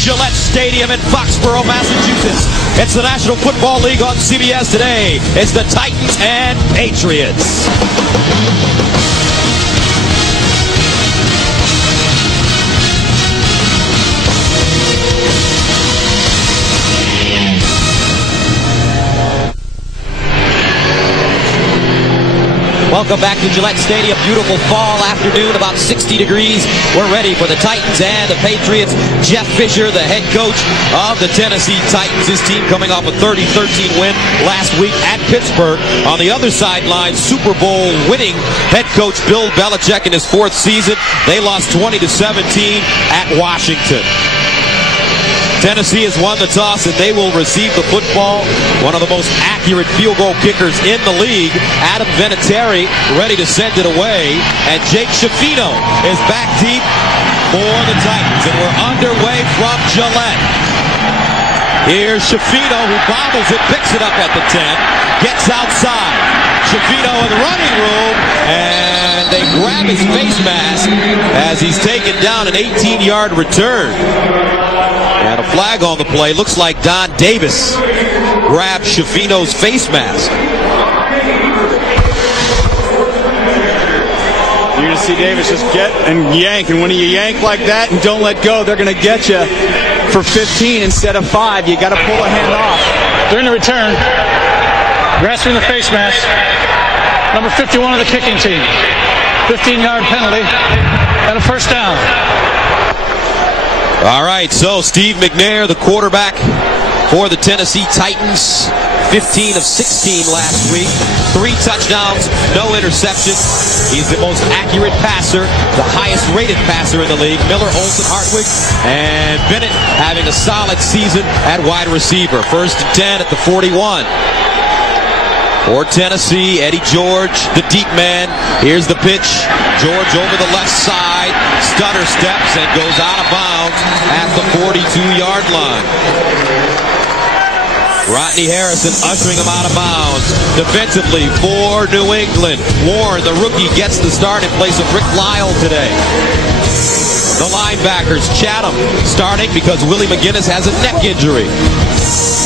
Gillette Stadium in Foxborough, Massachusetts. It's the National Football League on CBS today. It's the Titans and Patriots. Welcome back to Gillette Stadium. Beautiful fall afternoon, about 60 degrees. We're ready for the Titans and the Patriots. Jeff Fisher, the head coach of the Tennessee Titans. His team coming off a 30-13 win last week at Pittsburgh. On the other sideline, Super Bowl winning head coach Bill Belichick in his fourth season. They lost 20-17 at Washington. Tennessee has won the toss, and they will receive the football. One of the most accurate field goal kickers in the league, Adam Vinatieri, ready to send it away. And Jake Schifino is back deep for the Titans. And we're underway from Gillette. Here's Schifino, who bobbles it, picks it up at the 10, gets outside. Schifino in the running room, and they grab his face mask as he's taken down an 18-yard return. And a flag on the play. Looks like Don Davis grabbed Schifino's face mask. You're going to see Davis just get and yank. And when you yank like that and don't let go, they're going to get you for 15 instead of 5. You got to pull a hand off. During the return, grasping the face mask, number 51 of the kicking team. 15-yard penalty and a first down. All right, so Steve McNair, the quarterback for the Tennessee Titans, 15 of 16 last week, 3 touchdowns, no interception. He's the most accurate passer, the highest rated passer in the league. Miller, Olsen, Hartwig, and Bennett having a solid season at wide receiver. 1st and 10 at the 41. For Tennessee, Eddie George, the deep man. Here's the pitch. George over the left side, stutter steps and goes out of bounds at the 42-yard line. Rodney Harrison ushering him out of bounds. Defensively for New England, Warren, the rookie, gets the start in place of Rick Lyle today. The linebackers, Chatham starting because Willie McGinnis has a neck injury.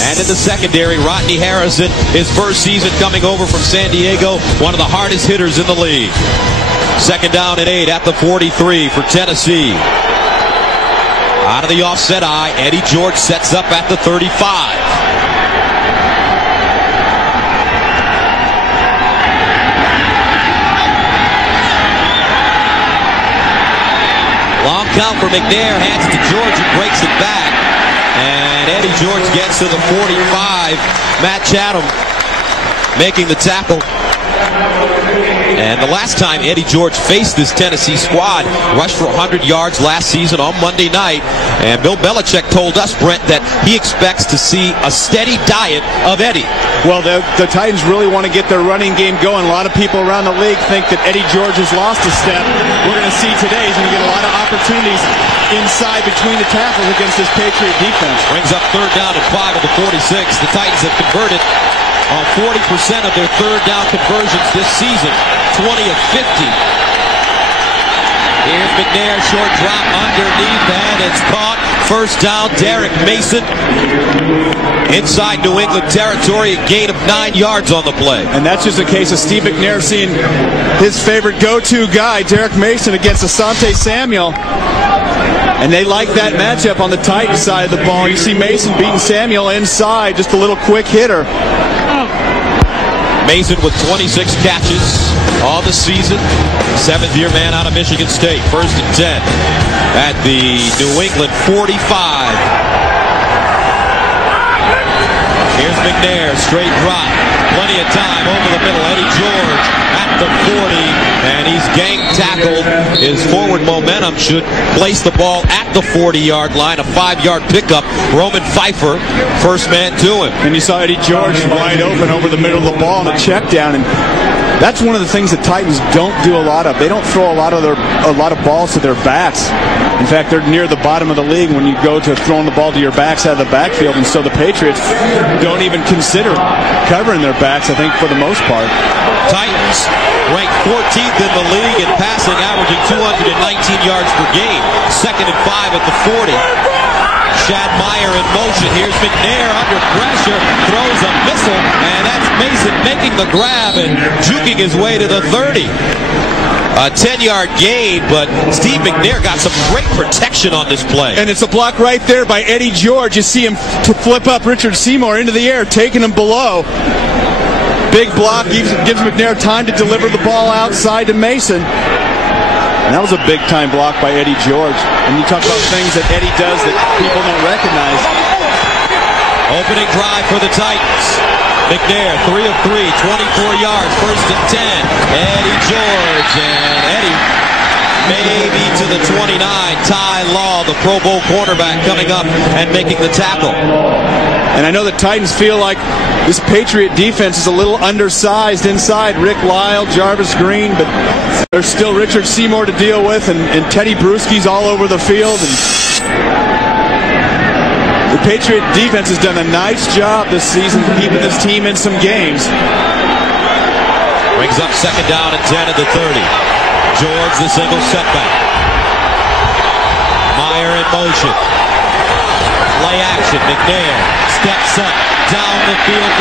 And in the secondary, Rodney Harrison, his first season coming over from San Diego, one of the hardest hitters in the league. 2nd down and 8 at the 43 for Tennessee. Out of the offset eye, Eddie George sets up at the 35. Long count for McNair, hands to George, who breaks it back. And Eddie George gets to the 45. Matt Chatham making the tackle. And the last time Eddie George faced this Tennessee squad, rushed for 100 yards last season on Monday night. And Bill Belichick told us, Brent, that he expects to see a steady diet of Eddie. Well, the Titans really want to get their running game going. A lot of people around the league think that Eddie George has lost a step. We're going to see today he's going to get a lot of opportunities inside between the tackles against this Patriot defense. Brings up 3rd down and 5 at the 46. The Titans have converted on 40% of their 3rd down conversions this season, 20 of 50. Here's McNair, short drop underneath, and it's caught. 1st down, Derek Mason. Inside New England territory, a gain of 9 yards on the play. And that's just a case of Steve McNair seeing his favorite go-to guy, Derek Mason, against Asante Samuel. And they like that matchup on the Titans side of the ball. You see Mason beating Samuel inside, just a little quick hitter. Mason with 26 catches on the season. 7th-year man out of Michigan State. 1st and 10 at the New England 45. Here's McNair, straight drop. Plenty of time over the middle. Eddie George at the 40, and he's gang tackled. His forward momentum should place the ball at the 40-yard line. A 5-yard pickup. Roman Pfeiffer, first man to him. And you saw Eddie George wide open over the middle of the ball on a check down, and that's one of the things that Titans don't do a lot of. They don't throw a lot of balls to their backs. In fact, they're near the bottom of the league when you go to throwing the ball to your backs out of the backfield, and so the Patriots don't even consider covering their backs, I think, for the most part. Titans ranked 14th in the league in passing, averaging 219 yards per game. 2nd and 5 at the 40. Shad Meyer in motion. Here's McNair under pressure. Throws a missile, and that's Mason making the grab and juking his way to the 30. A 10-yard gain, but Steve McNair got some great protection on this play. And it's a block right there by Eddie George. You see him to flip up Richard Seymour into the air, taking him below. Big block gives McNair time to deliver the ball outside to Mason. And that was a big-time block by Eddie George. And you talk about things that Eddie does that people don't recognize. Opening drive for the Titans. McNair, 3 of 3, 24 yards, 1st and 10. Eddie George, and Eddie maybe to the 29. Ty Law, the Pro Bowl cornerback, coming up and making the tackle. And I know the Titans feel like this Patriot defense is a little undersized inside. Rick Lyle, Jarvis Green, but there's still Richard Seymour to deal with, and Teddy Bruschi's all over the field. And the Patriot defense has done a nice job this season keeping this team in some games. Brings up 2nd down and 10 at the 30. George, the single setback. Meyer in motion. Play action. McNair steps up down the field.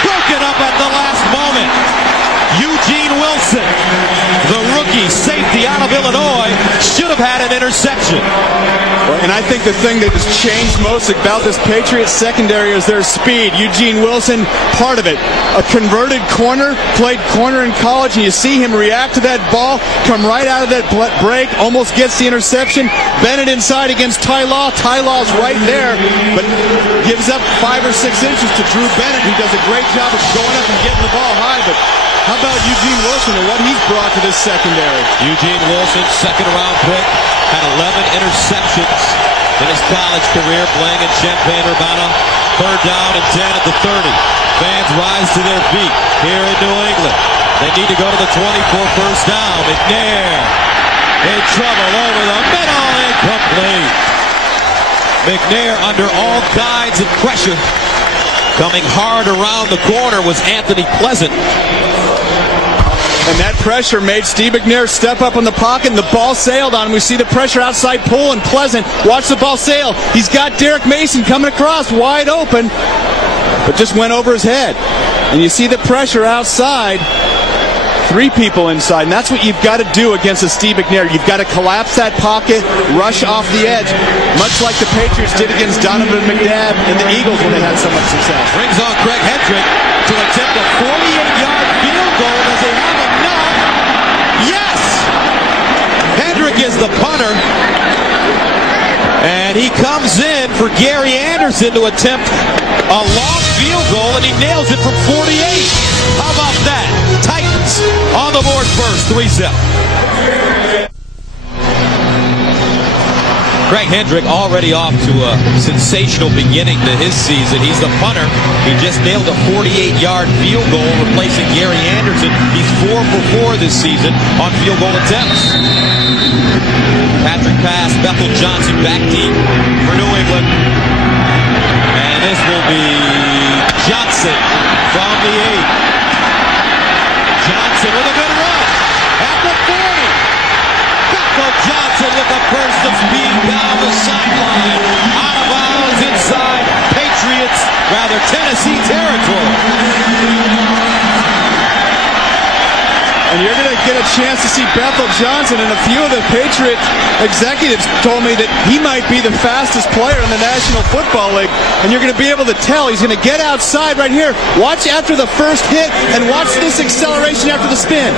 Broken up at the last moment. Eugene Wilson, the rookie safety out of Illinois, should have had an interception. And I think the thing that has changed most about this Patriots secondary is their speed. Eugene Wilson, part of it. A converted corner, played corner in college, and you see him react to that ball, come right out of that break, almost gets the interception. Bennett inside against Ty Law. Ty Law's right there, but gives up 5 or 6 inches to Drew Bennett, who does a great job of going up and getting the ball high. But how about Eugene Wilson and what he's brought to this secondary? Eugene Wilson, 2nd-round pick, had 11 interceptions in his college career playing in Champaign-Urbana. 3rd down and 10 at the 30. Fans rise to their feet here in New England. They need to go to the 24, 1st down. McNair in trouble over the middle, incomplete. McNair under all kinds of pressure. Coming hard around the corner was Anthony Pleasant. And that pressure made Steve McNair step up in the pocket, and the ball sailed on him. We see the pressure outside pull, and Pleasant, watch the ball sail. He's got Derek Mason coming across wide open, but just went over his head. And you see the pressure outside. 3 people inside, and that's what you've got to do against a Steve McNair. You've got to collapse that pocket, rush off the edge, much like the Patriots did against Donovan McNabb and the Eagles when they had so much success. Brings on Craig Hendrick to attempt a 48-yard field goal. Does he have enough? Yes! Hendrick is the punter, and he comes in for Gary Anderson to attempt a long field goal, and he nails it from 48. How about that? Titans on the board first, 3-0. Craig Hendrick already off to a sensational beginning to his season. He's the punter. He just nailed a 48-yard field goal, replacing Gary Anderson. He's 4 for 4 this season on field goal attempts. Patrick pass, Bethel Johnson back deep for New England. And this will be Johnson from the 8. Johnson with a good run at the 40. Bethel Johnson with a burst of speed down the sideline. Out of bounds inside Tennessee territory. And you're going to get a chance to see Bethel Johnson, and a few of the Patriot executives told me that he might be the fastest player in the National Football League. And you're going to be able to tell he's going to get outside right here. Watch after the first hit, and watch this acceleration after the spin.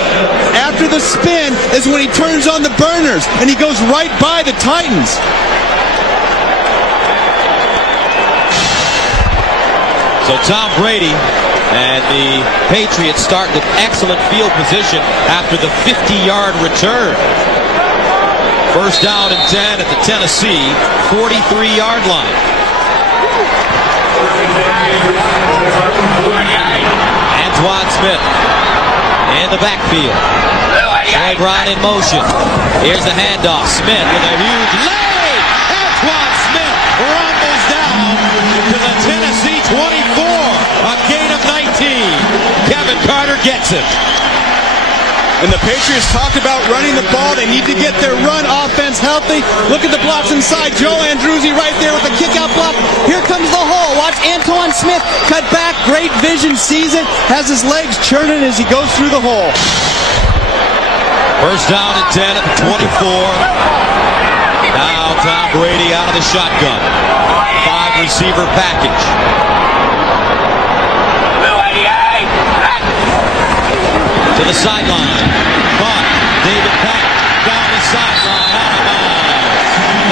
After the spin is when he turns on the burners, and he goes right by the Titans. So Tom Brady and the Patriots start with excellent field position after the 50-yard return. First down and 10 at the Tennessee 43-yard line. Antoine Smith in the backfield. Troy Brown in motion. Here's the handoff. Smith with a huge leg. Antoine Smith rumbles down to the Tennessee 24. A gain of 19. Kevin Carter gets it. And the Patriots talked about running the ball. They need to get their run offense healthy. Look at the blocks inside. Joe Andruzzi right there with a kick-out block. Here comes the hole. Watch Antoine Smith cut back. Great vision, sees it, has his legs churning as he goes through the hole. First down and 10 at the 24. Now Tom Brady out of the shotgun. 5-receiver package. To the sideline. Caught. David Patton down the sideline. Out of bounds.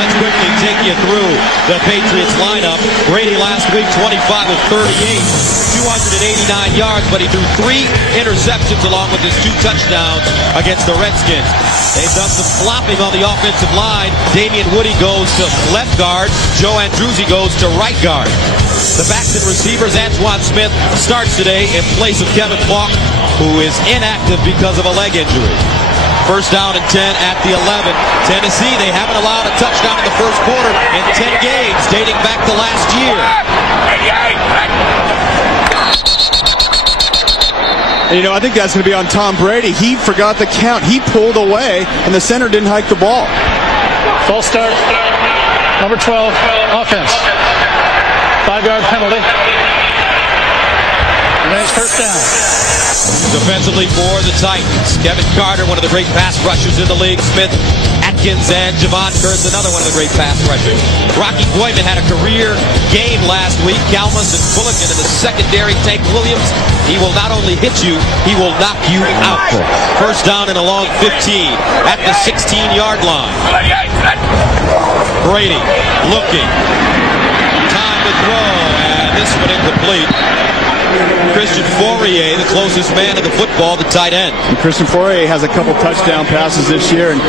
Let's quickly take you through the Patriots lineup. Brady last week, 25 of 38. 289 yards, but he threw 3 interceptions along with his 2 touchdowns against the Redskins. They've done some flopping on the offensive line. Damian Woody goes to left guard. Joe Andruzzi goes to right guard. The backs and receivers, Antoine Smith starts today in place of Kevin Falk, who is inactive because of a leg injury. First down and 10 at the 11. Tennessee, they haven't allowed a touchdown in the first quarter in 10 games, dating back to last year. And, I think that's going to be on Tom Brady. He forgot the count. He pulled away, and the center didn't hike the ball. False start. Number 12, offense. 5-yard penalty. Remains first down. Defensively for the Titans, Kevin Carter, one of the great pass rushers in the league. Smith, Atkins, and Javon Curtis, another one of the great pass rushers. Rocky Boyman had a career game last week. Kalmus and Fullerton in the secondary. Tank Williams, he will not only hit you, he will knock you out. First down and a long 15 at the 16-yard line. Brady looking. Time to throw, and this one incomplete. Christian Fauria, the closest man to the football, the tight end. And Christian Fauria has a couple touchdown passes this year. And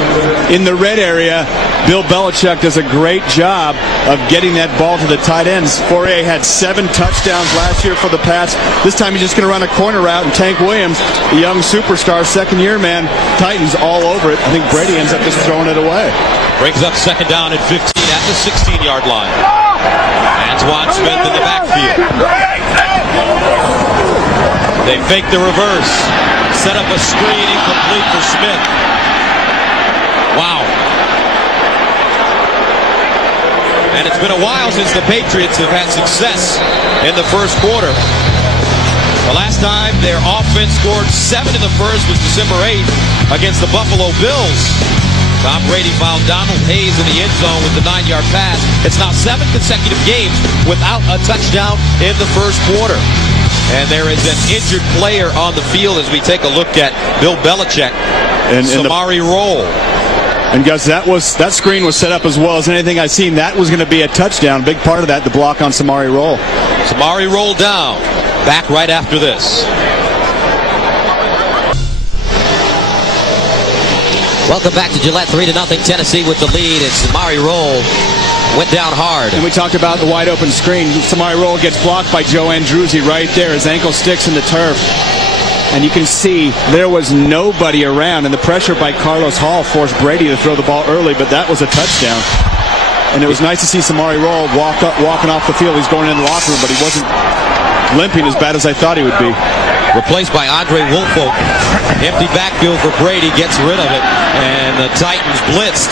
in the red area, Bill Belichick does a great job of getting that ball to the tight ends. Fauria had 7 touchdowns last year for the Pats. This time he's just going to run a corner route. And Tank Williams, the young superstar, second-year man, Titans all over it. I think Brady ends up just throwing it away. Brings up second down and 15 at the 16-yard line. Antoine Smith in the backfield. They fake the reverse. Set up a screen, incomplete for Smith. Wow. And it's been a while since the Patriots have had success in the first quarter. The last time their offense scored 7 in the first was December 8th against the Buffalo Bills. Tom Brady found Donald Hayes in the end zone with the 9-yard pass. It's now 7 consecutive games without a touchdown in the first quarter. And there is an injured player on the field as we take a look at Bill Belichick and Samari Rolle. And Gus, that screen was set up as well as anything I've seen. That was going to be a touchdown. Big part of that, the block on Samari Rolle. Samari Rolle down. Back right after this. Welcome back to Gillette, 3-0 Tennessee with the lead. It's Samari Rolle. Went down hard. And we talked about the wide open screen. Samari Rolle gets blocked by Joe Andruzzi right there. His ankle sticks in the turf. And you can see there was nobody around. And the pressure by Carlos Hall forced Brady to throw the ball early, but that was a touchdown. And it was nice to see Samari Rolle walking off the field. He's going in the locker room, but he wasn't limping as bad as I thought he would be. Replaced by Andre Woolfolk. Empty backfield for Brady, gets rid of it, and the Titans blitzed.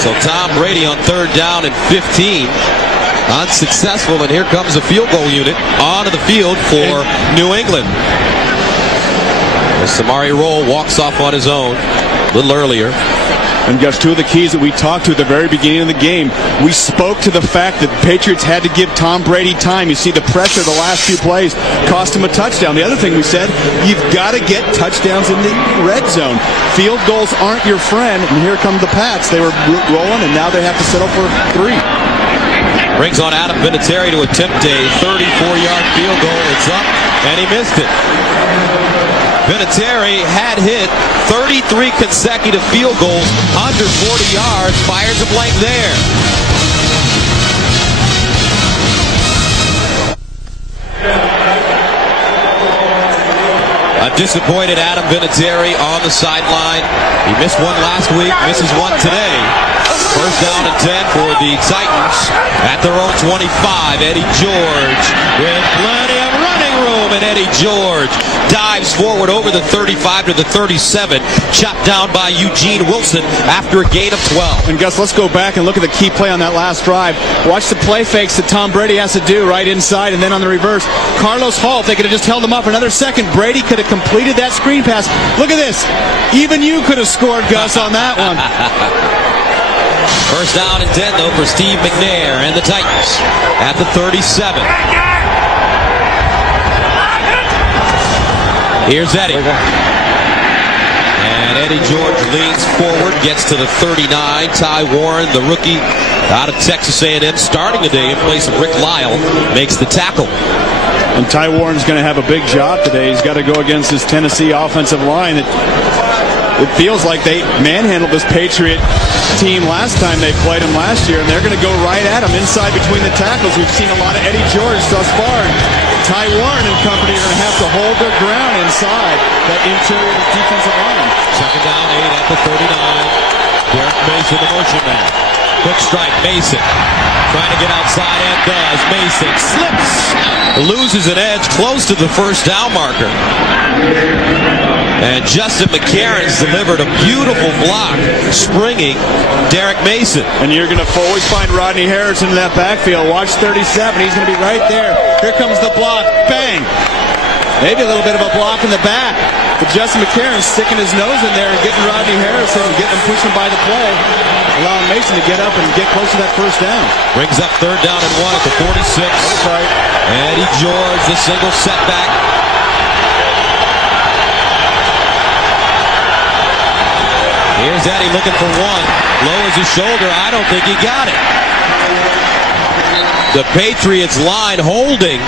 So Tom Brady on third down and 15. Unsuccessful, and here comes a field goal unit onto the field for New England. As Samari Rolle walks off on his own a little earlier. And Gus, 2 of the keys that we talked to at the very beginning of the game, we spoke to the fact that the Patriots had to give Tom Brady time. You see the pressure the last few plays cost him a touchdown. The other thing we said, you've got to get touchdowns in the red zone. Field goals aren't your friend, and here come the Pats. They were rolling, and now they have to settle for 3. Brings on Adam Vinatieri to attempt a 34-yard field goal. It's up, and he missed it. Vinatieri had hit 33 consecutive field goals under 40 yards. Fires a blank there. A disappointed Adam Vinatieri on the sideline. He missed one last week, misses one today. First down and 10 for the Titans at their own 25. Eddie George with plenty of running room room, and Eddie George dives forward over the 35 to the 37, chopped down by Eugene Wilson after a gain of 12. And Gus, let's go back and look at the key play on that last drive. Watch the play fakes that Tom Brady has to do right inside, and then on the reverse, Carlos Hall, if they could have just held him up for another second, Brady could have completed that screen pass. Look at this. Even you could have scored, Gus, on that one. First down and 10, though, for Steve McNair and the Titans at the 37. Here's Eddie. And Eddie George leans forward, gets to the 39. Ty Warren, the rookie out of Texas A&M, starting today in place of Rick Lyle, makes the tackle. And Ty Warren's going to have a big job today. He's got to go against this Tennessee offensive line. It feels like they manhandled this Patriot team last time they played him last year, and they're going to go right at him inside between the tackles. We've seen a lot of Eddie George thus far. Ty Warren and company are going to have to hold their ground inside that interior defensive line. Second down, 8 at the 39. Derek Mason, the motion man. Quick strike, Mason. Trying to get outside and does. Mason slips. Loses an edge close to the first down marker. And Justin McCarron's delivered a beautiful block, springing Derek Mason. And you're going to always find Rodney Harrison in that backfield. Watch 37. He's going to be right there. Here comes the block. Bang. Maybe a little bit of a block in the back. But Justin McCarron's sticking his nose in there and getting Rodney Harrison and getting him pushing by the play, allowing Mason to get up and get close to that first down. Brings up third down and 1 at the 46. That's right. Eddie George, the single setback. Here's Eddie looking for one. Lowers his shoulder. I don't think he got it. The Patriots line holding.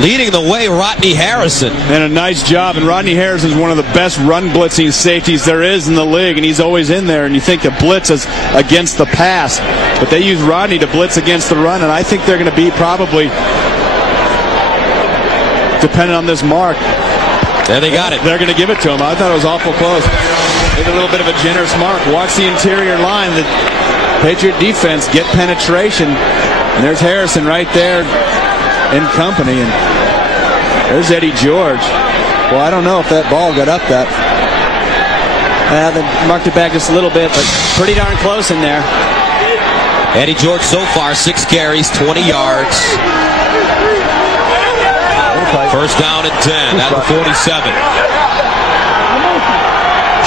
Leading the way, Rodney Harrison. And a nice job. And Rodney Harrison is one of the best run blitzing safeties there is in the league. And he's always in there. And you think the blitz is against the pass. But they use Rodney to blitz against the run. And I think they're going to be probably, depending on this mark, there they got it. They're going to give it to him. I thought it was awful close. Maybe a little bit of a generous mark. Watch the interior line. The Patriot defense get penetration. And there's Harrison right there in company. And there's Eddie George. Well, I don't know if that ball got up that. They marked it back just a little bit, but pretty darn close in there. Eddie George so far, 6 carries, 20 yards. First down and 10 at the 47.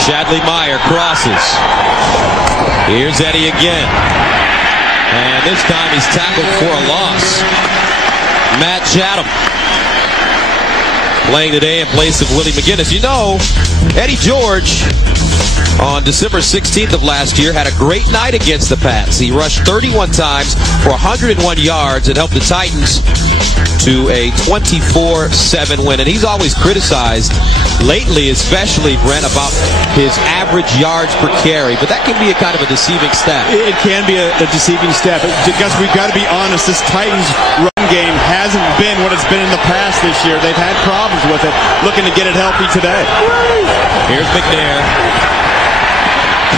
Shadley Meyer crosses. Here's Eddie again. And this time he's tackled for a loss. Matt Chatham playing today in place of Willie McGinnis. You know, Eddie George on December 16th of last year had a great night against the Pats. He rushed 31 times for 101 yards and helped the Titans to a 24-7 win. And he's always criticized lately, especially, Brent, about his average yards per carry. But that can be a kind of a deceiving stat. It can be a deceiving stat. But Gus, we've got to be honest. This Titans run game hasn't been what it's been in the past this year. They've had problems with it. Looking to get it healthy today. Here's McNair.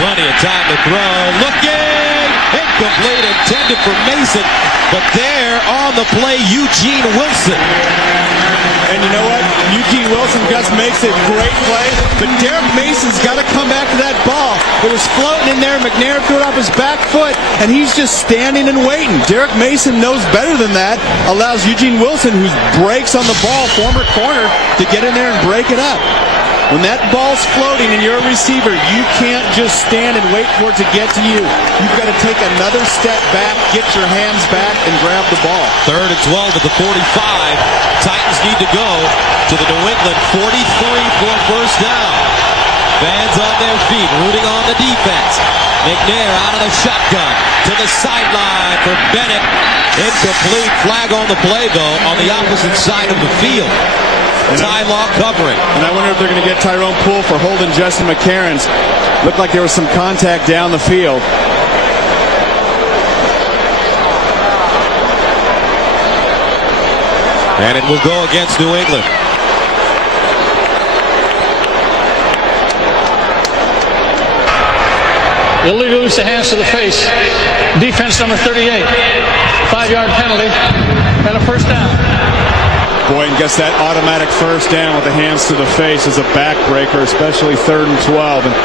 Plenty of time to throw. Looking! Incomplete, intended for Mason. But there on the play, Eugene Wilson. And you know what? Eugene Wilson, Gus, makes a great play. But Derek Mason's got to come back to that ball. It was floating in there. McNair threw it off his back foot. And he's just standing and waiting. Derek Mason knows better than that. Allows Eugene Wilson, who breaks on the ball, former corner, to get in there and break it up. When that ball's floating and you're a receiver, you can't just stand and wait for it to get to you. You've got to take another step back, get your hands back, and grab the ball. Third and 12 at the 45. Titans need to go to the New England 43 for a first down. Fans on their feet, rooting on the defense. McNair out of the shotgun to the sideline for Bennett. Incomplete. Flag on the play, though, on the opposite side of the field. Ty Law covering. And I wonder if they're going to get Tyrone Poole for holding Justin McCarron's. Looked like there was some contact down the field. And it will go against New England. Illegal use of hands to the face. Defense number 38. 5-yard penalty and a first down. Boy, and gets that automatic first down with the hands to the face as a backbreaker, especially 3rd and 12. And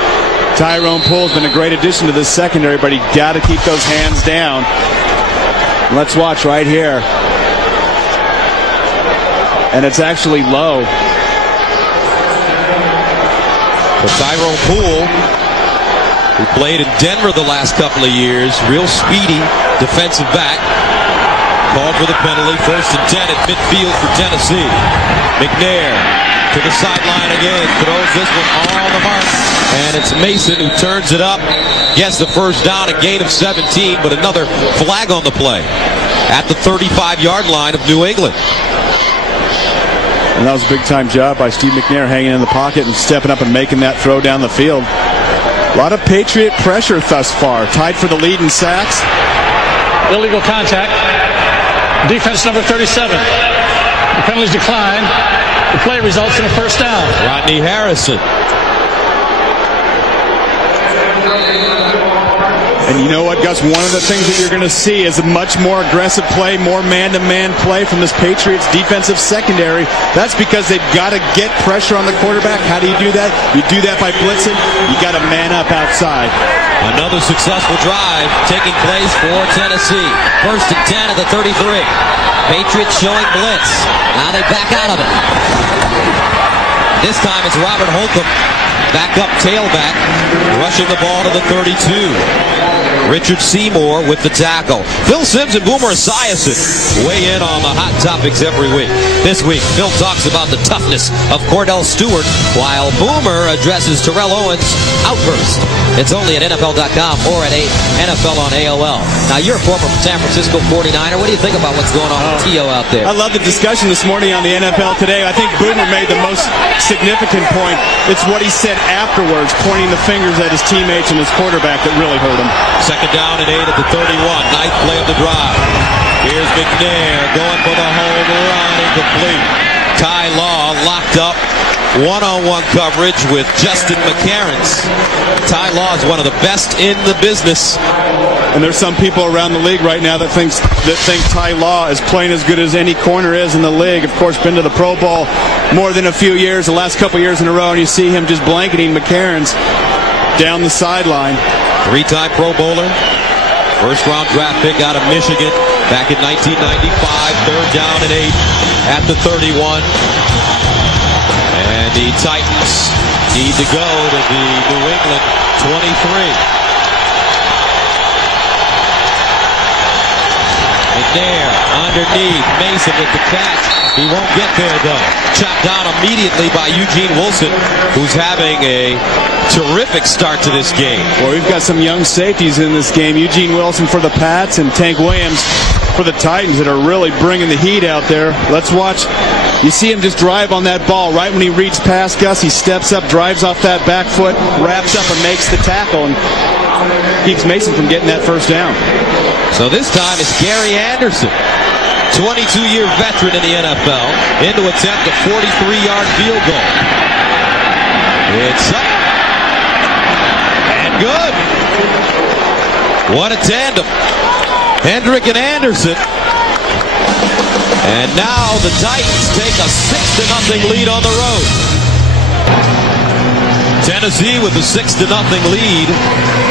Tyrone Poole's been a great addition to this secondary, but you got to keep those hands down. Let's watch right here. And it's actually low. For Tyrone Poole, who played in Denver the last couple of years, real speedy defensive back. Called for the penalty. 1st and 10 at midfield for Tennessee. McNair to the sideline again. Throws this one on the mark. And it's Mason who turns it up. Gets the first down, a gain of 17, but another flag on the play at the 35-yard line of New England. And that was a big-time job by Steve McNair, hanging in the pocket and stepping up and making that throw down the field. A lot of Patriot pressure thus far. Tied for the lead in sacks. Illegal contact. Defense number 37. The penalties decline. The play results in a first down. Rodney Harrison. And you know what, Gus? One of the things that you're going to see is a much more aggressive play, more man-to-man play from this Patriots defensive secondary. That's because they've got to get pressure on the quarterback. How do you do that? You do that by blitzing. You got to man up outside. Another successful drive taking place for Tennessee. 1st and 10 at the 33. Patriots showing blitz. Now they back out of it. This time it's Robert Holcomb, backup tailback, rushing the ball to the 32. Richard Seymour with the tackle. Phil Simms and Boomer Esiason weigh in on the hot topics every week. This week, Phil talks about the toughness of Cordell Stewart, while Boomer addresses Terrell Owens' outburst. It's only at NFL.com or at NFL on AOL. Now, you're a former San Francisco 49er. What do you think about what's going on with T.O. out there? I love the discussion this morning on the NFL Today. I think Boomer made the most significant point. It's what he said afterwards, pointing the fingers at his teammates and his quarterback that really hurt him. 2nd down and 8 at the 31. 9th play of the drive. Here's McNair going for the home run, incomplete. Ty Law locked up. One-on-one coverage with Justin McCarrans. Ty Law is one of the best in the business. And there's some people around the league right now that think Ty Law is playing as good as any corner is in the league. Of course, been to the Pro Bowl more than a few years, the last couple years in a row, and you see him just blanketing McCarrans down the sideline. 3-time Pro Bowler. 1st-round draft pick out of Michigan back in 1995. 3rd down and 8 at the 31. And the Titans need to go to the New England 23. McNair underneath. Mason with the catch. He won't get there, though. Chopped down immediately by Eugene Wilson, who's having a terrific start to this game. Well, we've got some young safeties in this game. Eugene Wilson for the Pats and Tank Williams for the Titans that are really bringing the heat out there. Let's watch. You see him just drive on that ball. Right when he reads past Gus, he steps up, drives off that back foot, wraps up and makes the tackle, and keeps Mason from getting that first down. So this time it's Gary Anderson, 22-year veteran in the NFL, in to attempt a 43-yard field goal. It's up. And good. What a tandem. Hendrick and Anderson. And now the Titans take a 6-0 lead on the road. Tennessee with a 6-0 lead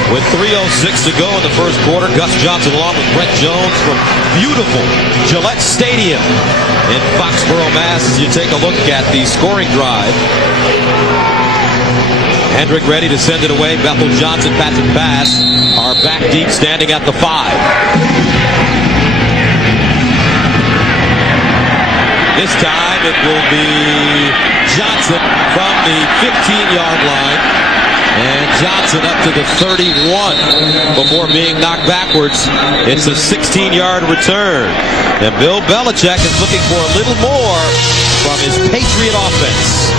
with 3:06 to go in the first quarter. Gus Johnson along with Brett Jones from beautiful Gillette Stadium in Foxborough, Mass. As you take a look at the scoring drive. Hendrick ready to send it away. Bethel Johnson, Patrick Bass are back deep, standing at the 5. This time it will be Johnson from the 15-yard line. And Johnson up to the 31 before being knocked backwards. It's a 16-yard return. And Bill Belichick is looking for a little more from his Patriot offense.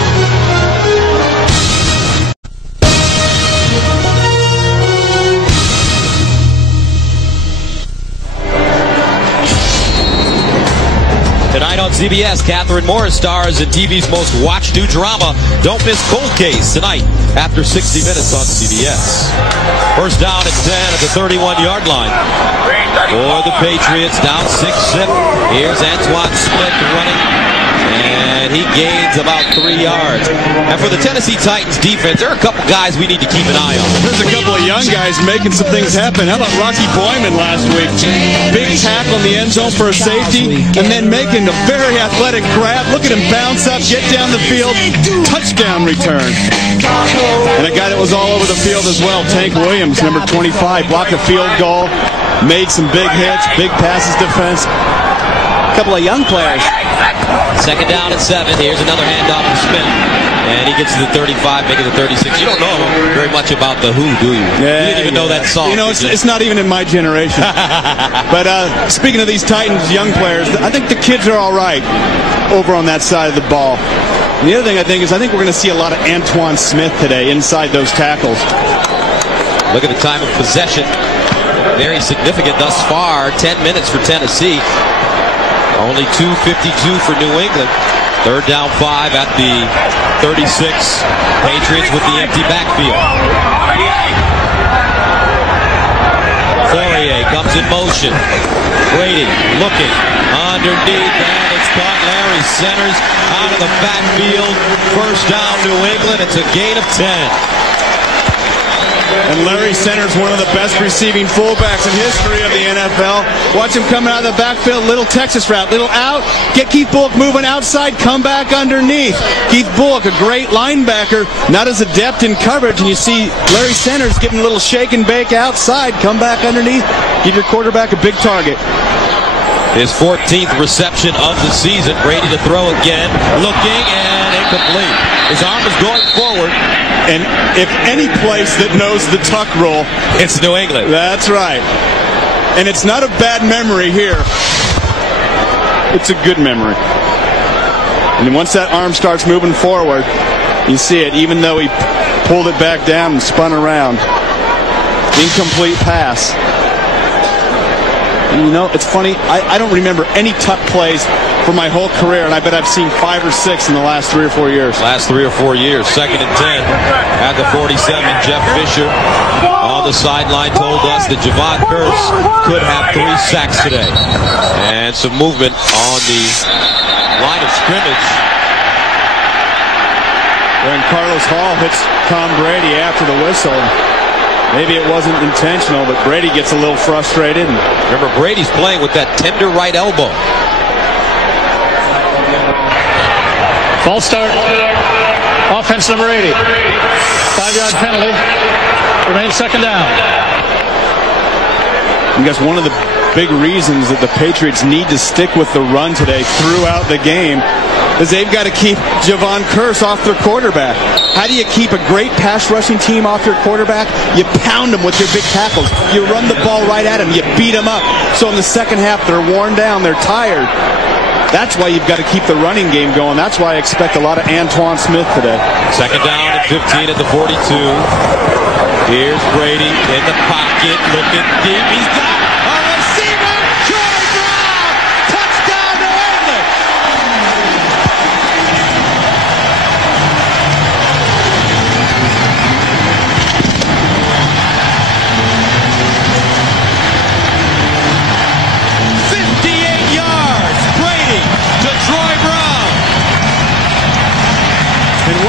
Tonight on CBS, Catherine Morris stars in TV's most watched new drama, Don't Miss Cold Case, tonight after 60 minutes on CBS. First down at 10 at the 31-yard line for the Patriots, down 6-zip. Here's Antoine Smith running And he gains about 3 yards. And for the Tennessee Titans defense, there are a couple guys we need to keep an eye on. There's a couple of young guys making some things happen. How about Rocky Boyman last week? Big tackle in the end zone for a safety, and then making a very athletic grab. Look at him bounce up, get down the field, touchdown return. And a guy that was all over the field as well, Tank Williams, number 25, blocked a field goal, made some big hits, big passes defense. A couple of young players. 2nd down and 7. Here's another handoff to Smith. And he gets to the 35, making the 36. You don't know very much about the Who, do you? Yeah, you didn't even know that song. You know, it's not even in my generation. But speaking of these Titans young players, I think the kids are all right over on that side of the ball. And the other thing I think we're going to see a lot of Antoine Smith today inside those tackles. Look at the time of possession. Very significant thus far. 10 minutes for Tennessee. Only 2:52 for New England. 3rd down 5 at the 36. Patriots with the empty backfield. Fourier comes in motion. Brady looking underneath, and it's caught. Larry centers out of the backfield. 1st down New England. It's a gain of 10. And Larry Center's one of the best receiving fullbacks in history of the NFL. Watch him coming out of the backfield, little Texas route, little out, get Keith Bullock moving outside, come back underneath. Keith Bullock, a great linebacker, not as adept in coverage, and you see Larry Centers getting a little shake and bake outside, come back underneath, give your quarterback a big target. His 14th reception of the season. Brady to throw again, looking, and incomplete. His arm is going forward. And if any place that knows the tuck roll, it's New England. That's right. And it's not a bad memory here. It's a good memory. And once that arm starts moving forward, you see it, even though he pulled it back down and spun around. Incomplete pass. And you know, it's funny, I don't remember any tuck plays for my whole career, and I bet I've seen 5 or 6 in the last 3 or 4 years. Last 3 or 4 years. 2nd and 10 at the 47. Jeff Fisher on the sideline told us that Javon Curse could have 3 sacks today. And some movement on the line of scrimmage. When Carlos Hall hits Tom Brady after the whistle. Maybe it wasn't intentional, but Brady gets a little frustrated. Remember, Brady's playing with that tender right elbow. False start. Offense number 80. 5-yard penalty. Remains 2nd down. I guess one of the big reasons that the Patriots need to stick with the run today throughout the game is they've got to keep Javon Curse off their quarterback. How do you keep a great pass rushing team off your quarterback? You pound them with your big tackles. You run the ball right at them. You beat them up. So in the second half, they're worn down. They're tired. That's why you've got to keep the running game going. That's why I expect a lot of Antoine Smith today. 2nd down and 15 at the 42. Here's Brady in the pocket, looking deep. He's got a receiver. Troy Brown! Touchdown, New England!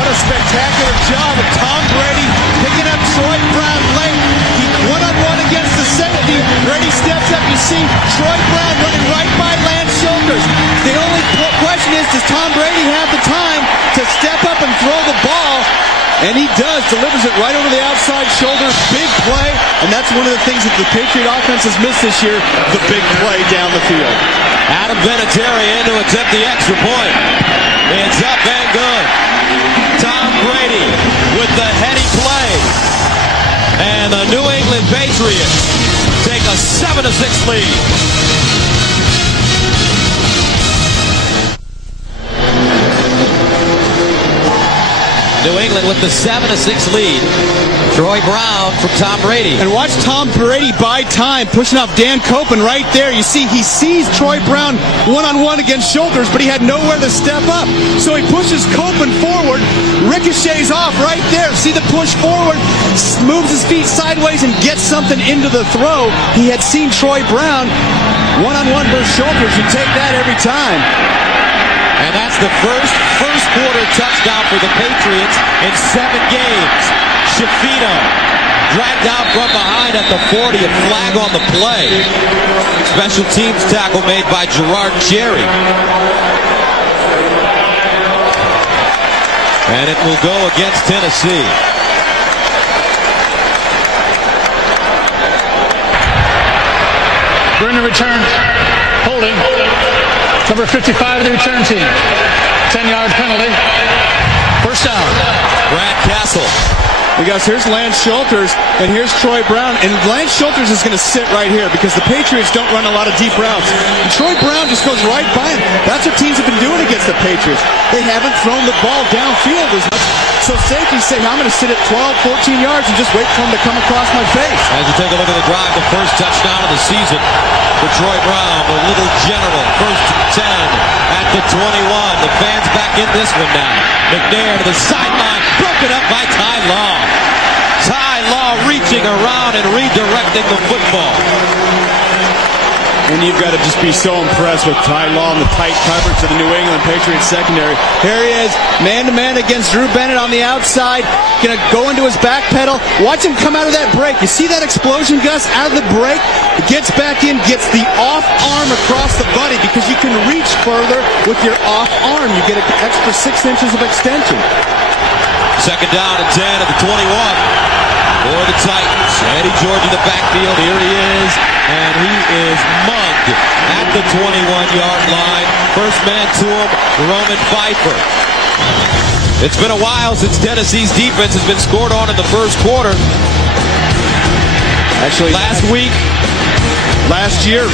Spectacular job of Tom Brady picking up Troy Brown late. He one-on-one against the safety. Brady steps up. You see Troy Brown running right by Lance Shoulders. The only question is, does Tom Brady have the time to step up and throw the ball? And he does. Delivers it right over the outside shoulder. Big play. And that's one of the things that the Patriot offense has missed this year, the big play down the field. Adam Vinatieri in to attempt the extra point. It's up and good. Tom Brady with the heady play. And the New England Patriots take a 7-6 lead. New England with the 7-6 lead. Troy Brown from Tom Brady. And watch Tom Brady buy time, pushing off Dan Copen right there. You see, he sees Troy Brown one-on-one against Shoulders, but he had nowhere to step up. So he pushes Copen forward, ricochets off right there. See the push forward, moves his feet sideways and gets something into the throw. He had seen Troy Brown one-on-one versus Shoulders. You take that every time. And that's the first quarter touchdown for the Patriots in 7 games. Shafino dragged out from behind at the 40, a flag on the play. Special teams tackle made by Gerard Cherry. And it will go against Tennessee. We're in the return. Holding. Number 55 of the return team. 10-yard penalty. First down. Brad Castle. Because here's Lance Schulters, and here's Troy Brown. And Lance Schulters is going to sit right here because the Patriots don't run a lot of deep routes. And Troy Brown just goes right by him. That's what teams have been doing against the Patriots. They haven't thrown the ball downfield as much. So safety's saying, I'm going to sit at 12, 14 yards and just wait for him to come across my face. As you take a look at the drive, the first touchdown of the season for Troy Brown, the little general. First and 10 at the 21. The fans back in this one now. McNair to the sideline, broken up by Ty Law. Ty Law reaching around and redirecting the football. And you've got to just be so impressed with Ty Law and the tight coverage of the New England Patriots secondary. Here he is, man-to-man against Drew Bennett on the outside. Going to go into his back pedal. Watch him come out of that break. You see that explosion, Gus, out of the break? It gets back in, gets the off arm across the body because you can reach further with your off arm. You get an extra 6 inches of extension. Second down and 10 at the 21. For the Titans, Eddie George in the backfield, here he is, and he is mugged at the 21-yard line. First man to him, Roman Pfeiffer. It's been a while since Tennessee's defense has been scored on in the first quarter. Actually, last year,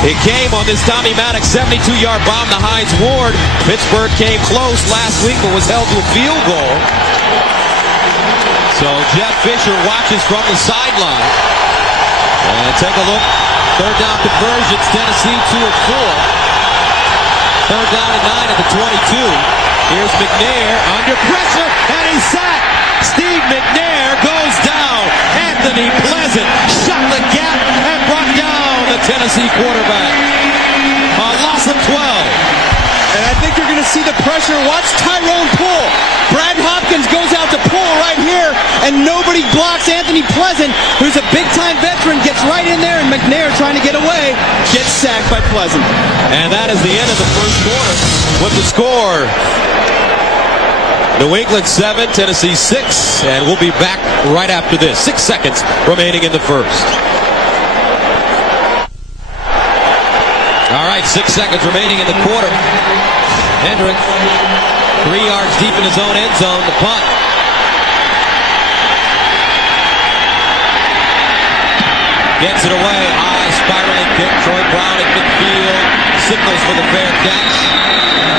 it came on this Tommy Maddox 72-yard bomb to Hines Ward. Pittsburgh came close last week but was held to a field goal. So Jeff Fisher watches from the sideline. And take a look. Third down conversions, Tennessee 2 of 4. Third down and 9 at the 22. Here's McNair under pressure, and he's sacked. Steve McNair goes down. Anthony Pleasant shut the gap and brought down the Tennessee quarterback. A loss of 12. And I think you're going to see the pressure. Watch Tyrone pull. Brad Hopkins goes out to pull right here, and nobody blocks Anthony Pleasant, who's a big-time veteran, gets right in there, and McNair, trying to get away, gets sacked by Pleasant. And that is the end of the first quarter with the score. New England 7, Tennessee 6, and we'll be back right after this. 6 seconds remaining in the first. All right, 6 seconds remaining in the quarter. Hendrick, 3 yards deep in his own end zone, the punt. Gets it away, high, spiraling kick. Troy Brown at midfield, signals for the fair catch.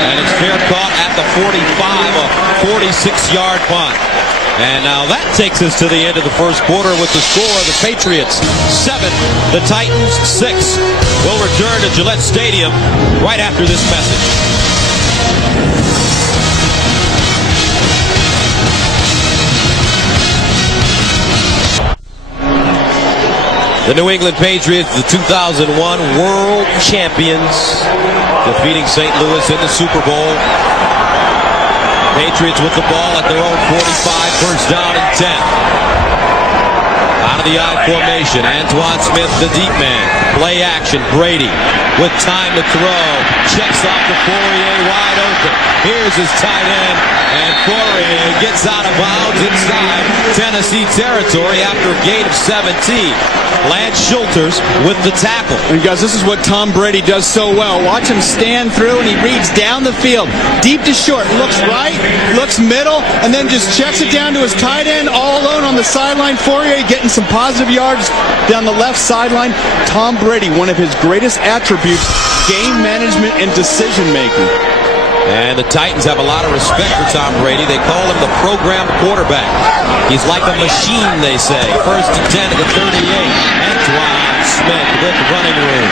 And it's fair caught at the 45, a 46-yard punt. And now that takes us to the end of the first quarter with the score. The Patriots 7, the Titans 6. We'll return to Gillette Stadium right after this message. The New England Patriots, the 2001 world champions, defeating St. Louis in the Super Bowl. Patriots with the ball at their own 45, first down and 10. Out of the I formation, Antoine Smith, the deep man. Play action, Brady with time to throw. Checks off to Fourier, wide open. Here's his tight end, and Fourier gets out of bounds inside Tennessee territory after a gain of 17. Lance Schulters with the tackle. And guys, this is what Tom Brady does so well. Watch him stand through, and he reads down the field, deep to short, looks right, looks middle, and then just checks it down to his tight end all alone on the sideline. Fourier getting some positive yards down the left sideline. Tom Brady, one of his greatest attributes, game management and decision making. And the Titans have a lot of respect for Tom Brady. They call him the program quarterback. He's like a machine, they say. First and 10 at the 38. Antoine Smith with running room.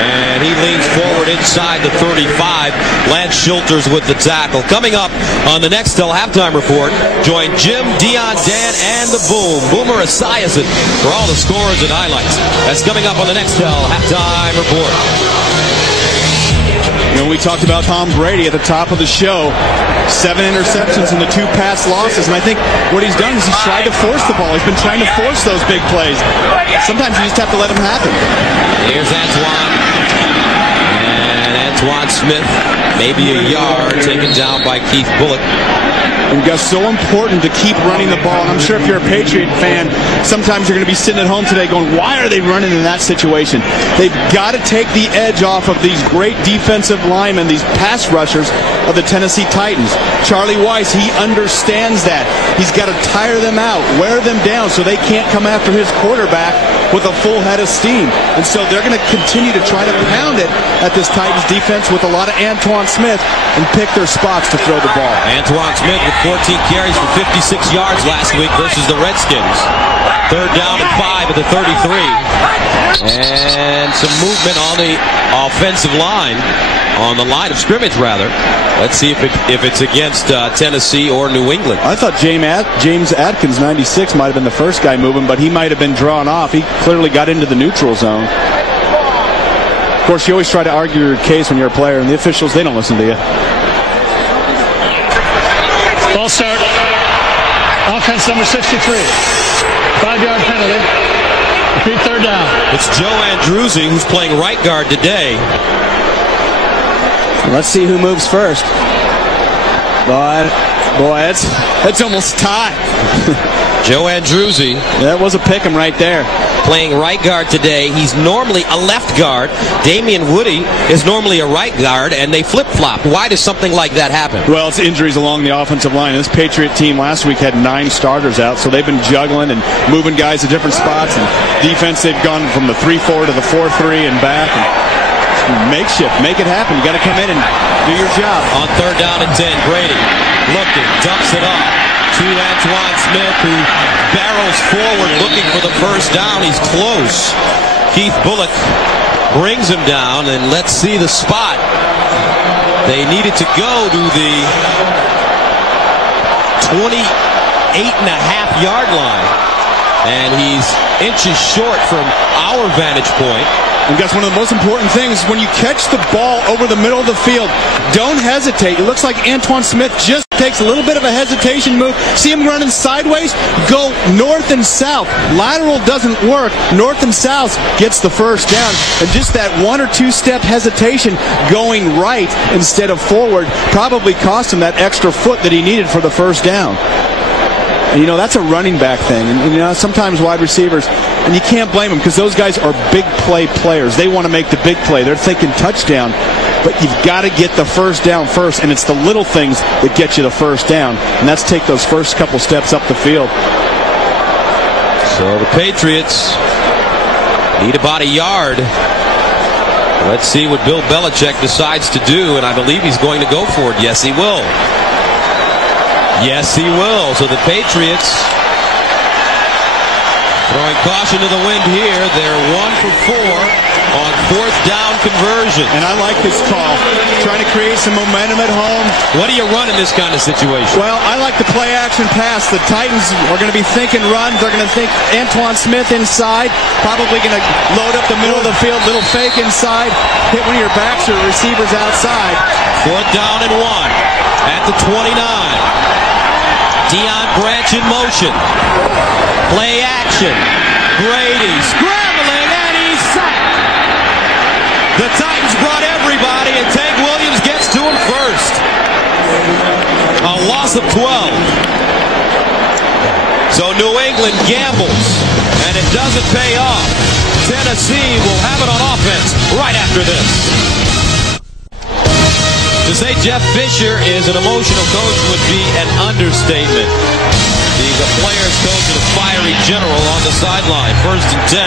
And he leans forward inside the 35. Lance Schulters with the tackle. Coming up on the Nextel Halftime Report, join Jim, Dion, Dan, and the Boom, Boomer Esiason, for all the scores and highlights. That's coming up on the Nextel Halftime Report. You know, we talked about Tom Brady at the top of the show. 7 interceptions in the 2 pass losses. And I think what he's done is he's tried to force the ball. He's been trying to force those big plays. Sometimes you just have to let them happen. Here's Antoine. And Antoine Smith, maybe a yard, taken down by Keith Bullock. And guys, so important to keep running the ball. And I'm sure if you're a Patriot fan, sometimes you're going to be sitting at home today going, why are they running in that situation? They've got to take the edge off of these great defensive linemen, these pass rushers of the Tennessee Titans. Charlie Weiss, he understands that. He's got to tire them out, wear them down so they can't come after his quarterback with a full head of steam. And so they're going to continue to try to pound it at this Titans defense with a lot of Antoine Smith and pick their spots to throw the ball. Antoine Smith with 14 carries for 56 yards last week versus the Redskins. 3rd down and 5 at the 33. And some movement on the offensive line, on the line of scrimmage, rather. Let's see if it's against Tennessee or New England. I thought James Atkins, 96, might have been the first guy moving, but he might have been drawn off. He clearly got into the neutral zone. Of course, you always try to argue your case when you're a player, and the officials, they don't listen to you. Ball start. Offense number 63. 5-yard penalty. Repeat 3rd down. It's Joe Andruzzi who's playing right guard today. Let's see who moves first. Boy, that's almost tied. Joe Andruzzi. That was a pick'em right there. Playing right guard today. He's normally a left guard. Damian Woody is normally a right guard, and they flip-flop. Why does something like that happen? Well, it's injuries along the offensive line. This Patriot team last week had 9 starters out, so they've been juggling and moving guys to different spots. And defense, they've gone from the 3-4 to the 4-3 and back. And makeshift. Make it happen. You got to come in and do your job. On 3rd down and 10, Brady looking, dumps it off to Antoine Smith, who barrels forward looking for the 1st down. He's close. Keith Bullock brings him down, and let's see the spot. They needed to go to the 28.5-yard line, and he's inches short from our vantage point. And guys, one of the most important things, when you catch the ball over the middle of the field, don't hesitate. It looks like Antoine Smith just takes a little bit of a hesitation move. See him running sideways? Go north and south. Lateral doesn't work. North and south gets the 1st down. And just that 1 or 2 step hesitation going right instead of forward probably cost him that extra foot that he needed for the 1st down. And, you know, that's a running back thing. And you know, sometimes wide receivers, and you can't blame them because those guys are big play players. They want to make the big play. They're thinking touchdown. But you've got to get the 1st down first, and it's the little things that get you the 1st down. And that's take those first couple steps up the field. So the Patriots need about a yard. Let's see what Bill Belichick decides to do, and I believe he's going to go for it. Yes, he will. Yes, he will. So the Patriots throwing caution to the wind here. They're 1 for 4 on 4th down conversion. And I like this call. Trying to create some momentum at home. What do you run in this kind of situation? Well, I like the play action pass. The Titans are going to be thinking run. They're going to think Antoine Smith inside. Probably going to load up the middle of the field. Little fake inside. Hit one of your backs or receivers outside. 4th down and 1 at the 29. Deion Branch in motion. Play action. Brady scrambling, and he's sacked. The Titans brought everybody, and Tank Williams gets to him first. A loss of 12. So New England gambles, and it doesn't pay off. Tennessee will have it on offense right after this. To say Jeff Fisher is an emotional coach would be an understatement. He's a player's coach and a fiery general on the sideline. 1st and 10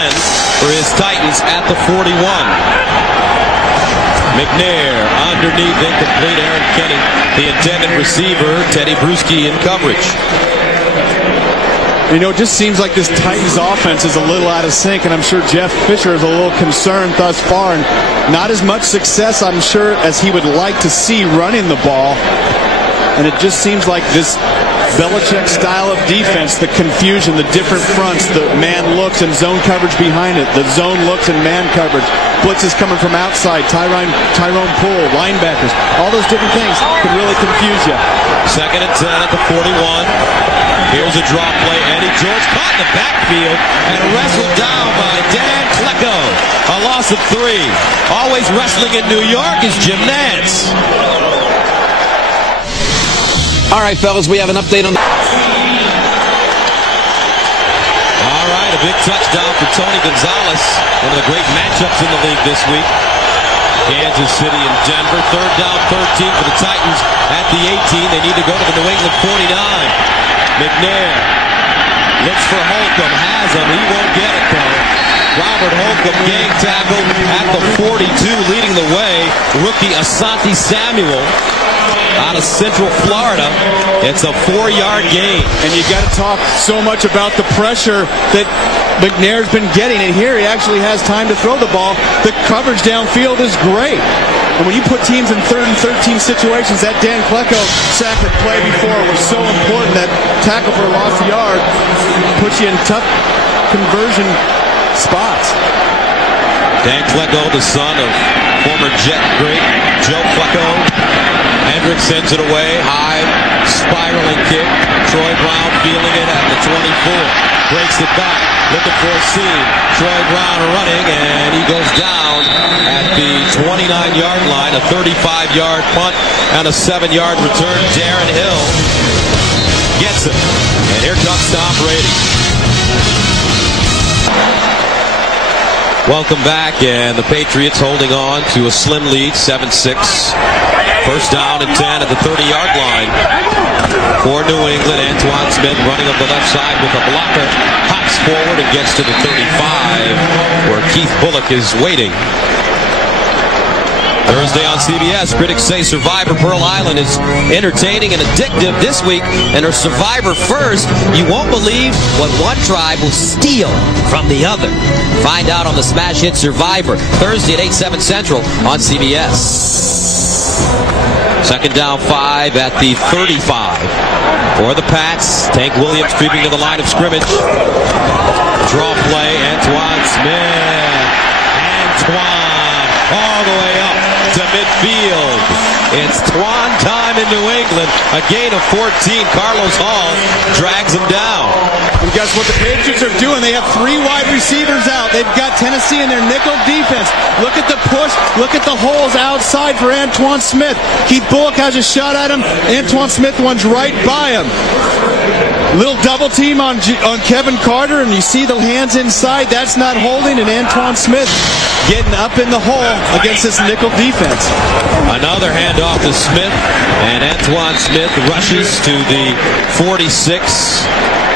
for his Titans at the 41. McNair underneath, incomplete. Aaron Kenny, the intended receiver. Teddy Bruschi in coverage. You know, it just seems like this Titans offense is a little out of sync, and I'm sure Jeff Fisher is a little concerned thus far, and not as much success, I'm sure, as he would like to see running the ball. And it just seems like this Belichick style of defense, the confusion, the different fronts, the man looks and zone coverage behind it, the zone looks and man coverage, blitzes coming from outside, Tyrone Poole, linebackers, all those different things can really confuse you. 2nd and 10 at the 41. Here's a drop play. Eddie George caught in the backfield and wrestled down by Dan Klecko. A loss of 3. Always wrestling in New York is Jim Nantz. All right, fellas, we have an update on the... All right, a big touchdown for Tony Gonzalez. One of the great matchups in the league this week. Kansas City and Denver. 3rd down, 13 for the Titans at the 18. They need to go to the New England 49. McNair looks for Holcomb. Has him. He won't get it, though. Robert Holcomb, gang tackle at the 42, leading the way. Rookie Asante Samuel out of Central Florida. It's a 4-yard gain. And you got to talk so much about the pressure that McNair's been getting, and here he actually has time to throw the ball. The coverage downfield is great. And when you put teams in 3rd and 13 situations, that Dan Klecko sack that play before was so important. That tackle for a lost yard puts you in tough conversion spots. Dan Klecko, the son of former Jet great Joe Klecko. Hendricks sends it away. High spiraling kick. Troy Brown feeling it at the 24. Breaks it back. Looking for a seam. Troy Brown running, and he goes down at the 29-yard line. A 35-yard punt and a 7-yard return. Darren Hill gets it. And here comes Tom Brady. Welcome back, and the Patriots holding on to a slim lead, 7-6. 1st down and 10 at the 30-yard line for New England. Antoine Smith running up the left side with a blocker. Hops forward and gets to the 35, where Keith Bullock is waiting. Thursday on CBS, critics say Survivor Pearl Island is entertaining and addictive this week, and her Survivor First, you won't believe what one tribe will steal from the other. Find out on the smash hit Survivor, Thursday at 8/7 Central on CBS. 2nd down, 5 at the 35 for the Pats. Tank Williams creeping to the line of scrimmage. Draw play, Antoine Smith. Antoine all the way up to midfield. It's Twan time in New England. A gain of 14. Carlos Hall drags him down. And guess what the Patriots are doing? They have 3 wide receivers out. They've got Tennessee in their nickel defense. Look at the push. Look at the holes outside for Antoine Smith. Keith Bullock has a shot at him. Antoine Smith runs right by him. Little double team on Kevin Carter, and you see the hands inside. That's not holding, and Antoine Smith getting up in the hole against this nickel defense. Another handoff to Smith, and Antoine Smith rushes to the 46.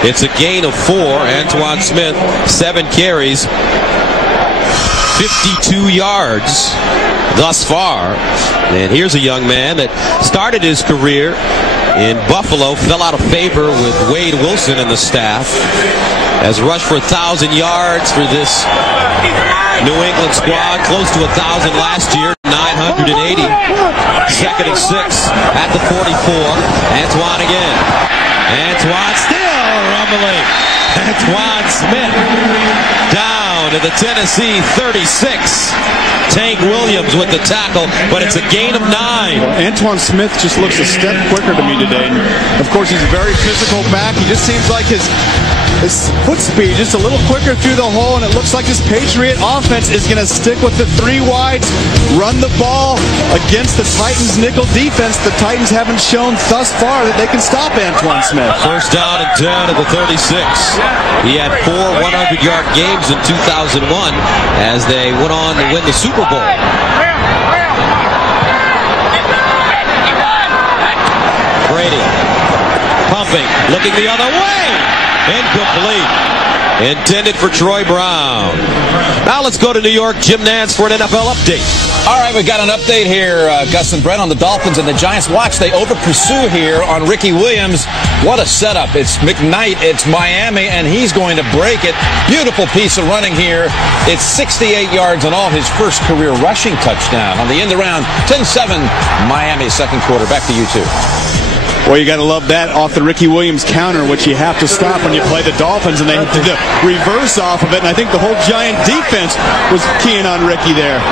It's a gain of 4. Antoine Smith, 7 carries, 52 yards thus far. And here's a young man that started his career in Buffalo, fell out of favor with Wade Wilson and the staff, has rushed for 1,000 yards for this New England squad, close to 1,000 last year, 980. 2nd and 6 at the 44. Antoine again. Antoine still rumbling. Antoine Smith down to the Tennessee 36. Tank Williams with the tackle, but it's a gain of 9. Antoine Smith just looks a step quicker to me today. And of course, he's a very physical back. He just seems like his foot speed just a little quicker through the hole, and it looks like this Patriot offense is going to stick with the 3 wides, run the ball against the Titans' nickel defense. The Titans haven't shown thus far that they can stop Antoine Smith. 1st down and 10 at the 36. He had 4 100-yard games in 2001 as they went on to win the Super Bowl. Brady pumping, looking the other way. Incomplete. Intended for Troy Brown. Now let's go to New York. Jim Nantz for an NFL update. All right, we've got an update here, Gus and Brett, on the Dolphins and the Giants. Watch, they over-pursue here on Ricky Williams. What a setup. It's McKnight, it's Miami, and he's going to break it. Beautiful piece of running here. It's 68 yards on all his first career rushing touchdown on the end around. 10-7, Miami, 2nd quarter. Back to you two. Well, you got to love that off the Ricky Williams counter, which you have to stop when you play the Dolphins, and they did the reverse off of it, and I think the whole Giant defense was keying on Ricky there.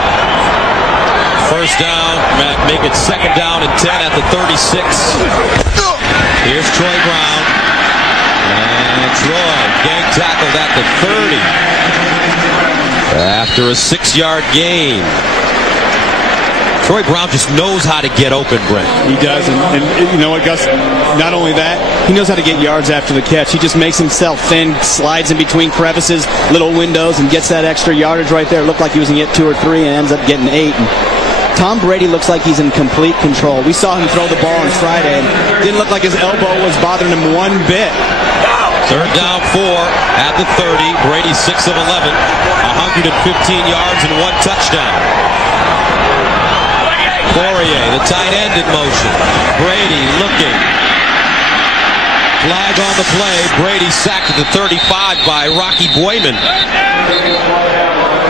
First down, make it second down and 10 at the 36. Here's Troy Brown. And Troy gang tackled at the 30 after a 6-yard gain. Troy Brown just knows how to get open, Brent. He does, and you know what, Gus? Not only that, he knows how to get yards after the catch. He just makes himself thin, slides in between crevices, little windows, and gets that extra yardage right there. It looked like he was going to get 2 or 3 and ends up getting 8. And Tom Brady looks like he's in complete control. We saw him throw the ball on Friday, and it didn't look like his elbow was bothering him one bit. Third down 4 at the 30. Brady 6 of 11, 115 yards and 1 touchdown. Poirier, the tight end in motion. Brady looking. Flag on the play. Brady sacked at the 35 by Rocky Boyman.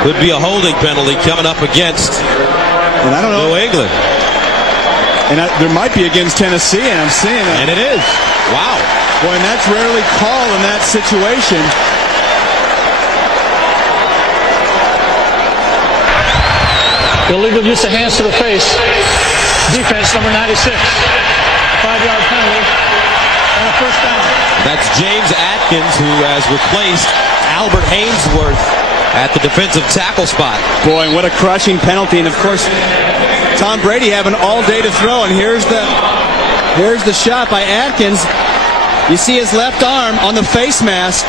Could be a holding penalty coming up against New England. And there might be against Tennessee, and I'm seeing it. And it is. Wow. Boy, and that's rarely called in that situation. Illegal use of hands to the face. Defense, number 96. 5-yard penalty and a first down. That's James Atkins, who has replaced Albert Hainsworth at the defensive tackle spot. Boy, and what a crushing penalty. And, of course, Tom Brady having all day to throw. And here's the shot by Atkins. You see his left arm on the face mask.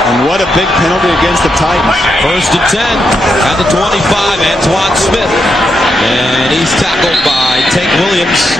And what a big penalty against the Titans. First and 10 at the 25, Antoine Smith. And he's tackled by Tank Williams,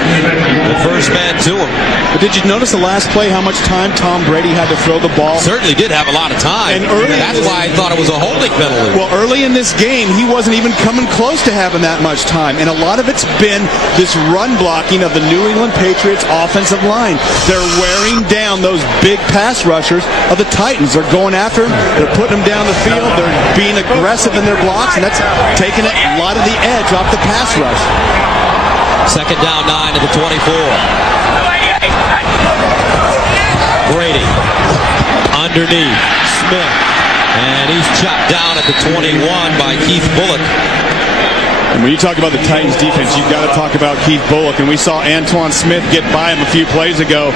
the first man to him. But did you notice the last play, how much time Tom Brady had to throw the ball? Certainly did have a lot of time. And that's why I thought it was a holding penalty. Well, early in this game, he wasn't even coming close to having that much time. And a lot of it's been this run blocking of the New England Patriots offensive line. They're wearing down those big pass rushers of the Titans. They're going after them. They're putting them down the field. They're being aggressive in their blocks, and that's taking a lot of the edge off the pass rush. Second down 9 at the 24. Brady underneath Smith, and he's chopped down at the 21 by Keith Bullock. And when you talk about the Titans defense, you've got to talk about Keith Bullock, and we saw Antoine Smith get by him a few plays ago.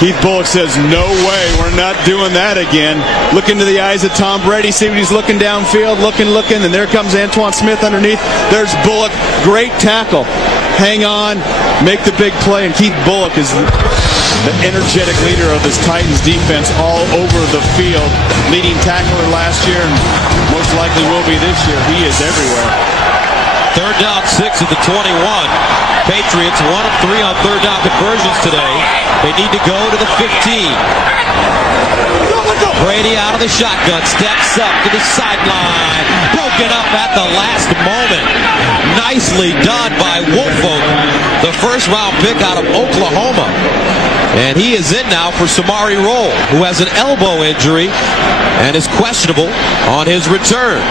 Keith Bullock says, no way, we're not doing that again. Look into the eyes of Tom Brady, see what he's looking downfield, looking, and there comes Antoine Smith underneath. There's Bullock, great tackle. Hang on, make the big play, and Keith Bullock is the energetic leader of this Titans defense all over the field. Leading tackler last year, and most likely will be this year. He is everywhere. Third down 6 at the 21. Patriots 1 of 3 on third down conversions today. They need to go to the 15. Brady out of the shotgun, steps up to the sideline. Broken up at the last moment. Nicely done by Woolfolk, the first-round pick out of Oklahoma. And he is in now for Samari Rolle, who has an elbow injury and is questionable on his return.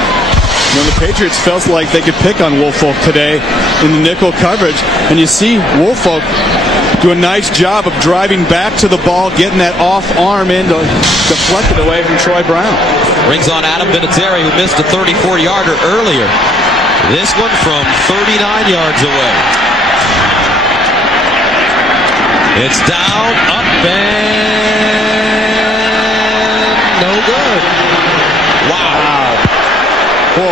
You know, the Patriots felt like they could pick on Woolfolk today in the nickel coverage, and you see Woolfolk do a nice job of driving back to the ball, getting that off arm in to deflect it away from Troy Brown. Brings on Adam Vinatieri, who missed a 34-yarder earlier. This one from 39 yards away. It's down, up, and no good. Wow.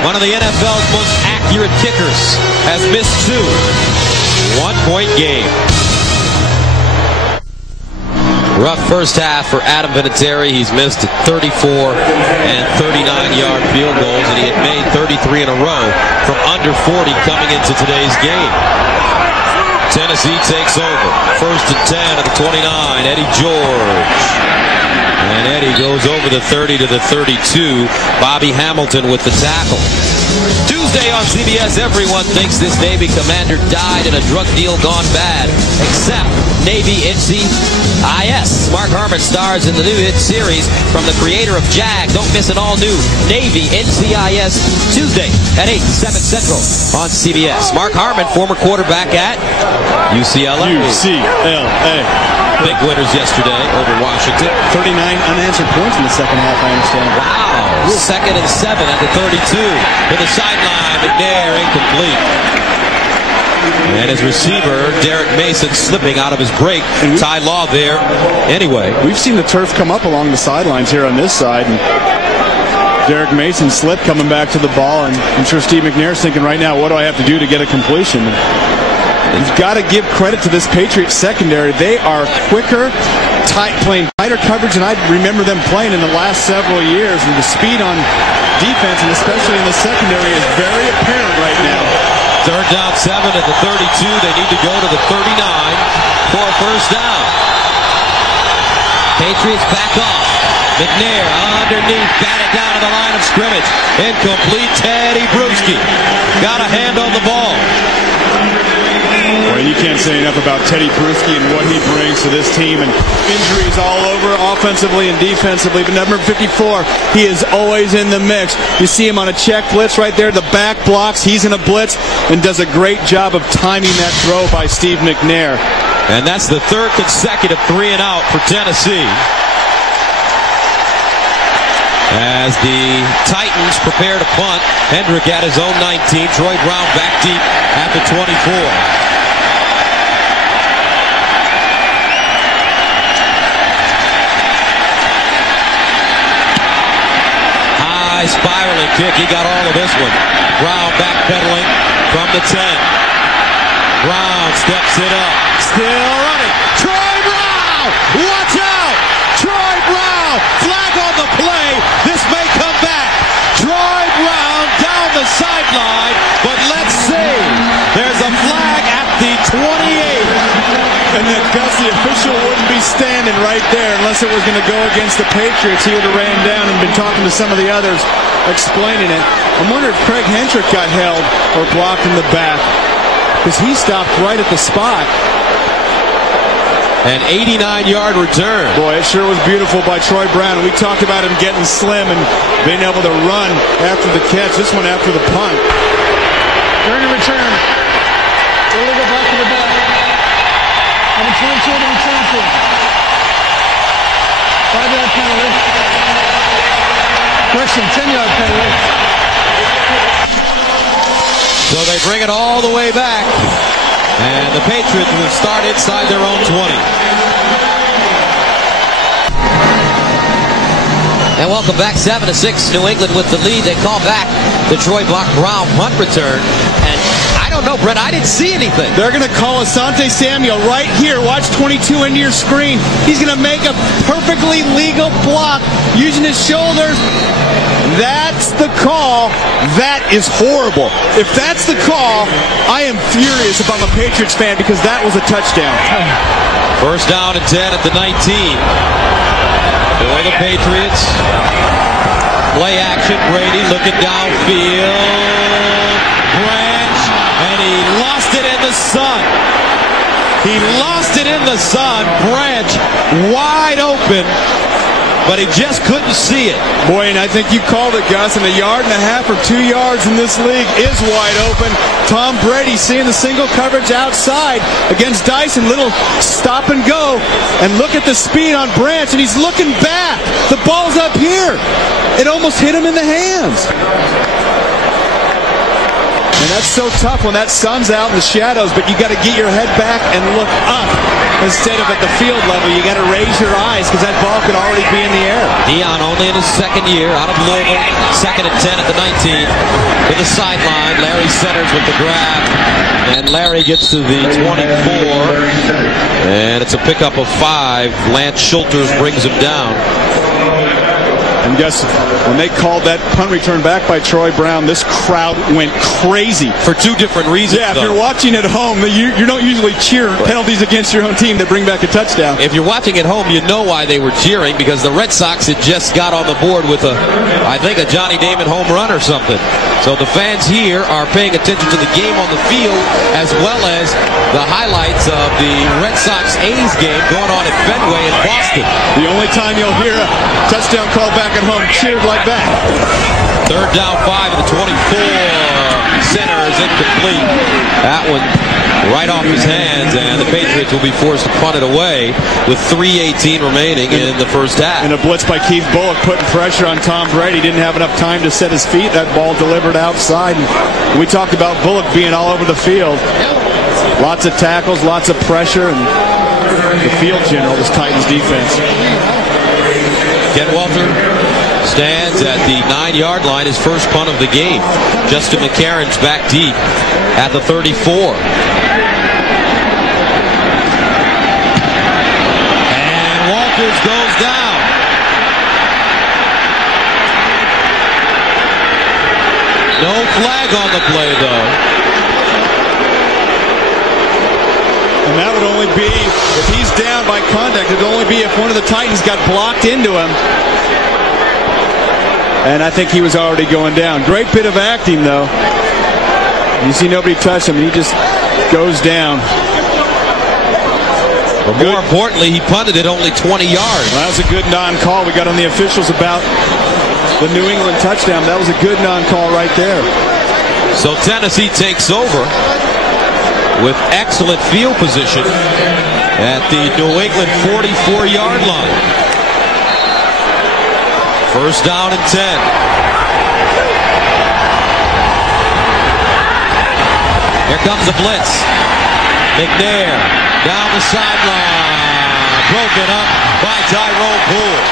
One of the NFL's most accurate kickers has missed 2. 1-point game. Rough first half for Adam Vinatieri. He's missed 34 and 39-yard field goals, and he had made 33 in a row from under 40 coming into today's game. Tennessee takes over. First and 10 at the 29. Eddie George. And Eddie goes over the 30 to the 32. Bobby Hamilton with the tackle. Tuesday on CBS, everyone thinks this Navy commander died in a drug deal gone bad, except Navy NCIS. Mark Harmon stars in the new hit series from the creator of Jag. Don't miss an all-new Navy NCIS Tuesday at 8, 7 Central on CBS. Mark Harmon, former quarterback at UCLA. Big winners yesterday over Washington. 39 unanswered points in the second half, I understand. Wow. Second and 7 at the 32. To the sideline, McNair incomplete. And his receiver, Derek Mason, slipping out of his break. Ty Law there anyway. We've seen the turf come up along the sidelines here on this side. And Derek Mason slipped coming back to the ball. And I'm sure Steve McNair's thinking right now, what do I have to do to get a completion? You've got to give credit to this Patriots secondary. They are quicker, playing tighter coverage than I remember them playing in the last several years. And the speed on defense, and especially in the secondary, is very apparent right now. Third down 7 at the 32. They need to go to the 39 for a first down. Patriots back off. McNair underneath, batted down to the line of scrimmage. Incomplete. Teddy Bruschi got a hand on the ball. Well, you can't say enough about Teddy Bruschi and what he brings to this team. And injuries all over, offensively and defensively. But number 54, he is always in the mix. You see him on a check blitz right there. The back blocks. He's in a blitz and does a great job of timing that throw by Steve McNair. And that's the third consecutive 3-and-out for Tennessee. As the Titans prepare to punt, Hendrick at his own 19. Troy Brown back deep at the 24. High spiraling kick. He got all of this one. Brown backpedaling from the 10. Brown steps it up. Still running. Troy Brown! Watch out! Troy Brown! Flag on the play. This may come back. Troy Brown down the sideline, but let's see. There's a flag at the 28. And then Gus, the official wouldn't be standing right there unless it was going to go against the Patriots. He would have ran down and been talking to some of the others, explaining it. I'm wondering if Craig Hendrick got held or blocked in the back, because he stopped right at the spot. An 89-yard return. Boy, it sure was beautiful by Troy Brown. We talked about him getting slim and being able to run after the catch. This one after the punt. During the return, illegal back to the back. Number 22 to return to. 5-yard penalty. Correction, 10-yard penalty. So they bring it all the way back. And the Patriots will start inside their own 20. And welcome back, 7-6, New England with the lead. They call back the Troy Brown punt return. And I don't know, Brent, I didn't see anything. They're going to call Asante Samuel right here. Watch 22 into your screen. He's going to make a perfectly legal block using his shoulders. That's the call. That is horrible. If that's the call, I am furious if I'm a Patriots fan, because that was a touchdown. First down and 10 at the 19. For the Patriots. Play action. Brady looking downfield. Branch. And he lost it in the sun. He lost it in the sun. Branch wide open. But he just couldn't see it. Boy, and I think you called it, Gus. And 1.5 yards or 2 yards in this league is wide open. Tom Brady seeing the single coverage outside against Dyson. Little stop and go. And look at the speed on Branch. And he's looking back. The ball's up here. It almost hit him in the hands. And that's so tough when that sun's out in the shadows, but you got to get your head back and look up instead of at the field level. You got to raise your eyes, because that ball could already be in the air. Dion only in his second year, out of Louisville, 2nd and 10 at the 19. To the sideline, Larry centers with the grab, and Larry gets to the 24, and it's a pickup of 5. Lance Schulters brings him down. And guess when they called that punt return back by Troy Brown, this crowd went crazy. For two different reasons. Yeah, if though. you're watching at home, you don't usually cheer penalties against your own team that bring back a touchdown. If you're watching at home, you know why they were cheering, because the Red Sox had just got on the board with I think a Johnny Damon home run or something. So the fans here are paying attention to the game on the field as well as the highlights of the Red Sox-A's game going on at Fenway in Boston. The only time you'll hear a touchdown call back at home cheered like that. Third down 5 of the 24. Center is incomplete. That one right off his hands, and the Patriots will be forced to punt it away with 3:18 remaining in the first half. And a blitz by Keith Bullock putting pressure on Tom Brady. Didn't have enough time to set his feet. That ball delivered outside. And we talked about Bullock being all over the field. Lots of tackles, lots of pressure, and the field general, this Titans defense. Ken Walter stands at the 9-yard line, his first punt of the game. Justin McCarron's back deep at the 34. And Walters goes down. No flag on the play, though. And that would only be, if he's down by contact, it would only be if one of the Titans got blocked into him. And I think he was already going down. Great bit of acting, though. You see nobody touch him, and he just goes down. But more importantly, he punted it only 20 yards. Well, that was a good non-call. We got on the officials about the New England touchdown. That was a good non-call right there. So Tennessee takes over with excellent field position at the New England 44-yard line. First down and 10. Here comes the blitz. McNair down the sideline. Broken up by Tyrone Poole.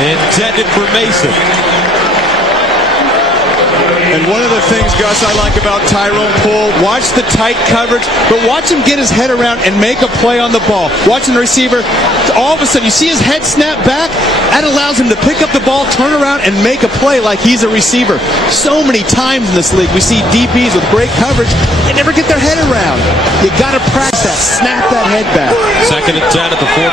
Intended for Mason. And one of the things, Gus, I like about Tyrone Poole, watch the tight coverage, but watch him get his head around and make a play on the ball. Watching the receiver, all of a sudden, you see his head snap back, that allows him to pick up the ball, turn around, and make a play like he's a receiver. So many times in this league, we see DBs with great coverage, they never get their head around. You got to practice that, snap that head back. Second and 10 at the 44.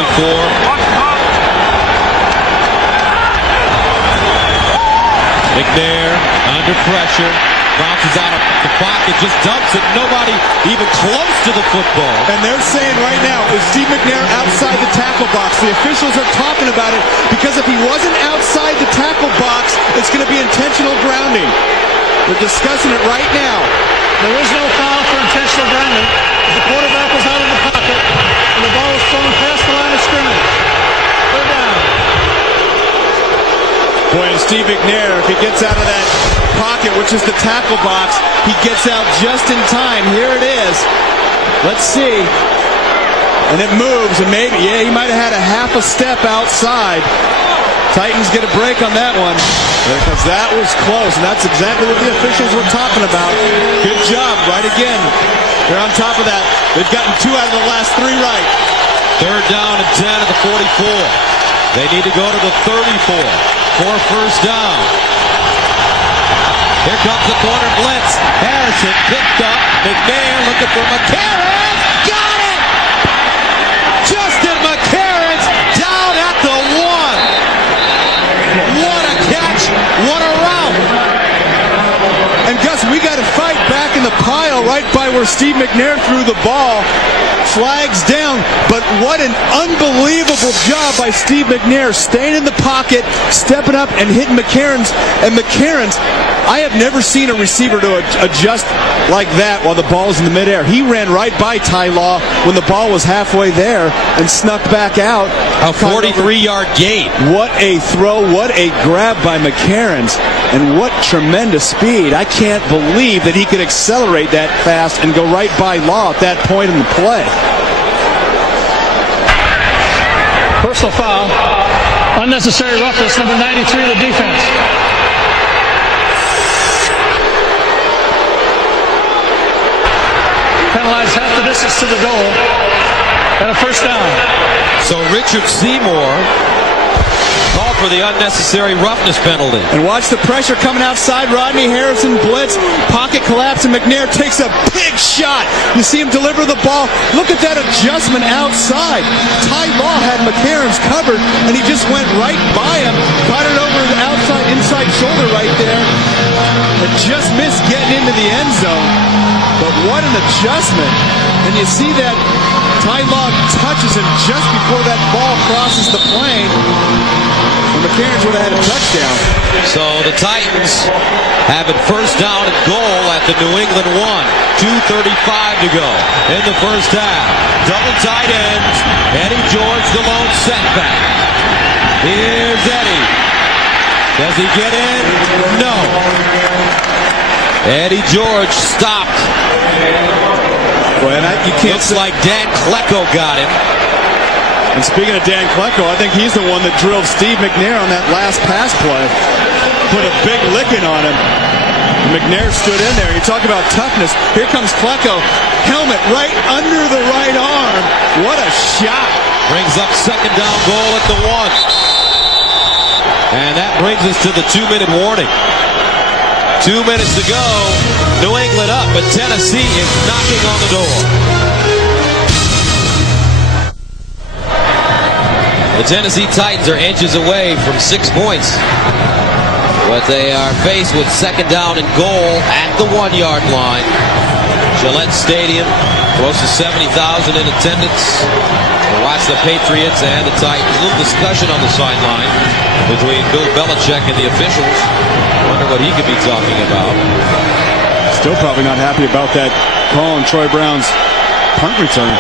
McNair under pressure, bounces out of the pocket, just dumps it. Nobody even close to the football. And they're saying right now, is Steve McNair outside the tackle box? The officials are talking about it because if he wasn't outside the tackle box, it's going to be intentional grounding. They're discussing it right now. There is no foul for intentional grounding. The quarterback was out of the pocket, and the ball was thrown past the line of scrimmage. Third down. Boy, and Steve McNair, if he gets out of that pocket, which is the tackle box, he gets out just in time. Here it is. Let's see. And it moves, and maybe, yeah, he might have had a half a step outside. Titans get a break on that one because that was close, and that's exactly what the officials were talking about. Good job, right again. They're on top of that. They've gotten 2 out of the last 3 right. Third down and 10 at the 44. They need to go to the 34 for first down. Here comes the corner blitz. Harrison picked up. McNair looking for McCarron. Got it! Justin McCarron's down at the 1. What a catch. What a route. And Gus, we got to fight back in the pile right by where Steve McNair threw the ball. Flags down, but what an unbelievable job by Steve McNair, staying in the pocket, stepping up and hitting McCarron's. And McCarron's, I have never seen a receiver to adjust like that while the ball is in the midair. He ran right by Ty Law when the ball was halfway there and snuck back out. A 43-yard gain. What a throw, what a grab by McCarron's, and what tremendous speed. I can't believe that he could accelerate that fast and go right by Law at that point in the play. Personal foul. Unnecessary roughness, number 93 of the defense. Penalized half the distance to the goal. and a first down. So Richard Seymour called for the unnecessary roughness penalty. And watch the pressure coming outside. Rodney Harrison blitz. Pocket collapse, and McNair takes a big shot. You see him deliver the ball. Look at that adjustment outside. Ty Law had McCarron's covered, and he just went right by him. Caught it over the outside, inside shoulder right there. And just missed getting into the end zone. But what an adjustment. And you see that Ty Law touches him just before that ball crosses the plane. And McCarron's would have had a touchdown. So the Titans have it first down and goal at the New England 1. 2:35 to go in the first half. Double tight ends. Eddie George, the lone setback. Here's Eddie. Does he get in? No. Eddie George stopped. Boy, and you can't Looks like Dan Klecko got him. And speaking of Dan Klecko, I think he's the one that drilled Steve McNair on that last pass play. Put a big licking on him. McNair stood in there. You talk about toughness. Here comes Klecko. Helmet right under the right arm. What a shot. Brings up second down goal at the 1. And that brings us to the 2-minute warning. 2 minutes to go. New England up, but Tennessee is knocking on the door. The Tennessee Titans are inches away from 6 points. But they are faced with second down and goal at the 1-yard line. Gillette Stadium, close to 70,000 in attendance to watch the Patriots and the Titans. A little discussion on the sideline between Bill Belichick and the officials. Wonder what he could be talking about. Still probably not happy about that call on Troy Brown's punt return.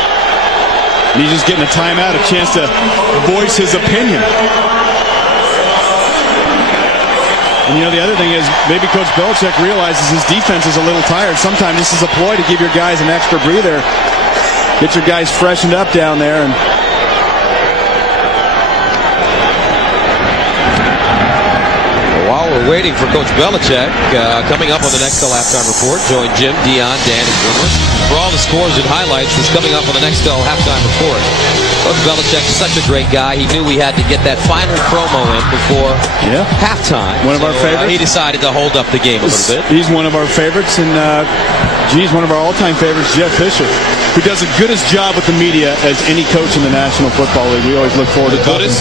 And he's just getting a timeout, a chance to voice his opinion. And you know, the other thing is, maybe Coach Belichick realizes his defense is a little tired. Sometimes this is a ploy to give your guys an extra breather. Get your guys freshened up down there. And while we're waiting for Coach Belichick, coming up on the Nextel Halftime Report, join Jim, Dion, Dan, and Boomer for all the scores and highlights that's coming up on the Nextel Halftime Report. Coach Belichick's such a great guy. He knew we had to get that final promo in before halftime. One of our favorites. He decided to hold up the game a little bit. He's one of our favorites, and one of our all-time favorites, Jeff Fisher, who does as good a job with the media as any coach in the National Football League. We always look forward to talking.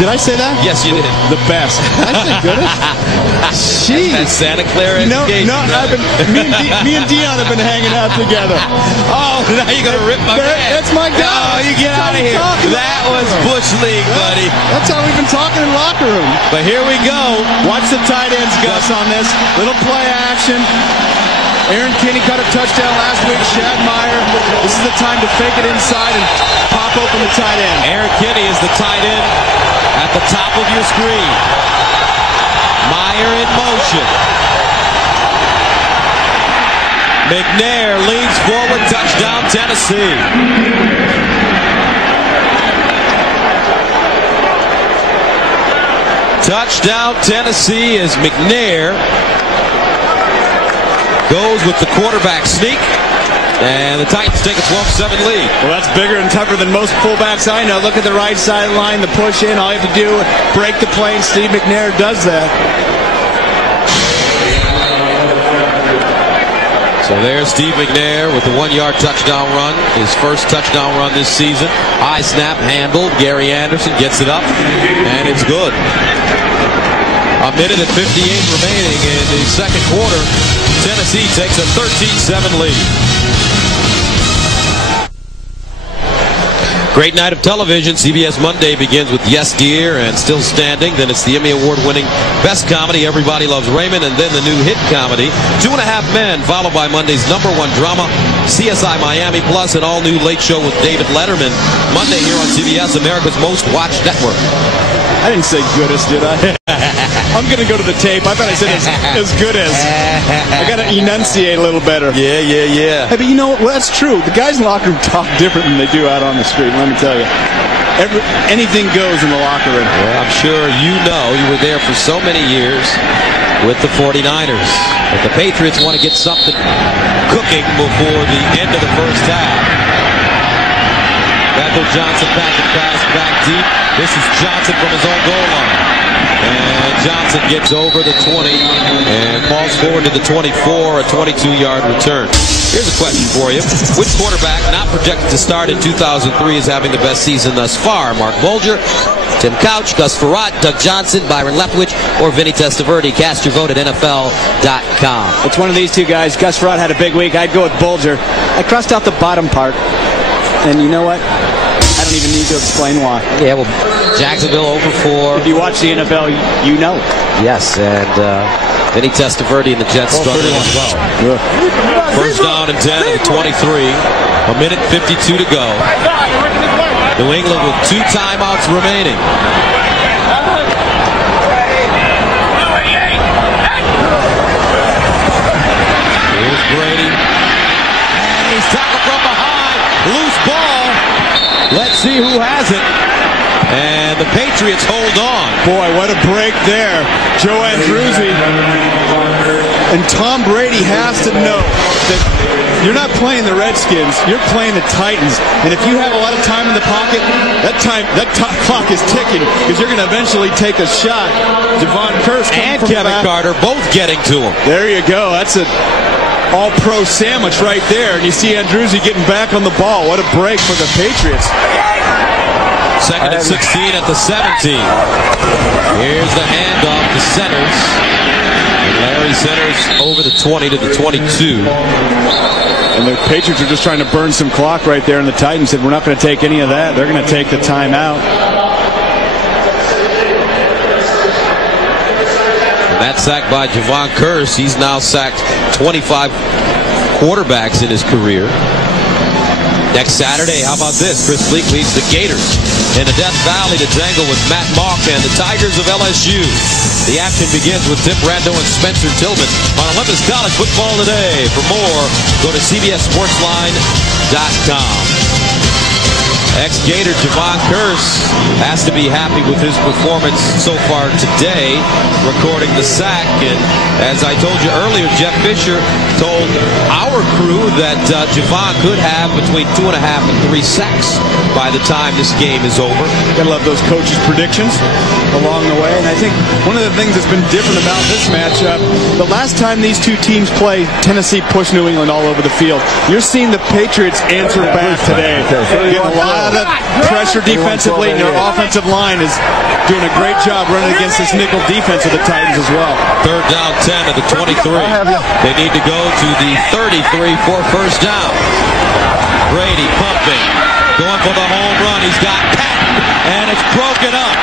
Did I say that? Yes, you did. The best. I say goodest. Jeez. That's Santa Clara education. No, me and Dion have been hanging out together. Oh, now you're going to rip my man. That's my guy. Oh, you get out of here. That was Bush League, buddy. That's how we've been talking in the locker room. But here we go. Watch the tight ends, Gus, on this. Little play action. Aaron Kinney caught a touchdown last week. Shad Meyer. This is the time to fake it inside and pop open the tight end. Aaron Kinney is the tight end at the top of your screen. Meyer in motion. McNair leans forward. Touchdown, Tennessee. Touchdown, Tennessee, as McNair goes with the quarterback sneak, and the Titans take a 12-7 lead. Well, that's bigger and tougher than most fullbacks I know. Look at the right sideline, the push in. All you have to do, break the play, and Steve McNair does that. So there's Steve McNair with the 1-yard touchdown run, his first touchdown run this season. High snap handled. Gary Anderson gets it up, and it's good. A minute and 58 remaining in the second quarter. Tennessee takes a 13-7 lead. Great night of television. CBS Monday begins with Yes Dear and Still Standing. Then it's the Emmy Award-winning Best Comedy, Everybody Loves Raymond, and then the new hit comedy, 2.5 Men, followed by Monday's #1 drama, CSI Miami, plus an all-new Late Show with David Letterman. Monday here on CBS, America's most watched network. I didn't say goodest, did I? I'm going to go to the tape. I thought I said as good as. I got to enunciate a little better. Yeah. Hey, but you know what? Well, that's true. The guys in the locker room talk different than they do out on the street, let me tell you. Anything goes in the locker room. Well, I'm sure you know. You were there for so many years with the 49ers. But the Patriots want to get something cooking before the end of the first half. Bethel Johnson batting pass back deep. This is Johnson from his own goal line. And Johnson gets over the 20 and falls forward to the 24, a 22-yard return. Here's a question for you. Which quarterback not projected to start in 2003 is having the best season thus far? Mark Bolger, Tim Couch, Gus Frerotte, Doug Johnson, Byron Leftwich, or Vinny Testaverde? Cast your vote at NFL.com. It's one of these two guys. Gus Frerotte had a big week. I'd go with Bolger. I crossed out the bottom part. And you know what? I don't even need to explain why. Yeah, well, Jacksonville over 4. If you watch the NFL, you know. Yes, and Vinny Testaverde and the Jets struggling as well. First down and 10 at the 23. A minute 52 to go. New England with 2 timeouts remaining. Here's Brady. And he's tackled from behind. Loose ball. Let's see who has it. And the Patriots hold on. Boy, what a break there. Joe Andruzzi. And Tom Brady has to know that you're not playing the Redskins, you're playing the Titans. And if you have a lot of time in the pocket, that clock is ticking because you're going to eventually take a shot. Javon Curse and Kevin Carter both getting to him. There you go. That's an all-pro sandwich right there. And you see Andruzzi getting back on the ball. What a break for the Patriots. Second and 16 at the 17. Here's the handoff to Centers. And Larry Centers over the 20 to the 22. And the Patriots are just trying to burn some clock right there, and the Titans said, we're not going to take any of that. They're going to take the timeout. And that sack by Javon Curse. He's now sacked 25 quarterbacks in his career. Next Saturday, how about this? Chris Fleet leads the Gators in the Death Valley to jangle with Matt Mock and the Tigers of LSU. The action begins with Tim Brando and Spencer Tillman on Olympus College Football today. For more, go to CBSSportsline.com. Ex-Gator Javon Curse has to be happy with his performance so far today, recording the sack. And as I told you earlier, Jeff Fisher told our crew that Javon could have between 2.5 and 3 sacks by the time this game is over. Gotta love those coaches' predictions along the way. And I think one of the things that's been different about this matchup, the last time these two teams played, Tennessee pushed New England all over the field. You're seeing the Patriots answer back today. Getting a lot of pressure defensively, and their offensive line is doing a great job running against this nickel defense of the Titans as well. Third down 10 at the 23. They need to go to the 33 for first down. Brady pumping, going for the home run. He's got Patton, and it's broken up.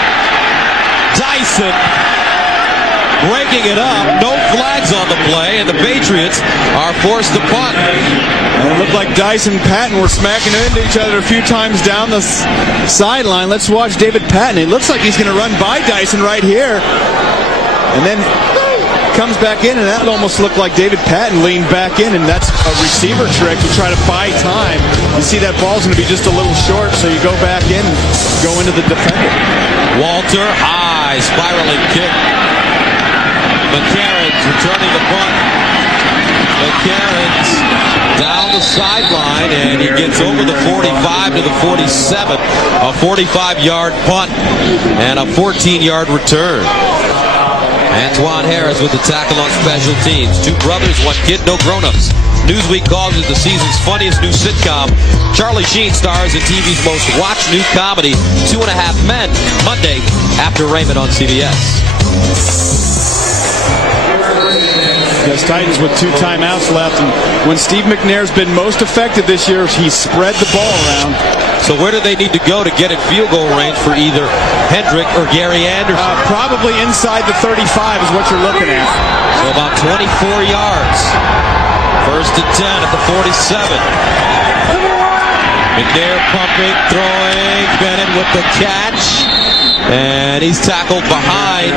Dyson breaking it up. No flags on the play, and the Patriots are forced to punt. And it looked like Dyson and Patton were smacking into each other a few times down the sideline. Let's watch David Patton. It looks like he's going to run by Dyson right here. And then comes back in, and that almost looked like David Patton leaned back in, and that's a receiver trick to try to buy time. You see that ball's going to be just a little short, so you go back in and go into the defender. Walter, high, spiraling kick. McCarron's returning the punt. McCarron's down the sideline, and he gets over the 45 to the 47. A 45-yard punt and a 14-yard return. Antoine Harris with the tackle on special teams. 2 brothers, 1 kid, no grown-ups. Newsweek calls it the season's funniest new sitcom. Charlie Sheen stars in TV's most watched new comedy, 2.5 Men, Monday after Raymond on CBS. Yes, Titans with 2 timeouts left, and when Steve McNair's been most effective this year, he's spread the ball around. So where do they need to go to get in field goal range for either Hendrick or Gary Anderson? Probably inside the 35 is what you're looking at. So about 24 yards. First and 10 at the 47. McNair pumping, throwing, Bennett with the catch. And he's tackled behind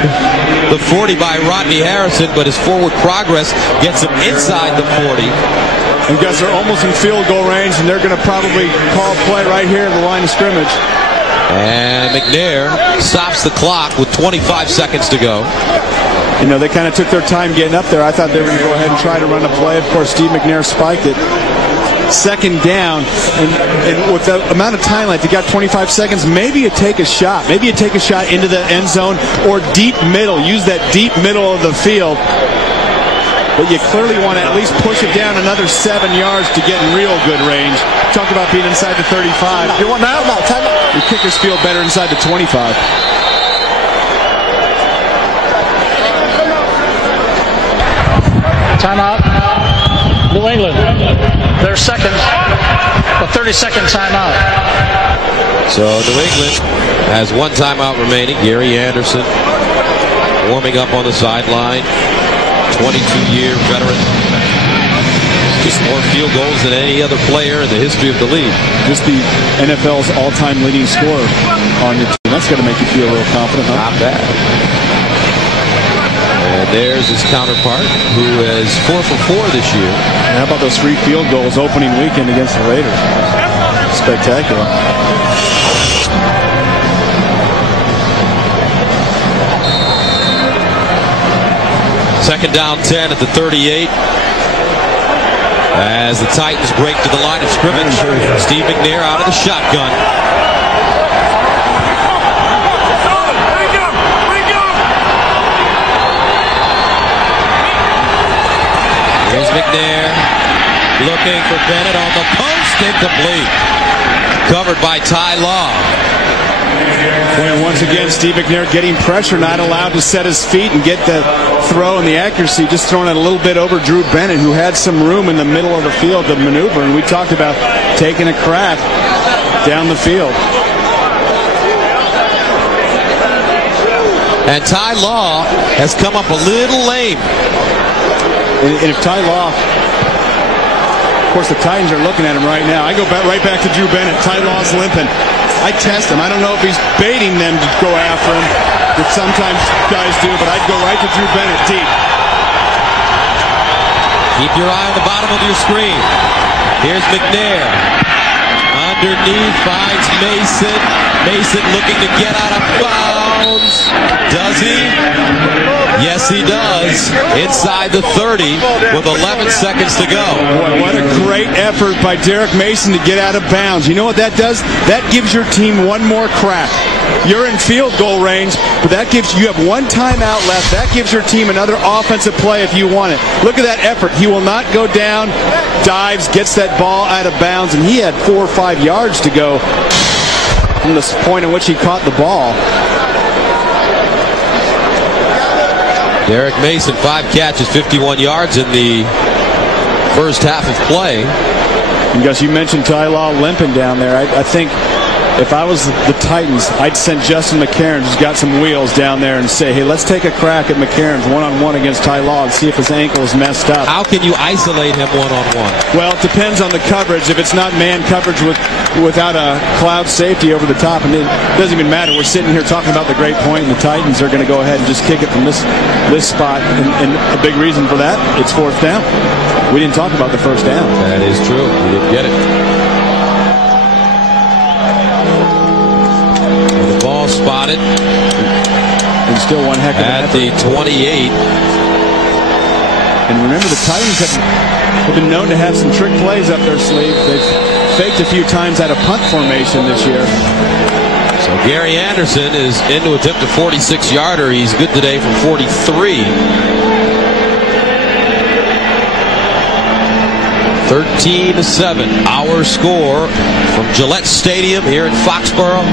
the 40 by Rodney Harrison, but his forward progress gets him inside the 40. You guys are almost in field goal range, and they're going to probably call play right here at the line of scrimmage. And McNair stops the clock with 25 seconds to go. You know, they kind of took their time getting up there. I thought they were going to go ahead and try to run a play. Of course, Steve McNair spiked it. second down, and with the amount of time left, you got 25 seconds, maybe you take a shot. Maybe you take a shot into the end zone or deep middle. Use that deep middle of the field. But you clearly want to at least push it down another 7 yards to get in real good range. Talk about being inside the 35. You want now? Your kickers feel better inside the 25. Timeout. New England. Their second. A 30-second timeout. So New England has one timeout remaining. Gary Anderson warming up on the sideline. 22-year veteran. Just more field goals than any other player in the history of the league. Just the NFL's all-time leading scorer on your team. That's got to make you feel a little confident, huh? Not bad. And there's his counterpart, who is 4 for 4 this year. And how about those 3 field goals opening weekend against the Raiders? Spectacular. Second down 10 at the 38. As the Titans break to the line of scrimmage. Steve McNair out of the shotgun. Here's McNair looking for Bennett on the post. Incomplete. Covered by Ty Law. And once again, Steve McNair getting pressure, not allowed to set his feet and get the throw and the accuracy, just throwing it a little bit over Drew Bennett, who had some room in the middle of the field to maneuver. And we talked about taking a crack down the field. And Ty Law has come up a little lame. And if Ty Law, of course, the Titans are looking at him right now. I go right back to Drew Bennett. Ty Law's limping. I test him. I don't know if he's baiting them to go after him, which sometimes guys do, but I'd go right to Drew Bennett deep. Keep your eye on the bottom of your screen. Here's McNair. Underneath finds Mason. Mason looking to get out of bounds. Does he? Yes, he does. Inside the 30 with 11 seconds to go. Boy, what a great effort by Derek Mason to get out of bounds. You know what that does? That gives your team one more crack. You're in field goal range, but that gives you have one timeout left. That gives your team another offensive play if you want it. Look at that effort. He will not go down, dives, gets that ball out of bounds, and he had 4 or 5 yards to go from the point at which he caught the ball. Derek Mason, 5 catches, 51 yards in the first half of play. And Gus, you mentioned Ty Law limping down there. I think if I was the Titans, I'd send Justin McCarron, who's got some wheels, down there and say, hey, let's take a crack at McCarron's one-on-one against Ty Law and see if his ankle is messed up. How can you isolate him one-on-one? Well, it depends on the coverage. If it's not man coverage without a cloud safety over the top, and it doesn't even matter. We're sitting here talking about the great point, and the Titans are going to go ahead and just kick it from this spot. And a big reason for that, it's 4th down. We didn't talk about the first down. That is true. We didn't get it. And the ball spotted. And still one heck of an effort. At the 28. And remember, the Titans have been known to have some trick plays up their sleeve. They've faked a few times out of punt formation this year. So Gary Anderson is in to attempt a 46-yarder. He's good today from 43. 13-7, our score from Gillette Stadium here in Foxborough.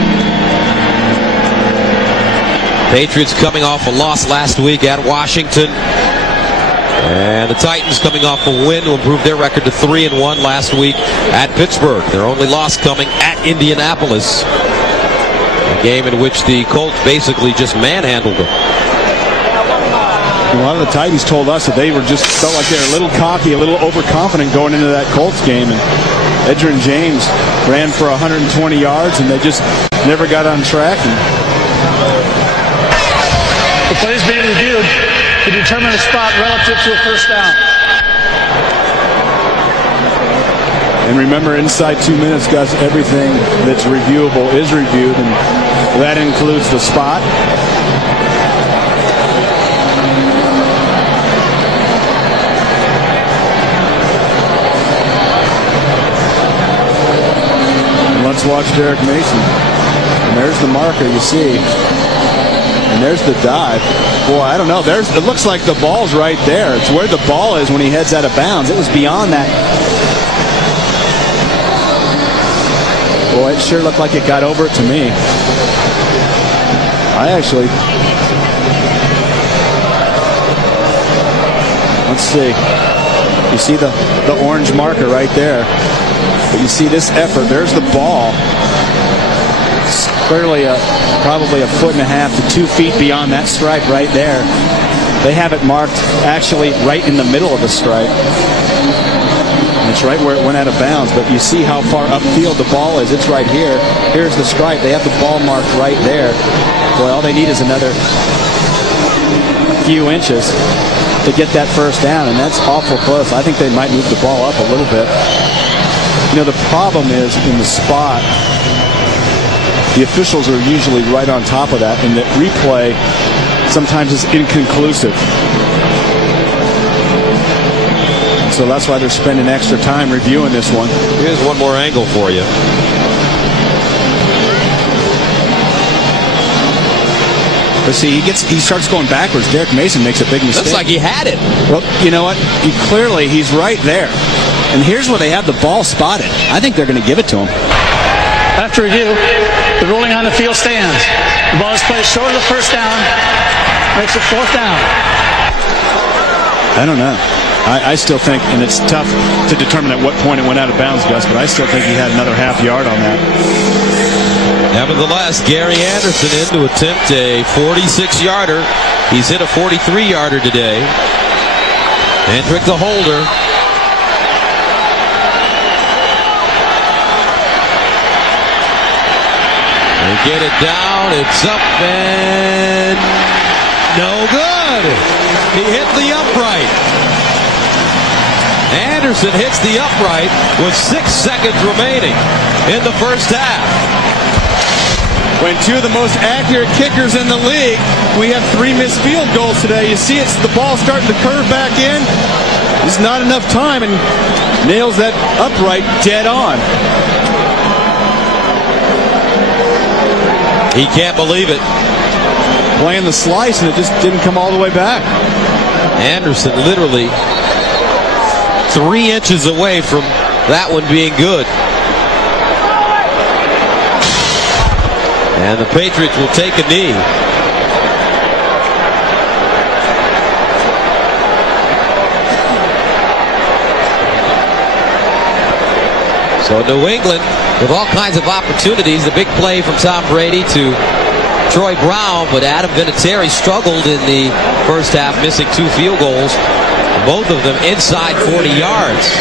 Patriots coming off a loss last week at Washington. And the Titans coming off a win to improve their record to 3-1 last week at Pittsburgh. Their only loss coming at Indianapolis. A game in which the Colts basically just manhandled them. A lot of the Titans told us that they felt like they were a little cocky, a little overconfident going into that Colts game. And Edgerrin James ran for 120 yards, and they just never got on track. The plays being reviewed to determine a spot relative to a first down. And remember, inside 2 minutes, Gus, everything that's reviewable is reviewed, and that includes the spot. let's watch Derek Mason. And there's the marker, you see. And there's the dive. Boy, I don't know. It looks like the ball's right there. It's where the ball is when he heads out of bounds. It was beyond that. Boy, it sure looked like it got over it to me. Let's see. You see the orange marker right there. But you see this effort. There's the ball. It's clearly probably 1.5 to 2 feet beyond that stripe right there. They have it marked actually right in the middle of the stripe. And it's right where it went out of bounds. But you see how far upfield the ball is. It's right here. Here's the stripe. They have the ball marked right there. Boy, all they need is another few inches to get that first down, and that's awful close. I think they might move the ball up a little bit. You know, the problem is in the spot, the officials are usually right on top of that, and the replay sometimes is inconclusive. So that's why they're spending extra time reviewing this one. Here's one more angle for you. But see, he starts going backwards. Derek Mason makes a big mistake. Looks like he had it. Well, you know what? He's right there. And here's where they have the ball spotted. I think they're going to give it to him. After review, the ruling on the field stands. The ball is placed short of the first down. Makes it 4th down. I don't know. I still think, and it's tough to determine at what point it went out of bounds, Gus, but I still think he had another half yard on that. Nevertheless, Gary Anderson in to attempt a 46-yarder. He's hit a 43-yarder today. Hendrick the holder. They get it down. It's up and no good. He hit the upright. Anderson hits the upright with 6 seconds remaining in the first half. When two of the most accurate kickers in the league, we have 3 missed field goals today. You see it's the ball starting to curve back in. There's not enough time, and nails that upright dead on. He can't believe it. Playing the slice, and it just didn't come all the way back. Anderson literally 3 inches away from that one being good. And the Patriots will take a knee. So New England with all kinds of opportunities. The big play from Tom Brady to Troy Brown, but Adam Vinatieri struggled in the first half, missing 2 field goals. Both of them inside 40 yards.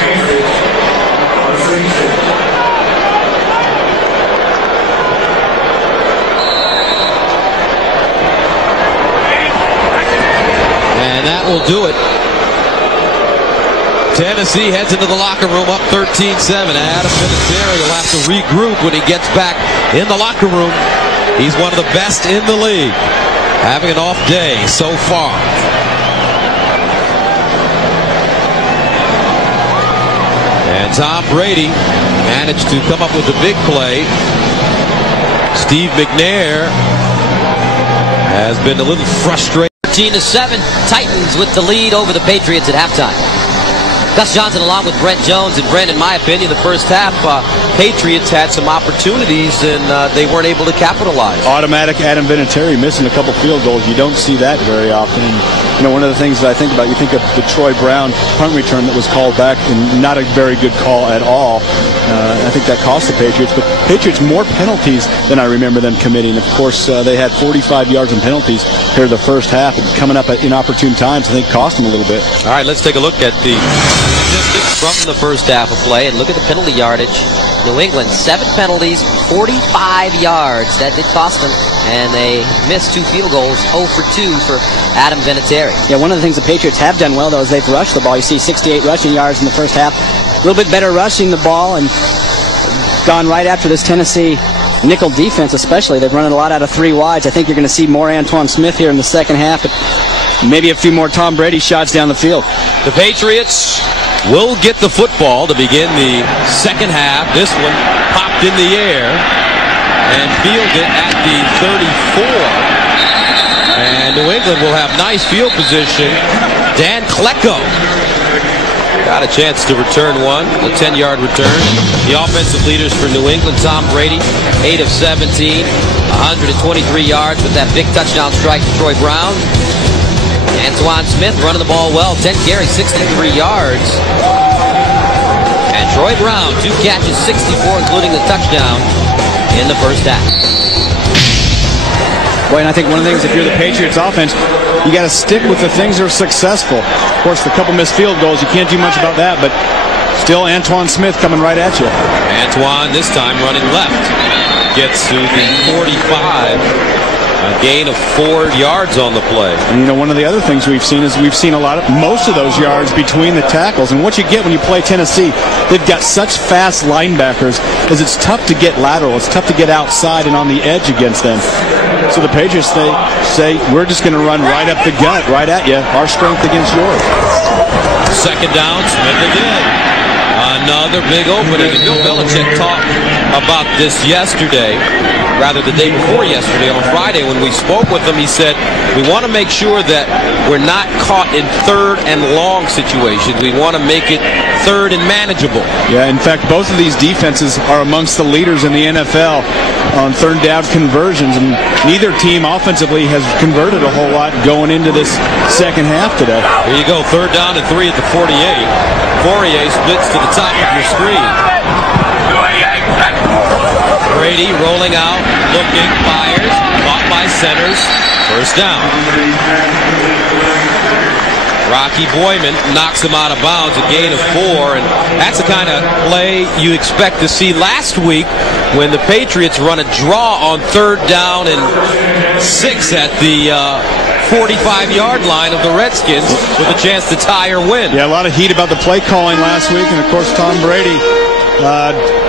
And that will do it. Tennessee heads into the locker room up 13-7. Adam Vinatieri will have to regroup when he gets back in the locker room. He's one of the best in the league, having an off day so far. And Tom Brady managed to come up with a big play. Steve McNair has been a little frustrated. 13-7, Titans with the lead over the Patriots at halftime. Gus Johnson along with Brent Jones. And Brent, in my opinion, the first half, Patriots had some opportunities and they weren't able to capitalize. Automatic Adam Vinatieri missing a couple field goals. You don't see that very often. And, you know, one of the things that I think about, you think of the Troy Brown punt return that was called back, and not a very good call at all. I think that cost the Patriots. But Patriots more penalties than I remember them committing. Of course, they had 45 yards in penalties here the first half, and coming up at inopportune times, I think cost them a little bit. All right, let's take a look at the statistics from the first half of play and look at the penalty yardage. New England, 7 penalties, 45 yards. That did cost them, and they missed 2 field goals, 0 for 2 for Adam Vinatieri. Yeah, one of the things the Patriots have done well, though, is they've rushed the ball. You see 68 rushing yards in the first half. A little bit better rushing the ball, and gone right after this Tennessee nickel defense especially. They've run a lot out of 3 wides. I think you're going to see more Antoine Smith here in the second half, but maybe a few more Tom Brady shots down the field. The Patriots will get the football to begin the second half. This one popped in the air and fielded at the 34. And New England will have nice field position. Dan Klecko got a chance to return one, a 10-yard return. The offensive leaders for New England, Tom Brady, 8 of 17, 123 yards with that big touchdown strike to Troy Brown. Antoine Smith running the ball well, 10 carries, 63 yards. And Troy Brown, 2 catches, 64, including the touchdown in the first half. Boy, and I think one of the things, if you're the Patriots offense, you got to stick with the things that are successful. Of course, the couple missed field goals, you can't do much about that, but still Antoine Smith coming right at you. Antoine this time running left. Gets to the 45. A gain of 4 yards on the play. And, you know, one of the other things we've seen is most of those yards between the tackles. And what you get when you play Tennessee, they've got such fast linebackers, is it's tough to get lateral. It's tough to get outside and on the edge against them. So the Patriots, they say, we're just going to run right up the gut, right at you. Our strength against yours. Second down, Smith again. Another big opening. And Bill Belichick talked about this yesterday, rather the day before yesterday, on Friday when we spoke with him. He said, we want to make sure that we're not caught in third and long situations. We want to make it third and manageable. Yeah, in fact, both of these defenses are amongst the leaders in the NFL on third down conversions, and neither team offensively has converted a whole lot going into this second half today. Here you go, third down and 3 at the 48. Fourier splits to the top of your screen. Brady rolling out, looking, fires, caught by centers, first down. Rocky Boyman knocks him out of bounds, a gain of 4, and that's the kind of play you expect to see last week when the Patriots run a draw on third down and 6 at the 45-yard line of the Redskins with a chance to tie or win. Yeah, a lot of heat about the play calling last week, and of course Tom Brady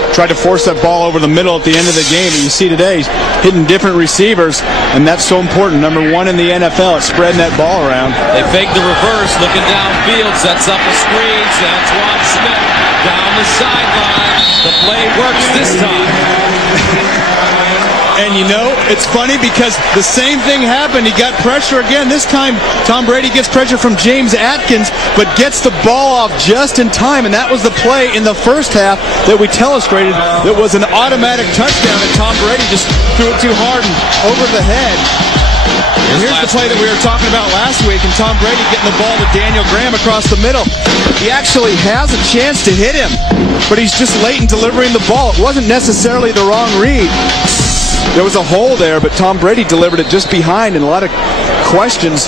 tried to force that ball over the middle at the end of the game. And you see today, he's hitting different receivers, and that's so important. Number 1 in the NFL at spreading that ball around. They fake the reverse, looking downfield, sets up a screen. Antoine Smith down the sideline. The play works this time. And you know, it's funny because the same thing happened. He got pressure again. This time, Tom Brady gets pressure from James Atkins, but gets the ball off just in time. And that was the play in the first half that we illustrated that was an automatic touchdown, and Tom Brady just threw it too hard and over the head. And here's the play that we were talking about last week, and Tom Brady getting the ball to Daniel Graham across the middle. He actually has a chance to hit him, but he's just late in delivering the ball. It wasn't necessarily the wrong read. There was a hole there, but Tom Brady delivered it just behind, and a lot of questions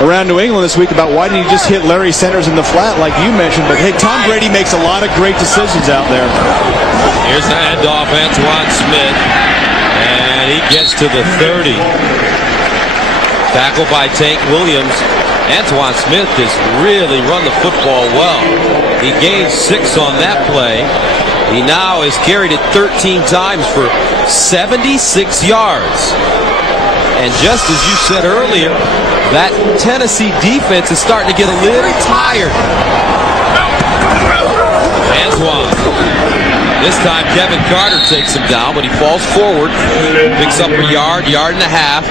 around New England this week about why didn't he just hit Larry Centers in the flat like you mentioned. But hey, Tom Brady makes a lot of great decisions out there. Here's the handoff, Antoine Smith, and he gets to the 30. Tackled by Tank Williams. Antoine Smith has really run the football well. He gained 6 on that play. He now has carried it 13 times for 76 yards. And just as you said earlier, that Tennessee defense is starting to get a little tired. Antoine. This time Kevin Carter takes him down, but he falls forward, picks up a yard and a half.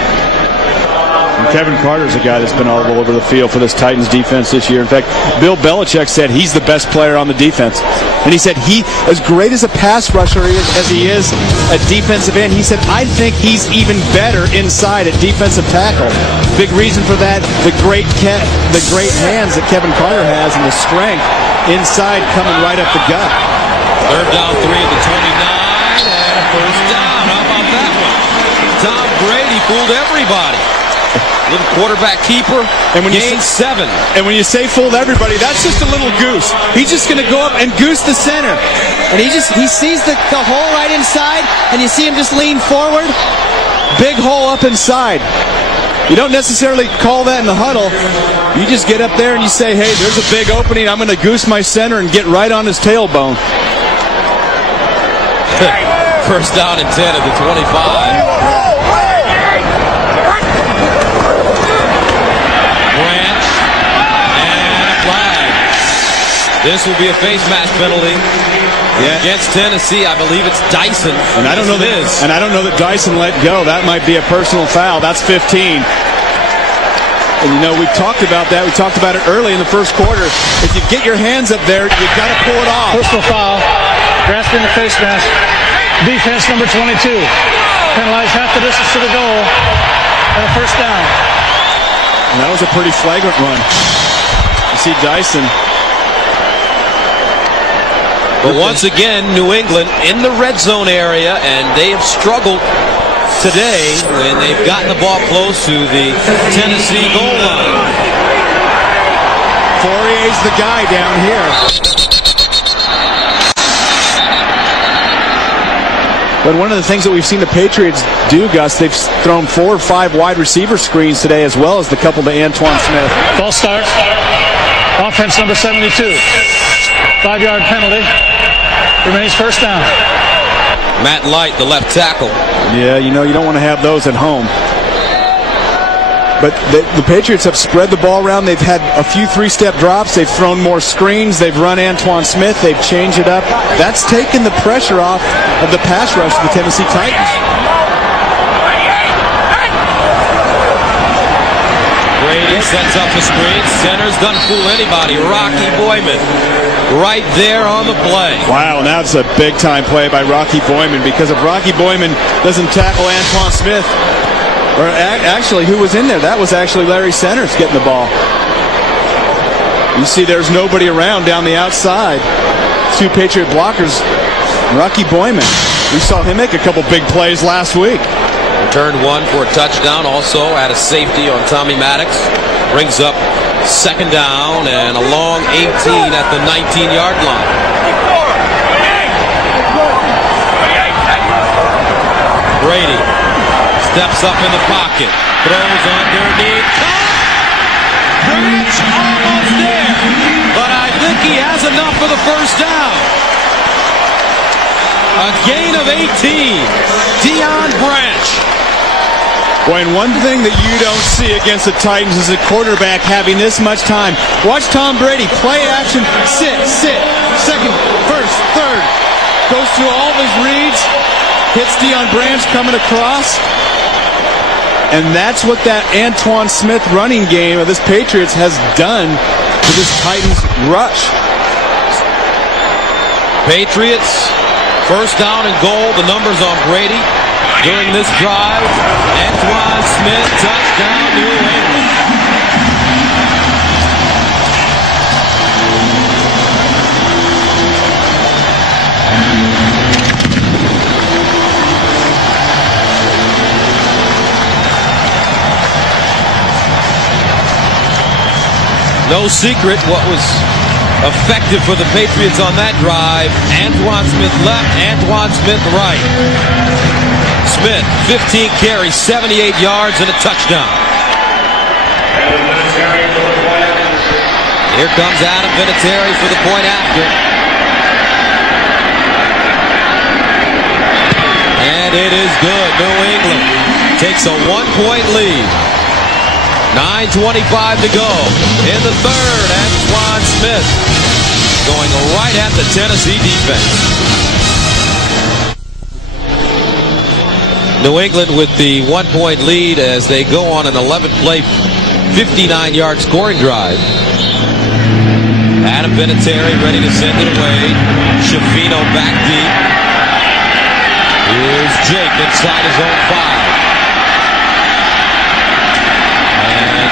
And Kevin Carter's a guy that's been all over the field for this Titans defense this year. In fact, Bill Belichick said he's the best player on the defense. And he said he, as great as a pass rusher as he is at defensive end, he said, I think he's even better inside at defensive tackle. Big reason for that, the great hands that Kevin Carter has and the strength inside coming right up the gut. Third down, 3 at the 29, and a first down. How about that one? Tom Brady fooled everybody. Little quarterback keeper, and when gained 7. And when you say fooled everybody, that's just a little goose. He's just going to go up and goose the center. And he sees the hole right inside, and you see him just lean forward. Big hole up inside. You don't necessarily call that in the huddle. You just get up there and you say, hey, there's a big opening. I'm going to goose my center and get right on his tailbone. First down and 10 at the 25. This will be a face mask penalty against Tennessee. I believe it's Dyson. And I don't know that Dyson let go. That might be a personal foul. That's 15. And you know, we've talked about that. We talked about it early in the first quarter. If you get your hands up there, you've got to pull it off. Personal foul. Grasping the face mask. Defense number 22. Penalized half the distance to the goal. And a first down. And that was a pretty flagrant run. You see Dyson. But once again, New England in the red zone area, and they have struggled today when they've gotten the ball close to the Tennessee goal line. Fourier's the guy down here. But one of the things that we've seen the Patriots do, Gus, they've thrown 4 or 5 wide receiver screens today, as well as the couple to Antoine Smith. False start. Offense number 72. 5-yard penalty. Remains first down. Matt Light, the left tackle. Yeah, you know, you don't want to have those at home. But the Patriots have spread the ball around. They've had a few 3-step drops. They've thrown more screens. They've run Antoine Smith. They've changed it up. That's taken the pressure off of the pass rush of the Tennessee Titans. Brady sets up the screen. Centers, doesn't fool anybody. Rocky Boyman right there on the play. Wow, and that's a big-time play by Rocky Boyman, because if Rocky Boyman doesn't tackle Antoine Smith, or actually, who was in there? That was actually Larry Centers getting the ball. You see there's nobody around down the outside. 2 Patriot blockers. Rocky Boyman. We saw him make a couple big plays last week. Returned 1 for a touchdown. Also had a safety on Tommy Maddox. Brings up second down and a long 18 at the 19-yard line. Brady steps up in the pocket, throws underneath. Branch almost there, but I think he has enough for the first down. A gain of 18. Deion Branch. Boy, and one thing that you don't see against the Titans is a quarterback having this much time. Watch Tom Brady, play action, sit, second, first, third. Goes through all of his reads, hits Deion Branch coming across. And that's what that Antoine Smith running game of this Patriots has done to this Titans rush. Patriots, first down and goal. The numbers on Brady during this drive. Antoine Smith, touchdown, New England. No secret what was effective for the Patriots on that drive. Antoine Smith left, Antoine Smith right. Smith, 15 carries, 78 yards, and a touchdown. Here comes Adam Vinatieri for the point after. And it is good. New England takes a 1-point lead. 9:25 to go in the third. Antoine Smith going right at the Tennessee defense. New England with the 1-point lead as they go on an 11-play, 59-yard scoring drive. Adam Vinatieri ready to send it away. Schifino back deep. Here's Jake inside his own 5.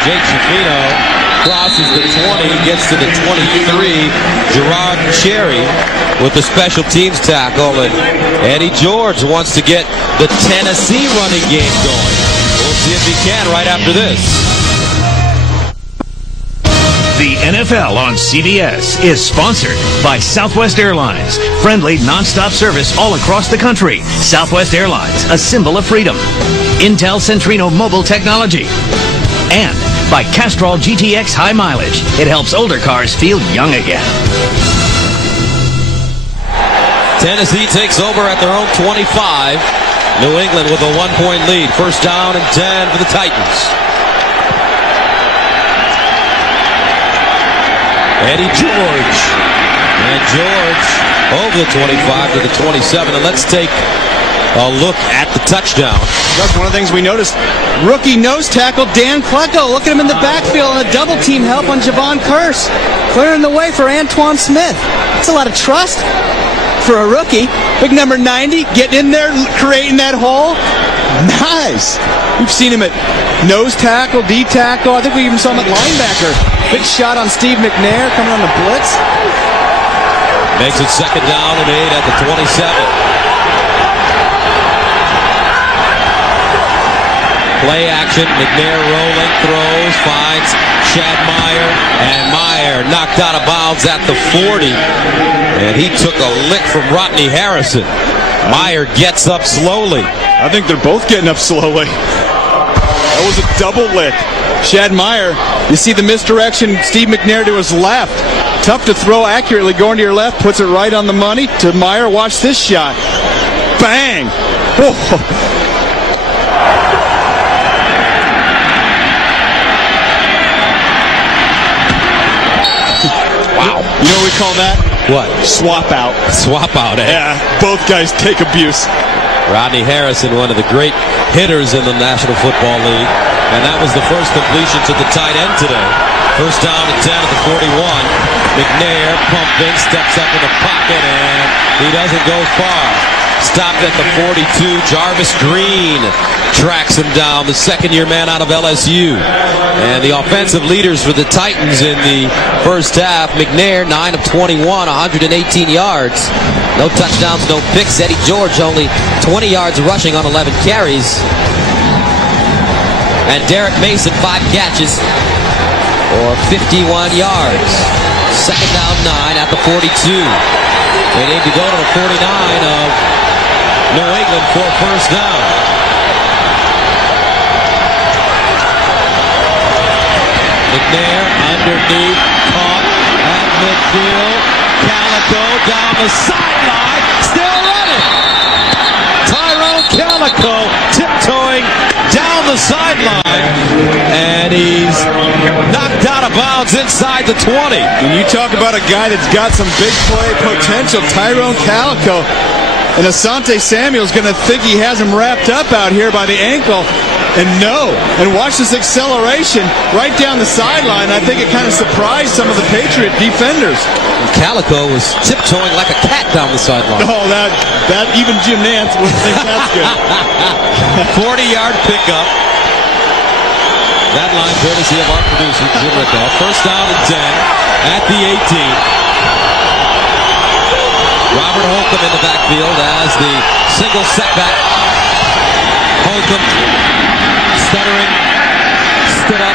Jake Schifino crosses the 20, gets to the 23. Gerard Cherry with the special teams tackle, and Eddie George wants to get the Tennessee running game going. We'll see if he can right after this. The NFL on CBS is sponsored by Southwest Airlines. Friendly, nonstop service all across the country. Southwest Airlines, a symbol of freedom. Intel Centrino Mobile Technology. And by Castrol GTX High Mileage. It helps older cars feel young again. Tennessee takes over at their own 25. New England with a 1-point lead. First down and 10 for the Titans. Eddie George And George over the 25 to the 27. And let's take a look at the touchdown. That's one of the things we noticed. Rookie nose tackle Dan Klecko. Look at him in the backfield on a double team help on Javon Curse. Clearing the way for Antoine Smith. That's a lot of trust for a rookie. Big number 90, getting in there, creating that hole. Nice. We've seen him at nose tackle, D tackle. I think we even saw him at linebacker. Big shot on Steve McNair coming on the blitz. Makes it second down and 8 at the 27. Play action, McNair rolling, throws, finds Chad Meyer, and Meyer knocked out of bounds at the 40. And he took a lick from Rodney Harrison. Meyer gets up slowly. I think they're both getting up slowly. That was a double lick. Chad Meyer, you see the misdirection, Steve McNair to his left. Tough to throw accurately, going to your left, puts it right on the money to Meyer. Watch this shot. Bang! Oh. Wow. You know what we call that? What? Swap out. Swap out, eh? Yeah, both guys take abuse. Rodney Harrison, one of the great hitters in the National Football League. And that was the first completion to the tight end today. First down and 10 at the 41. McNair pumping, steps up in the pocket, and he doesn't go far. Stopped at the 42. Jarvis Green tracks him down, the second-year man out of LSU. And the offensive leaders for the Titans in the first half, McNair, 9 of 21, 118 yards. No touchdowns, no picks. Eddie George only 20 yards rushing on 11 carries. And Derek Mason, 5 catches for 51 yards. Second down, 9 at the 42. They need to go to the 49 of New England for first down. McNair underneath, caught at midfield. Calico down the sideline, still running. Tyrone Calico tiptoeing down the sideline, and he's knocked out of bounds inside the 20. When you talk about a guy that's got some big play potential, Tyrone Calico, and Asante Samuel's going to think he has him wrapped up out here by the ankle. And no. And watch this acceleration right down the sideline. I think it kind of surprised some of the Patriot defenders. And Calico was tiptoeing like a cat down the sideline. Oh, that even Jim Nantz wouldn't think that's good. 40-yard pickup. That line courtesy of our producer, Jim Rickoff. First down and 10 at the 18. Robert Holcomb in the backfield as the single setback. Holcomb stuttering, stood up,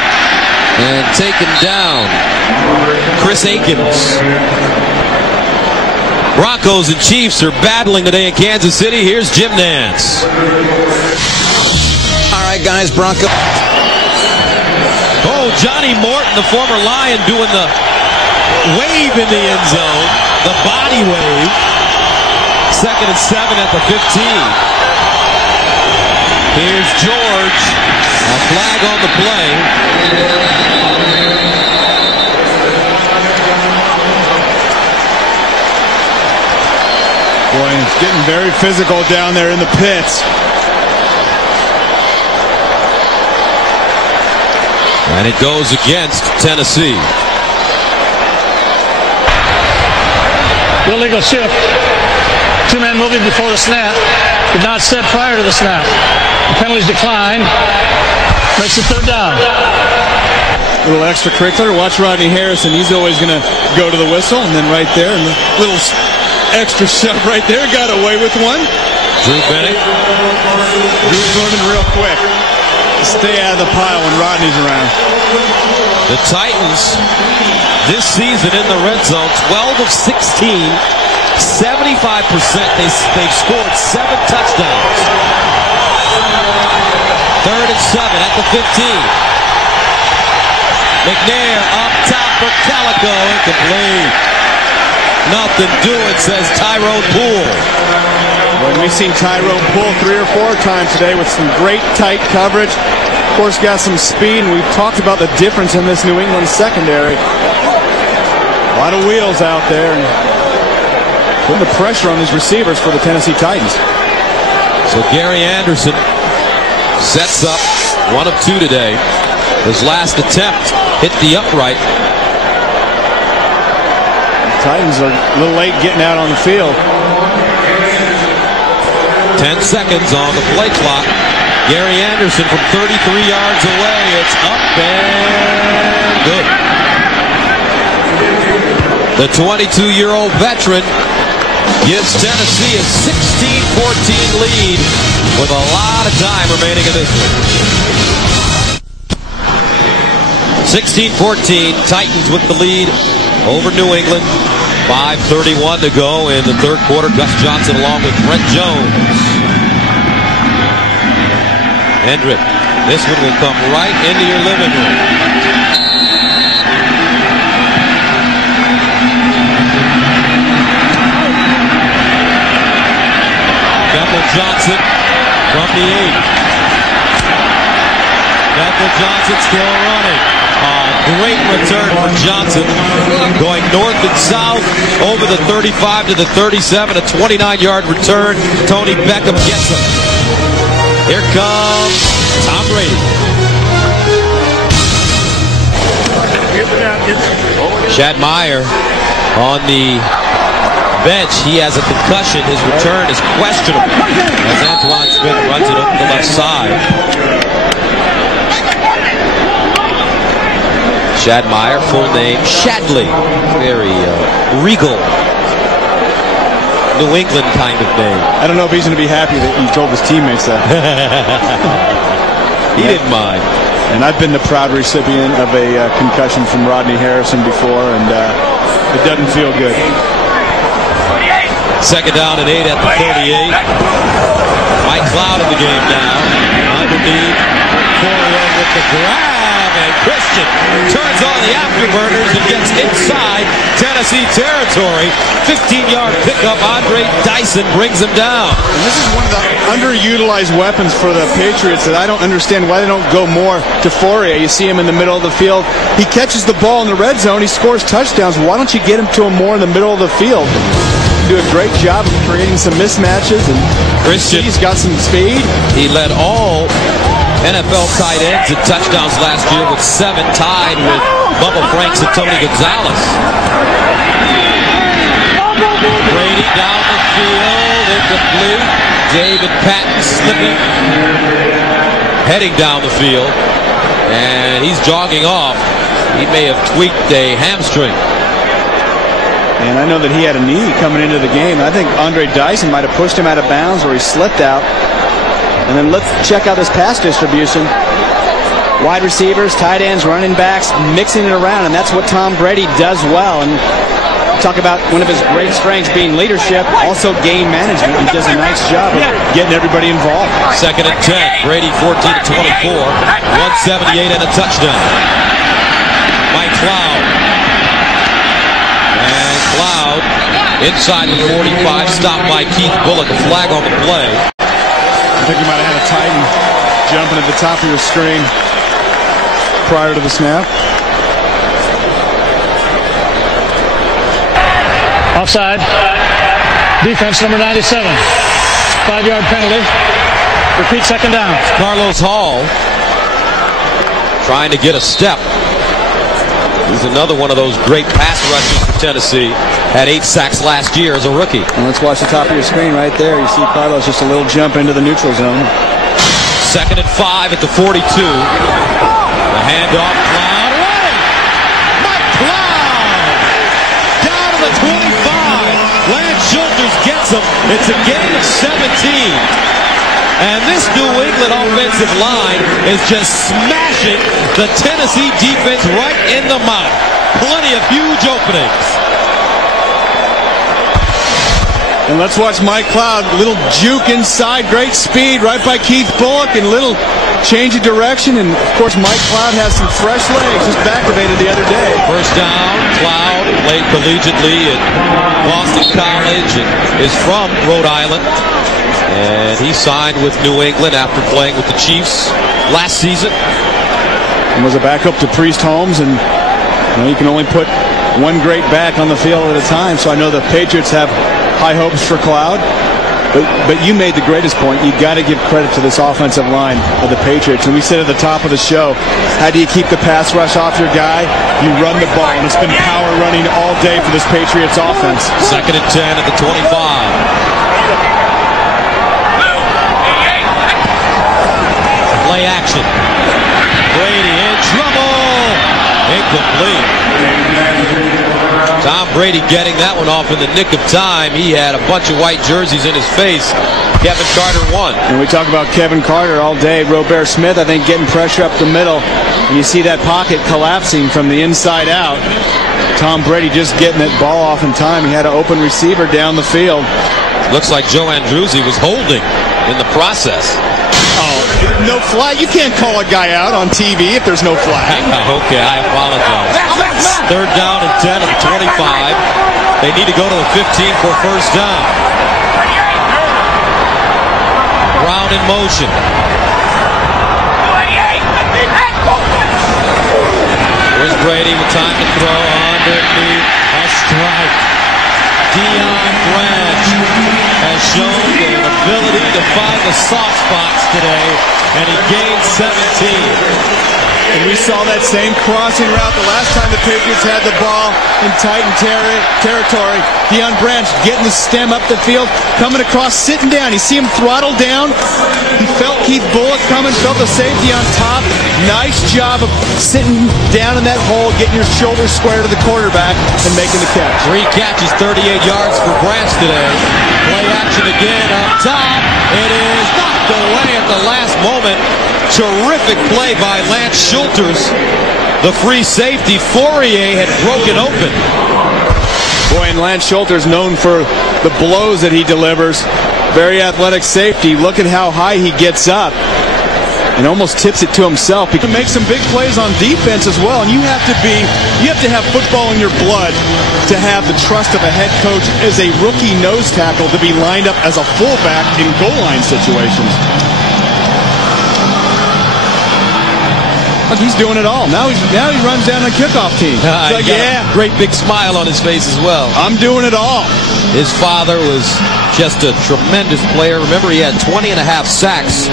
and taken down. Chris Akins. Broncos and Chiefs are battling today in Kansas City. Here's Jim Nantz. All right, guys, Broncos. Oh, Johnny Morton, the former Lion, doing the wave in the end zone. The body wave. Second and 7 at the 15. Here's George. A flag on the play. Boy, it's getting very physical down there in the pits. And it goes against Tennessee. Illegal shift. Two-man moving before the snap. Did not set prior to the snap. The penalties decline. Makes it third down. A little extracurricular. Watch Rodney Harrison. He's always going to go to the whistle. And then right there, and the little extra shove right there. Got away with one. Drew Bennett. Drew's learning real quick. Stay out of the pile when Rodney's around. The Titans this season in the red zone, 12 of 16, 75%. They've scored 7 touchdowns. Third and 7 at the 15. McNair up top for Calico, incomplete. Nothing doing, says Tyrone Poole. Well, we've seen Tyrone Poole 3 or 4 times today with some great tight coverage. Of course, got some speed, and we've talked about the difference in this New England secondary. A lot of wheels out there, and Putting the pressure on these receivers for the Tennessee Titans. So Gary Anderson sets up 1 of 2 today. His last attempt hit the upright. The Titans are a little late getting out on the field. 10 seconds on the play clock. Gary Anderson from 33 yards away. It's up and good. The 22-year-old veteran gives Tennessee a 16-14 lead with a lot of time remaining in this one. 16-14, Titans with the lead over New England. 5:31 to go in the third quarter. Gus Johnson along with Brent Jones. Hendrick, this one will come right into your living room. Bethel Johnson from the 8. Bethel Johnson still running. Great return for Johnson. Going north and south over the 35 to the 37. A 29-yard return. Tony Beckham gets him. Here comes Tom Brady. Chad Meyer on the bench. He has a concussion. His return is questionable as Antoine Smith runs it up the left side. Chad Meyer, full name Shadley. Very regal New England kind of name. I don't know if he's going to be happy that he told his teammates that. He didn't mind. And I've been the proud recipient of a concussion from Rodney Harrison before, and it doesn't feel good. Second down and 8 at the 38. Mike Cloud in the game now. Underneath, Spurrier with the grab. And Christian turns on the afterburners and gets inside Tennessee territory. 15-yard pickup. Andre Dyson brings him down. And this is one of the underutilized weapons for the Patriots that I don't understand why they don't go more to Spurrier. You see him in the middle of the field. He catches the ball in the red zone. He scores touchdowns. Why don't you get him to him more in the middle of the field? You do a great job of creating some mismatches. And Christian's got some speed. He led all NFL tight ends in touchdowns last year with 7, tied with Bubba Franks and Tony Gonzalez. Brady down the field, incomplete. David Patton slipping, heading down the field, and he's jogging off. He may have tweaked a hamstring. And I know that he had a knee coming into the game. I think Andre Dyson might have pushed him out of bounds or he slipped out. And then let's check out this pass distribution. Wide receivers, tight ends, running backs, mixing it around, and that's what Tom Brady does well. And talk about one of his great strengths being leadership, also game management. He does a nice job of getting everybody involved. Second and 10. Brady 14-24. 178 and a touchdown. Mike Cloud. And Cloud inside the 45, stopped by Keith Bullock. A flag on the play. I think you might have had a Titan jumping at the top of your screen prior to the snap. Offside. Defense number 97. 5-yard penalty. Repeat second down. Carlos Hall trying to get a step. He's another one of those great pass rushers for Tennessee. Had 8 sacks last year as a rookie. And let's watch the top of your screen right there. You see Carlos just a little jump into the neutral zone. Second and 5 at the 42. The handoff. Cloud running. Mike Cloud down to the 25. Lance Schulters gets him. It's a gain of 17. And this New England offensive line is just smashing the Tennessee defense right in the mouth. Plenty of huge openings. And let's watch Mike Cloud. Little juke inside. Great speed right by Keith Bullock. And little change of direction. And, of course, Mike Cloud has some fresh legs. Just activated the other day. First down. Cloud played collegiately at Boston College and is from Rhode Island. And he signed with New England after playing with the Chiefs last season. And was a backup to Priest Holmes. And you can only put one great back on the field at a time. So I know the Patriots have high hopes for Cloud. But you made the greatest point. You got to give credit to this offensive line of the Patriots. And we said at the top of the show, how do you keep the pass rush off your guy? You run the ball, and it's been power running all day for this Patriots offense. 2nd and 10 at the 25. Play action. Brady in trouble. Incomplete. Tom Brady getting that one off in the nick of time. He had a bunch of white jerseys in his face. Kevin Carter won. And we talk about Kevin Carter all day. Robert Smith, I think, getting pressure up the middle. And you see that pocket collapsing from the inside out. Tom Brady just getting that ball off in time. He had an open receiver down the field. Looks like Joe Andruzzi was holding in the process. Oh, no flag. You can't call a guy out on TV if there's no flag. Okay, I apologize. 3rd down and 10 at the 25. They need to go to the 15 for first down. Brown in motion. Here's Brady with time to throw underneath a strike. Deion Branch has shown an ability to find the soft spots today, and he gained 17. And we saw that same crossing route the last time the Patriots had the ball in Titan territory. Deion Branch getting the stem up the field, coming across, sitting down. You see him throttle down. He felt Keith Bullock coming, felt the safety on top. Nice job of sitting down in that hole, getting your shoulders square to the quarterback and making the catch. 3 catches, 38 yards for Branch today. Play action again up top. It is knocked away at the last moment. Terrific play by Lance Schulters. The free safety, Fourier, had broken open. Boy, and Lance Schulters known for the blows that he delivers. Very athletic safety. Look at how high he gets up and almost tips it to himself. He can make some big plays on defense as well. And you have to have football in your blood to have the trust of a head coach as a rookie nose tackle to be lined up as a fullback in goal line situations. Look, he's doing it all. Now he runs down the kickoff team. He's like, yeah. Great big smile on his face as well. I'm doing it all. His father was just a tremendous player. Remember, he had 20 and a half sacks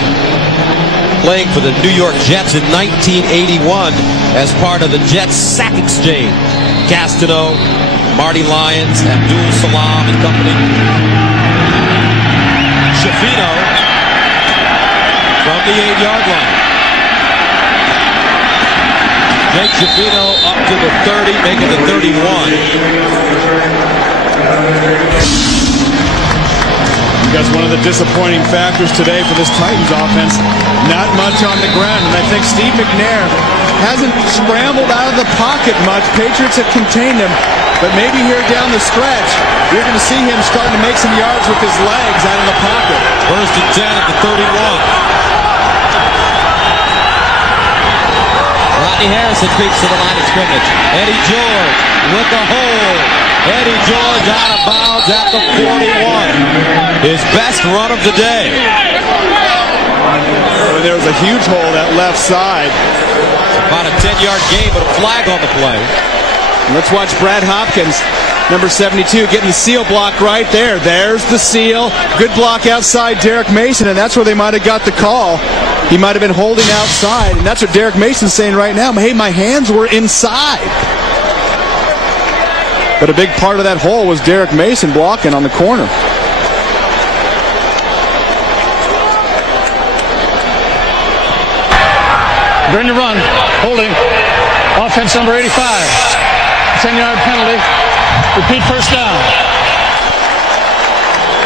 playing for the New York Jets in 1981 as part of the Jets sack exchange. Gastineau, Marty Lyons, Abdul Salam and company. Schifino from the 8-yard line. Jake Schifino up to the 30, making the 31. Because one of the disappointing factors today for this Titans offense, not much on the ground. And I think Steve McNair hasn't scrambled out of the pocket much. Patriots have contained him. But maybe here down the stretch, you're going to see him starting to make some yards with his legs out of the pocket. 1st and 10 at the 31. Rodney Harrison creeps to the line of scrimmage. Eddie George with the hole. Eddie George out of bounds at the 41. His best run of the day. There was a huge hole that left side. About a 10-yard gain, but a flag on the play. Let's watch Brad Hopkins, number 72, getting the seal block right there. There's the seal. Good block outside Derek Mason, and that's where they might have got the call. He might have been holding outside, and that's what Derek Mason's saying right now. Hey, my hands were inside. But a big part of that hole was Derek Mason blocking on the corner. During the run, holding, offense number 85. 10-yard penalty. Repeat first down.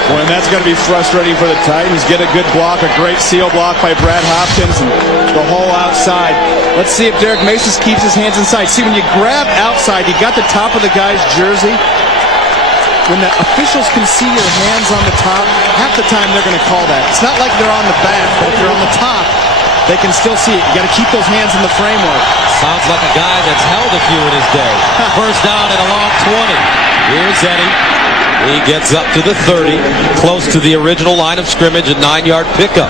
Boy, and that's going to be frustrating for the Titans. Get a good block, a great seal block by Brad Hopkins, and the hole outside. Let's see if Derek Mason keeps his hands inside. See, when you grab outside, you got the top of the guy's jersey. When the officials can see your hands on the top, half the time they're going to call that. It's not like they're on the back, but if you're on the top, they can still see it. You got to keep those hands in the framework. Sounds like a guy that's held a few in his day. First down and a long 20. Here's Eddie. He gets up to the 30, close to the original line of scrimmage, a 9-yard pickup.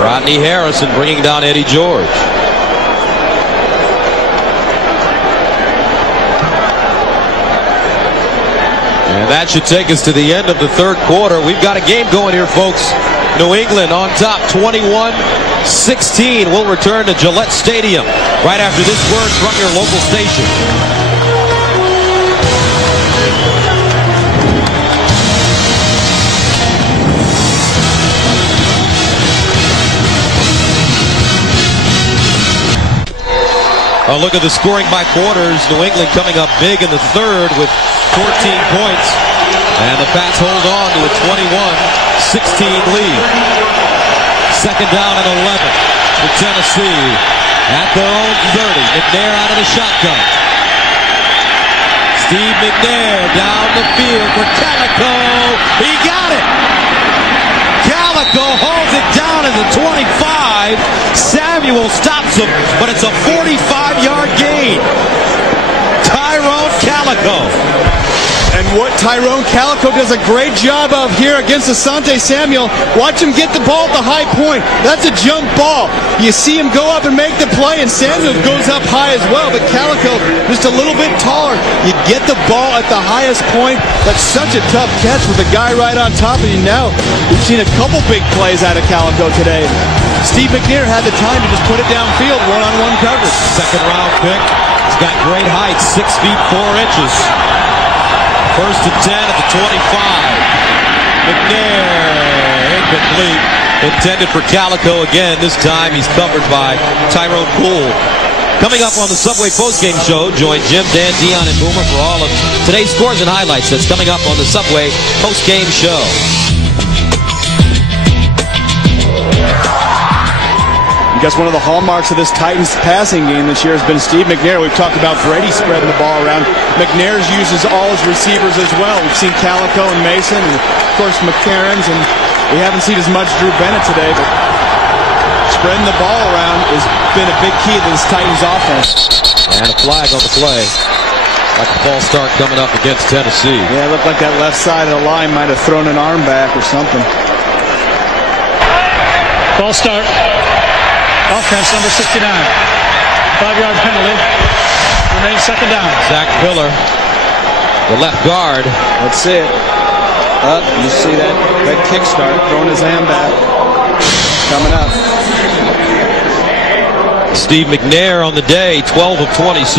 Rodney Harrison bringing down Eddie George. And that should take us to the end of the third quarter. We've got a game going here, folks. New England on top, 21-16. We'll return to Gillette Stadium right after this word from your local station. A look at the scoring by quarters. New England coming up big in the third with 14 points. And the Pats hold on to a 21-16 lead. Second down and 11 for Tennessee at their own 30. McNair out of the shotgun. Steve McNair down the field for Calico. He got it! Calico holds it down at the 25. Samuel stops him, but it's a 45-yard gain. Tyrone Calico. And what Tyrone Calico does a great job of here against Asante Samuel, watch him get the ball at the high point. That's a jump ball. You see him go up and make the play, and Samuel goes up high as well, but Calico just a little bit taller. You get the ball at the highest point. That's such a tough catch with the guy right on top of you now. We've seen a couple big plays out of Calico today. Steve McNair had the time to just put it downfield, one-on-one coverage. Second round pick. He's got great height, 6 feet 4 inches. First and 10 at the 25. McNair, incomplete. Intended for Calico again. This time he's covered by Tyrone Poole. Coming up on the Subway postgame show, join Jim, Dan, Dion, and Boomer for all of today's scores and highlights. That's coming up on the Subway postgame show. I guess one of the hallmarks of this Titans passing game this year has been Steve McNair. We've talked about Brady spreading the ball around. McNair uses all his receivers as well. We've seen Calico and Mason, and of course McCarron's, and we haven't seen as much Drew Bennett today, but spreading the ball around has been a big key to this Titans offense. And a flag on the play. Like a false start coming up against Tennessee. Yeah, it looked like that left side of the line might have thrown an arm back or something. False start. Offense, number 69. 5-yard penalty. Remains second down. Zach Miller, the left guard. Let's see it. Up, you see that kickstart, throwing his hand back. Coming up. Steve McNair on the day, 12 of 26,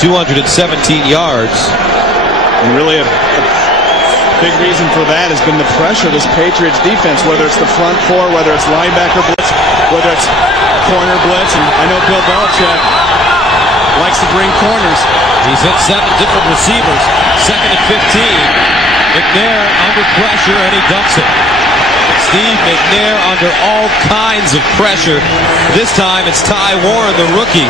217 yards. And really a big reason for that has been the pressure of this Patriots defense, whether it's the front four, whether it's linebacker blitz, whether it's corner blitz. And I know Bill Belichick likes to bring corners. He's hit 7 different receivers. Second and 15. McNair under pressure, and he dumps it. Steve McNair under all kinds of pressure. This time it's Ty Warren, the rookie.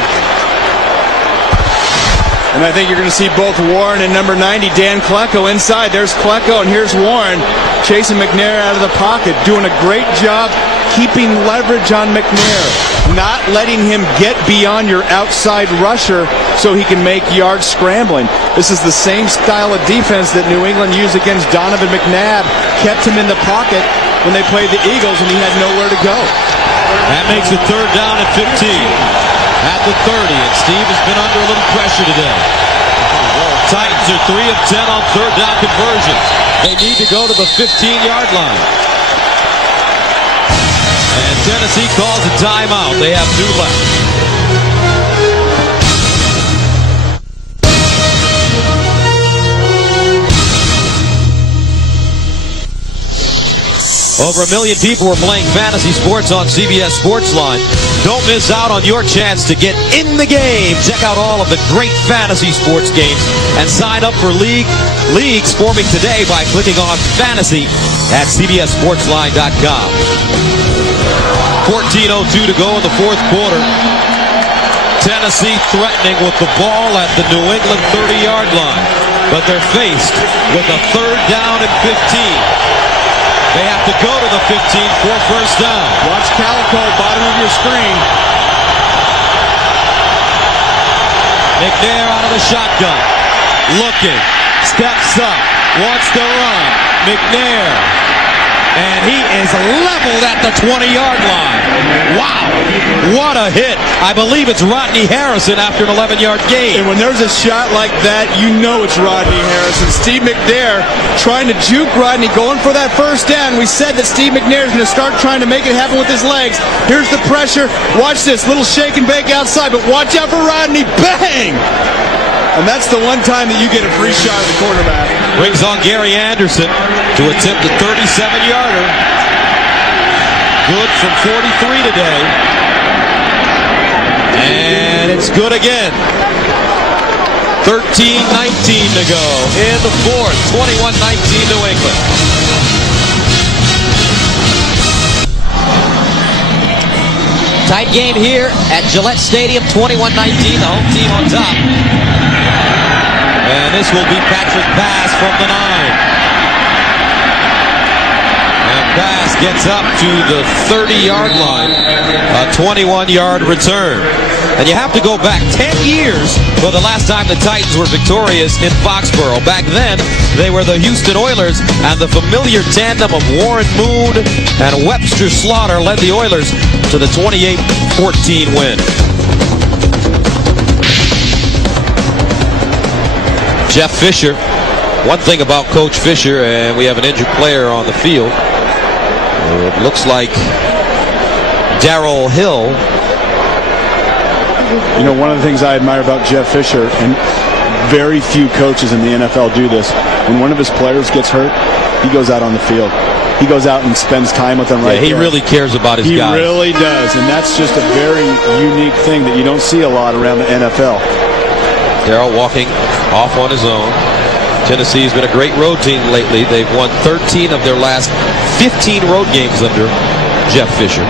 And I think you're going to see both Warren and number 90, Dan Klecko, inside. There's Klecko, and here's Warren chasing McNair out of the pocket, doing a great job keeping leverage on McNair, not letting him get beyond your outside rusher so he can make yards scrambling. This is the same style of defense that New England used against Donovan McNabb, kept him in the pocket when they played the Eagles, and he had nowhere to go. That makes it third down at 15. At the 30, and Steve has been under a little pressure today. Titans are 3 of 10 on third down conversions. They need to go to the 15-yard line. And Tennessee calls a timeout. They have 2 left. Over 1 million people were playing fantasy sports on CBS Sportsline. Don't miss out on your chance to get in the game. Check out all of the great fantasy sports games and sign up for leagues forming today by clicking on Fantasy at CBSSportsline.com. 14:02 to go in the fourth quarter. Tennessee threatening with the ball at the New England 30-yard line, but they're faced with a third down and 15. They have to go to the 15 for first down. Watch Calico, bottom of your screen. McNair out of the shotgun. Looking. Steps up. Wants to run. McNair and he is leveled at the 20-yard line. Wow, what a hit. I believe it's Rodney Harrison after an 11-yard gain. And when there's a shot like that, you know it's Rodney Harrison. Steve McNair trying to juke Rodney, going for that first down. We said that Steve McNair is going to start trying to make it happen with his legs. Here's the pressure. Watch this, little shake and bake outside, but watch out for Rodney. Bang! And that's the one time that you get a free shot at the quarterback. Brings on Gary Anderson to attempt a 37-yarder. Good from 43 today. And it's good again. 13-19 to go in the fourth. 21-19 New England. Tight game here at Gillette Stadium, 21-19, the home team on top. And this will be Patrick Bass from the 9. And Bass gets up to the 30-yard line, a 21-yard return. And you have to go back 10 years for the last time the Titans were victorious in Foxborough. Back then, they were the Houston Oilers, and the familiar tandem of Warren Moon and Webster Slaughter led the Oilers to the 28-14 win. Jeff Fisher. One thing about Coach Fisher, and we have an injured player on the field. It looks like Darrell Hill. You know, one of the things I admire about Jeff Fisher, and very few coaches in the NFL do this, when one of his players gets hurt, he goes out on the field. He goes out and spends time with them right there. He really cares about his guys. He really does, and that's just a very unique thing that you don't see a lot around the NFL. Darrell walking off on his own. Tennessee's been a great road team lately. They've won 13 of their last 15 road games under Jeff Fisher.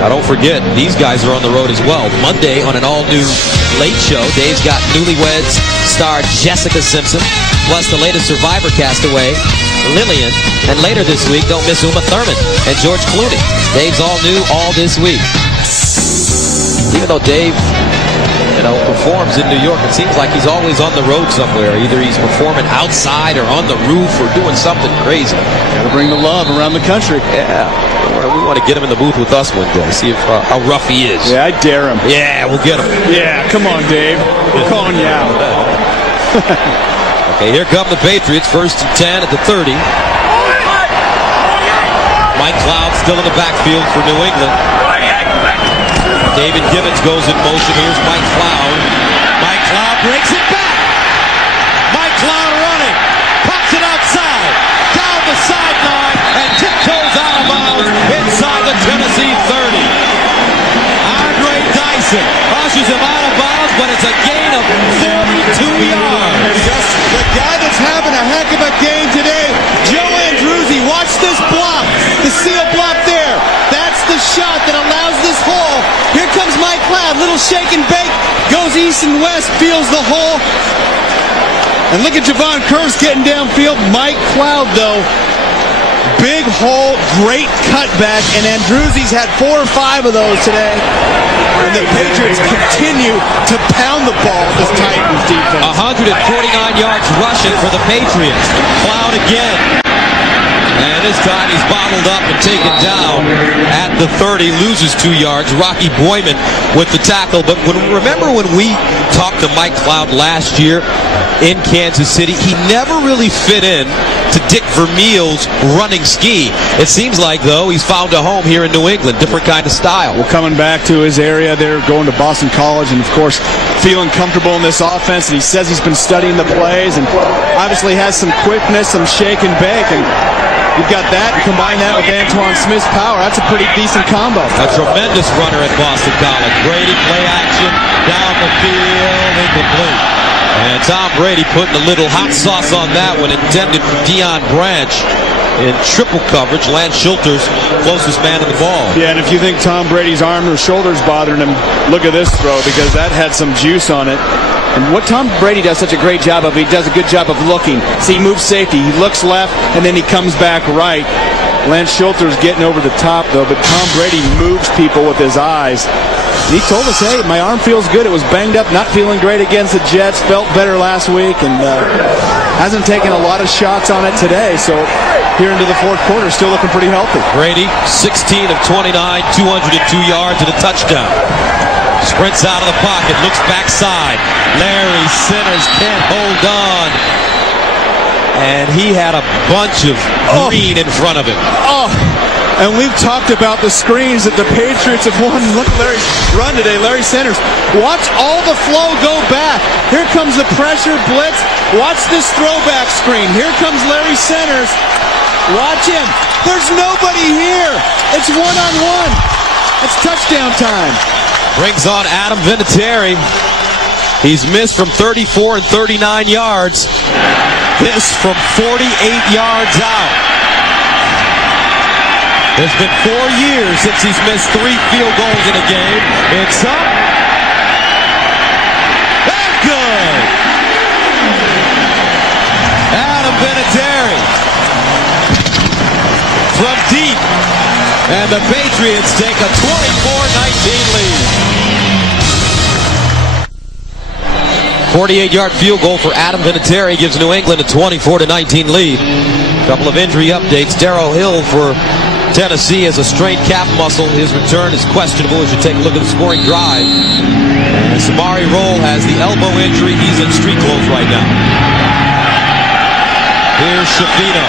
Now don't forget, these guys are on the road as well. Monday on an all-new late show, Dave's got newlyweds star Jessica Simpson, plus the latest Survivor castaway, Lillian. And later this week, don't miss Uma Thurman and George Clooney. Dave's all new all this week. Even though Dave, performs in New York, it seems like he's always on the road somewhere. Either he's performing outside or on the roof or doing something crazy. Got to bring the love around the country. Yeah. We want to get him in the booth with us one day, see if how rough he is. Yeah, I dare him. Yeah, we'll get him. Yeah, come on, Dave. We're calling you out. Okay, here come the Patriots. 1st and 10 at the 30. Mike Cloud still in the backfield for New England. David Gibbons goes in motion. Here's Mike Cloud. Mike Cloud breaks it back. Mike Cloud running. Pops it outside. Down the sideline. And tiptoes out of bounds inside the Tennessee 30. Andre Dyson pushes him out of bounds, but it's a gain of 42 yards. And just the guy that's having a heck of a game today, Joe Andruzzi. Watch this block. The seal block there. That's the shot that allows this hole. Here comes Mike Cloud. Little shake and bake. Goes east and west. Feels the hole. And look at Javon Curse getting downfield. Mike Cloud, though. Big hole. Great cutback. And Andruzzi's had 4 or 5 of those today. And the Patriots continue to pound the ball with this Titans defense. 149 yards rushing for the Patriots. Cloud again. And this time he's bottled up and taken down at the 30, loses 2 yards. Rocky Boyman with the tackle. But remember when we talked to Mike Cloud last year in Kansas City, he never really fit in to Dick Vermeil's running scheme. It seems like, though, he's found a home here in New England, different kind of style. Well, coming back to his area there, going to Boston College, and, of course, feeling comfortable in this offense. And he says he's been studying the plays and obviously has some quickness, some shake and bake. And you've got that, and combine that with Antoine Smith's power. That's a pretty decent combo. A tremendous runner at Boston College. Brady play action, down the field, incomplete. And Tom Brady putting a little hot sauce on that one, intended for Deion Branch in triple coverage. Lance Schulter's closest man to the ball. Yeah, and if you think Tom Brady's arm or shoulder's bothering him, look at this throw, because that had some juice on it. And what Tom Brady does such a great job of, he does a good job of looking. See, he moves safety. He looks left, and then he comes back right. Lance Schulter's getting over the top, though, but Tom Brady moves people with his eyes. And he told us, hey, my arm feels good. It was banged up, not feeling great against the Jets. Felt better last week, and hasn't taken a lot of shots on it today. So here into the fourth quarter, still looking pretty healthy. Brady, 16 of 29, 202 yards and a touchdown. Sprints out of the pocket, looks backside. Larry Centers can't hold on. And he had a bunch of green in front of him. And we've talked about the screens that the Patriots have won. Look at Larry's run today, Larry Centers. Watch all the flow go back. Here comes the pressure blitz. Watch this throwback screen. Here comes Larry Centers. Watch him. There's nobody here. It's one-on-one. It's touchdown time. Brings on Adam Vinatieri. He's missed from 34 and 39 yards. This from 48 yards out. It's been 4 years since he's missed 3 field goals in a game. It's up. And good. Adam Vinatieri from deep. And the Patriots take a 24-19 lead. 48-yard field goal for Adam Vinatieri gives New England a 24-19 lead. A couple of injury updates. Darrell Hill for Tennessee has a strained calf muscle. His return is questionable as you take a look at the scoring drive. And Samari Rolle has the elbow injury. He's in street clothes right now. Here's Shafino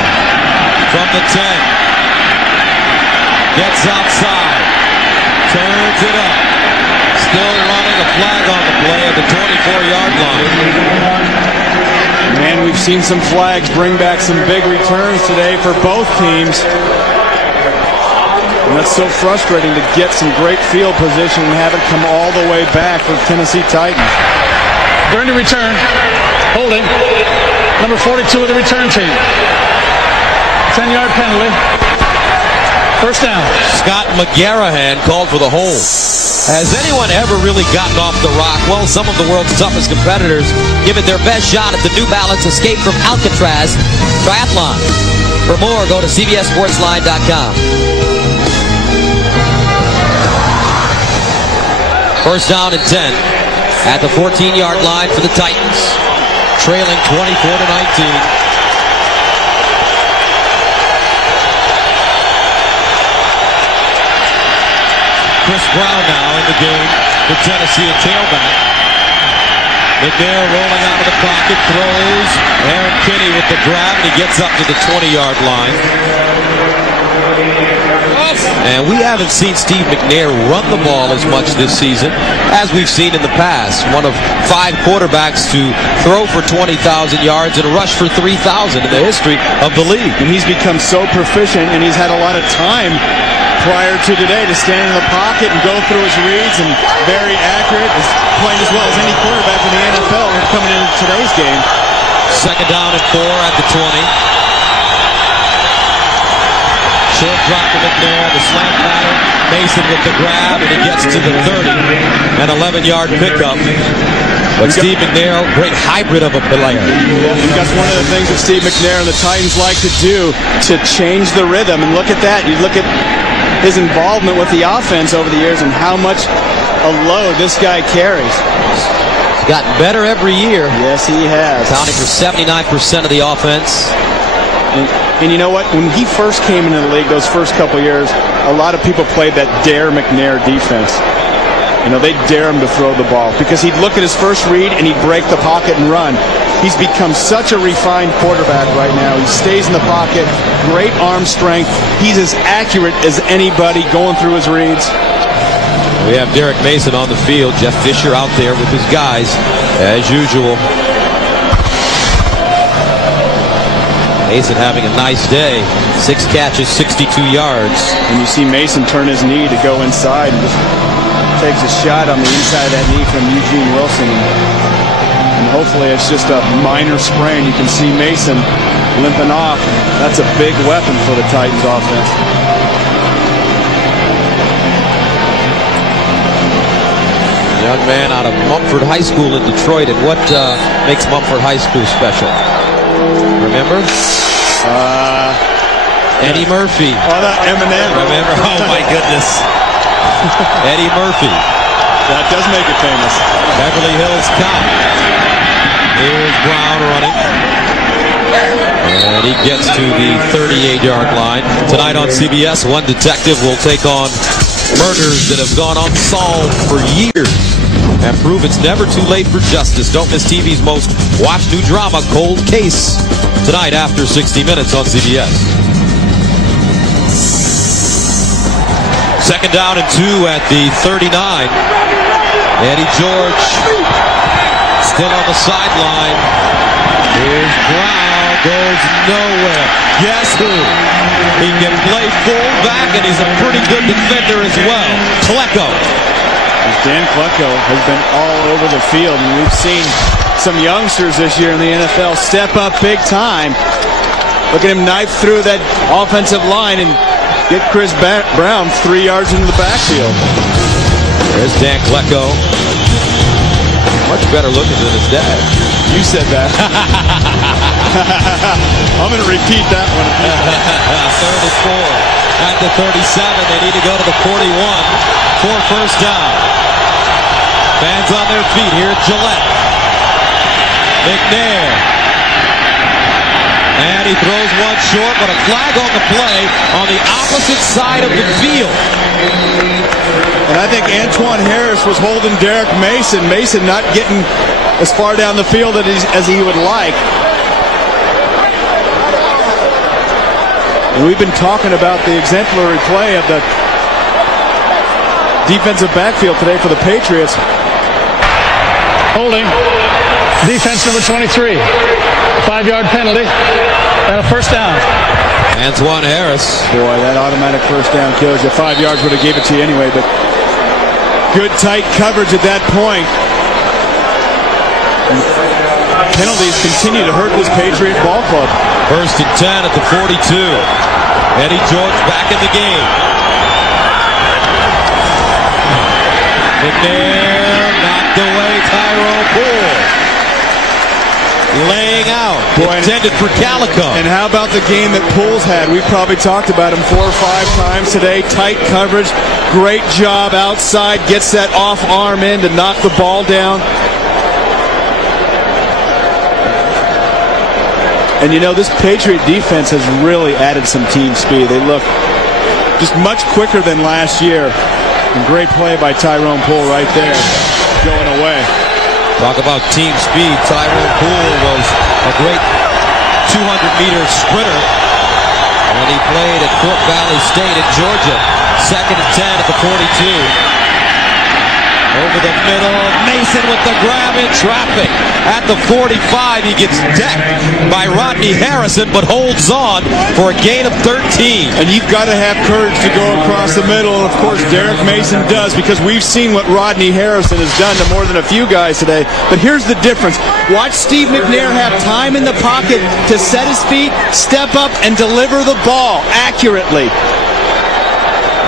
from the 10. Gets outside. Turns it up. Still running, a flag on the play at the 24-yard line. Man, we've seen some flags bring back some big returns today for both teams. And that's so frustrating to get some great field position and have it come all the way back for the Tennessee Titans. Going to return. Holding. Number 42 of the return team. 10-yard penalty. First down. Scott McGarrahan called for the hold. Has anyone ever really gotten off the rock? Well, some of the world's toughest competitors give it their best shot at the New Balance Escape from Alcatraz Triathlon. For more, go to CBSSportsLine.com. First down and 10 at the 14-yard line for the Titans, trailing 24-19. Chris Brown now in the game for Tennessee, a tailback. McNair rolling out of the pocket, throws. Aaron Kinney with the grab, and he gets up to the 20-yard line. And we haven't seen Steve McNair run the ball as much this season as we've seen in the past. One of 5 quarterbacks to throw for 20,000 yards and rush for 3,000 in the history of the league. And he's become so proficient, and he's had a lot of time prior to today to stand in the pocket and go through his reads, and very accurate, is playing as well as any quarterback in the NFL coming into today's game. Second down and 4 at the 20. Short drop to McNair, the slant pattern. Mason with the grab, and he gets to the 30. An 11-yard pickup. But Steve McNair, great hybrid of a player. And that's one of the things that Steve McNair and the Titans like to do, to change the rhythm. And look at that. You look at his involvement with the offense over the years and how much a load this guy carries. He's gotten better every year. Yes, he has. Accounting for 79% of the offense. And you know what? When he first came into the league, those first couple years, a lot of people played that dare McNair defense. You know, they'd dare him to throw the ball because he'd look at his first read and he'd break the pocket and run. He's become such a refined quarterback right now. He stays in the pocket, great arm strength. He's as accurate as anybody going through his reads. We have Derek Mason on the field. Jeff Fisher out there with his guys, as usual. Mason having a nice day. 6 catches, 62 yards. And you see Mason turn his knee to go inside and just takes a shot on the inside of that knee from Eugene Wilson. And hopefully it's just a minor sprain. You can see Mason limping off. That's a big weapon for the Titans offense. Young man out of Mumford High School in Detroit. And what makes Mumford High School special? Remember? Eddie Murphy. Oh, that Eminem. Remember? Oh, my goodness. Eddie Murphy. That does make it famous. Beverly Hills Cop. Here's Brown running. And he gets to the 38-yard line. Tonight on CBS, one detective will take on murders that have gone unsolved for years and prove it's never too late for justice. Don't miss TV's most watched new drama, Cold Case, tonight after 60 Minutes on CBS. Second down and 2 at the 39. Eddie George still on the sideline. Here's Brown, goes nowhere. Guess who? He can play fullback, and he's a pretty good defender as well. Klecko. Dan Klecko has been all over the field, and we've seen some youngsters this year in the NFL step up big time. Look at him knife through that offensive line and get Chris Brown 3 yards into the backfield. There's Dan Klecko. Much better looking than his dad. You said that. I'm going to repeat that one. 34 at the 37. They need to go to the 41 for first down. Fans on their feet here at Gillette. McNair. And he throws one short, but a flag on the play on the opposite side of the field. And I think Antoine Harris was holding Derek Mason. Mason not getting as far down the field as he would like. And we've been talking about the exemplary play of the defensive backfield today for the Patriots. Holding. Defense number 23. 5-yard penalty. And a first down. Antoine Harris. Boy, that automatic first down kills you. 5 yards would have gave it to you anyway, but good tight coverage at that point. And penalties continue to hurt this Patriot ball club. First and 10 at the 42. Eddie George back in the game. McNair knocked away. Tyrone Poole laying out. Boy, intended for Calico. And how about the game that Poole's had? We've probably talked about him 4 or 5 times today. Tight coverage. Great job outside. Gets that off arm in to knock the ball down. And you know, this Patriot defense has really added some team speed. They look just much quicker than last year. And great play by Tyrone Poole right there, going away. Talk about team speed. Tyrone Poole was a great 200-meter sprinter when he played at Fort Valley State in Georgia. Second and 10 at the 42. Over the middle, Mason with the grab in traffic. At the 45, he gets decked by Rodney Harrison, but holds on for a gain of 13. And you've got to have courage to go across the middle, and of course Derek Mason does, because we've seen what Rodney Harrison has done to more than a few guys today. But here's the difference. Watch Steve McNair have time in the pocket to set his feet, step up, and deliver the ball accurately.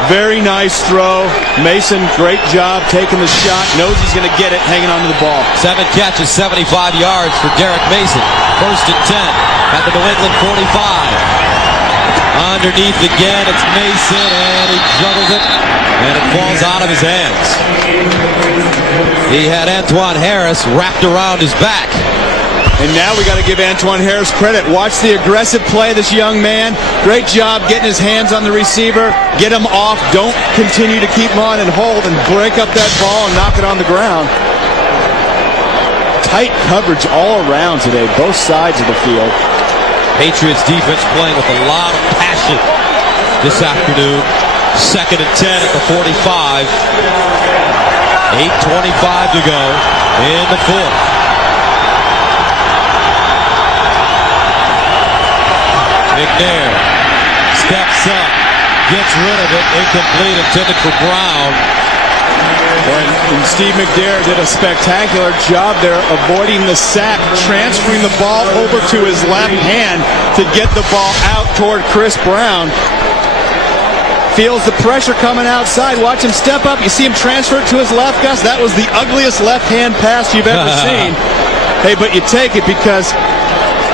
Very nice throw. Mason, great job taking the shot. Knows he's going to get it, hanging onto the ball. 7 catches, 75 yards for Derek Mason. First and 10 at the New England 45. Underneath again, it's Mason, and he juggles it, and it falls out of his hands. He had Antoine Harris wrapped around his back. And now we got to give Antoine Harris credit. Watch the aggressive play of this young man. Great job getting his hands on the receiver. Get him off. Don't continue to keep him on and hold and break up that ball and knock it on the ground. Tight coverage all around today, both sides of the field. Patriots defense playing with a lot of passion this afternoon. Second and 10 at the 45. 8:25 to go in the fourth. McNair steps up, gets rid of it, incomplete, intended for Brown. And Steve McNair did a spectacular job there avoiding the sack, transferring the ball over to his left hand to get the ball out toward Chris Brown. Feels the pressure coming outside. Watch him step up. You see him transfer it to his left, Gus. That was the ugliest left-hand pass you've ever seen. Hey, but you take it because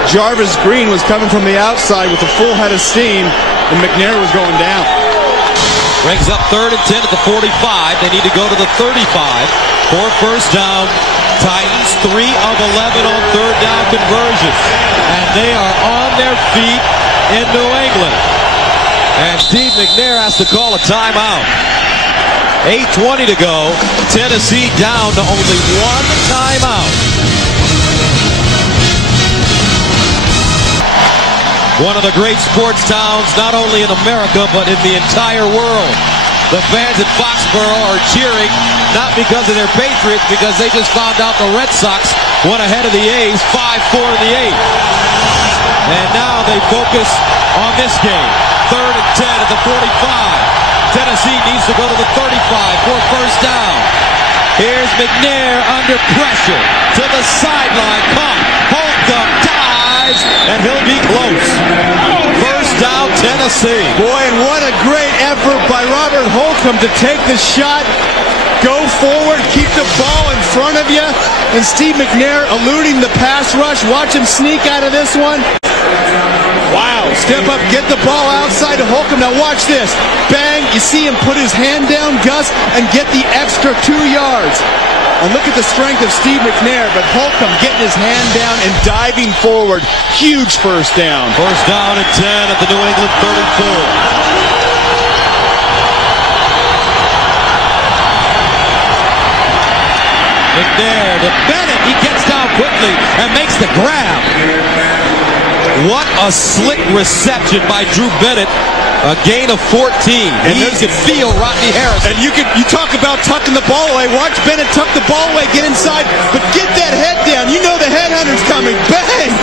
Jarvis Green was coming from the outside with a full head of steam, and McNair was going down. Brings up 3rd and 10 at the 45. They need to go to the 35 for first down. Titans 3 of 11 on third down conversions. And they are on their feet in New England. And Steve McNair has to call a timeout. 8:20 to go. Tennessee down to only one timeout. One of the great sports towns, not only in America, but in the entire world. The fans at Foxborough are cheering, not because of their Patriots, because they just found out the Red Sox went ahead of the A's 5-4 in the 8th. And now they focus on this game. 3rd and 10 at the 45. Tennessee needs to go to the 35 for first down. Here's McNair under pressure to the sideline. Caught. Holcomb dives, and he'll be close. First down, Tennessee. Boy, and what a great effort by Robert Holcomb to take the shot, go forward, keep the ball in front of you, and Steve McNair eluding the pass rush. Watch him sneak out of this one. Wow, step up, get the ball outside to Holcomb. Now watch this. Bang, you see him put his hand down, Gus, and get the extra 2 yards. And look at the strength of Steve McNair, but Holcomb getting his hand down and diving forward. Huge first down. First down and 10 at the New England 34. McNair to Bennett. He gets down quickly and makes the grab. What a slick reception by Drew Bennett. A gain of 14. And he could feel Rodney Harrison. And you talk about tucking the ball away. Watch Bennett tuck the ball away, get inside, but get that head down. You know the headhunter's coming. Bang!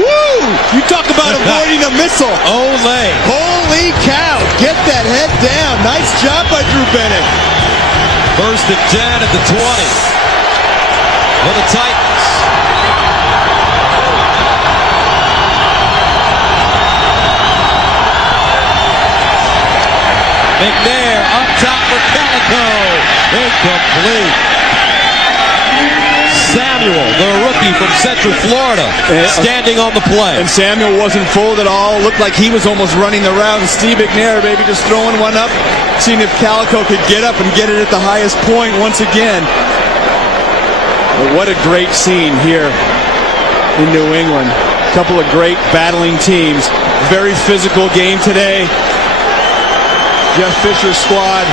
Woo! You talk about avoiding a missile. Ole. Holy cow! Get that head down. Nice job by Drew Bennett. First and 10 at the 20. For the Titans. McNair up top for Calico. Incomplete. Samuel, the rookie from Central Florida, standing on the play. And Samuel wasn't fooled at all. Looked like he was almost running the route. And Steve McNair maybe just throwing one up, seeing if Calico could get up and get it at the highest point once again. But what a great scene here in New England. A couple of great battling teams. Very physical game today. Jeff Fisher's squad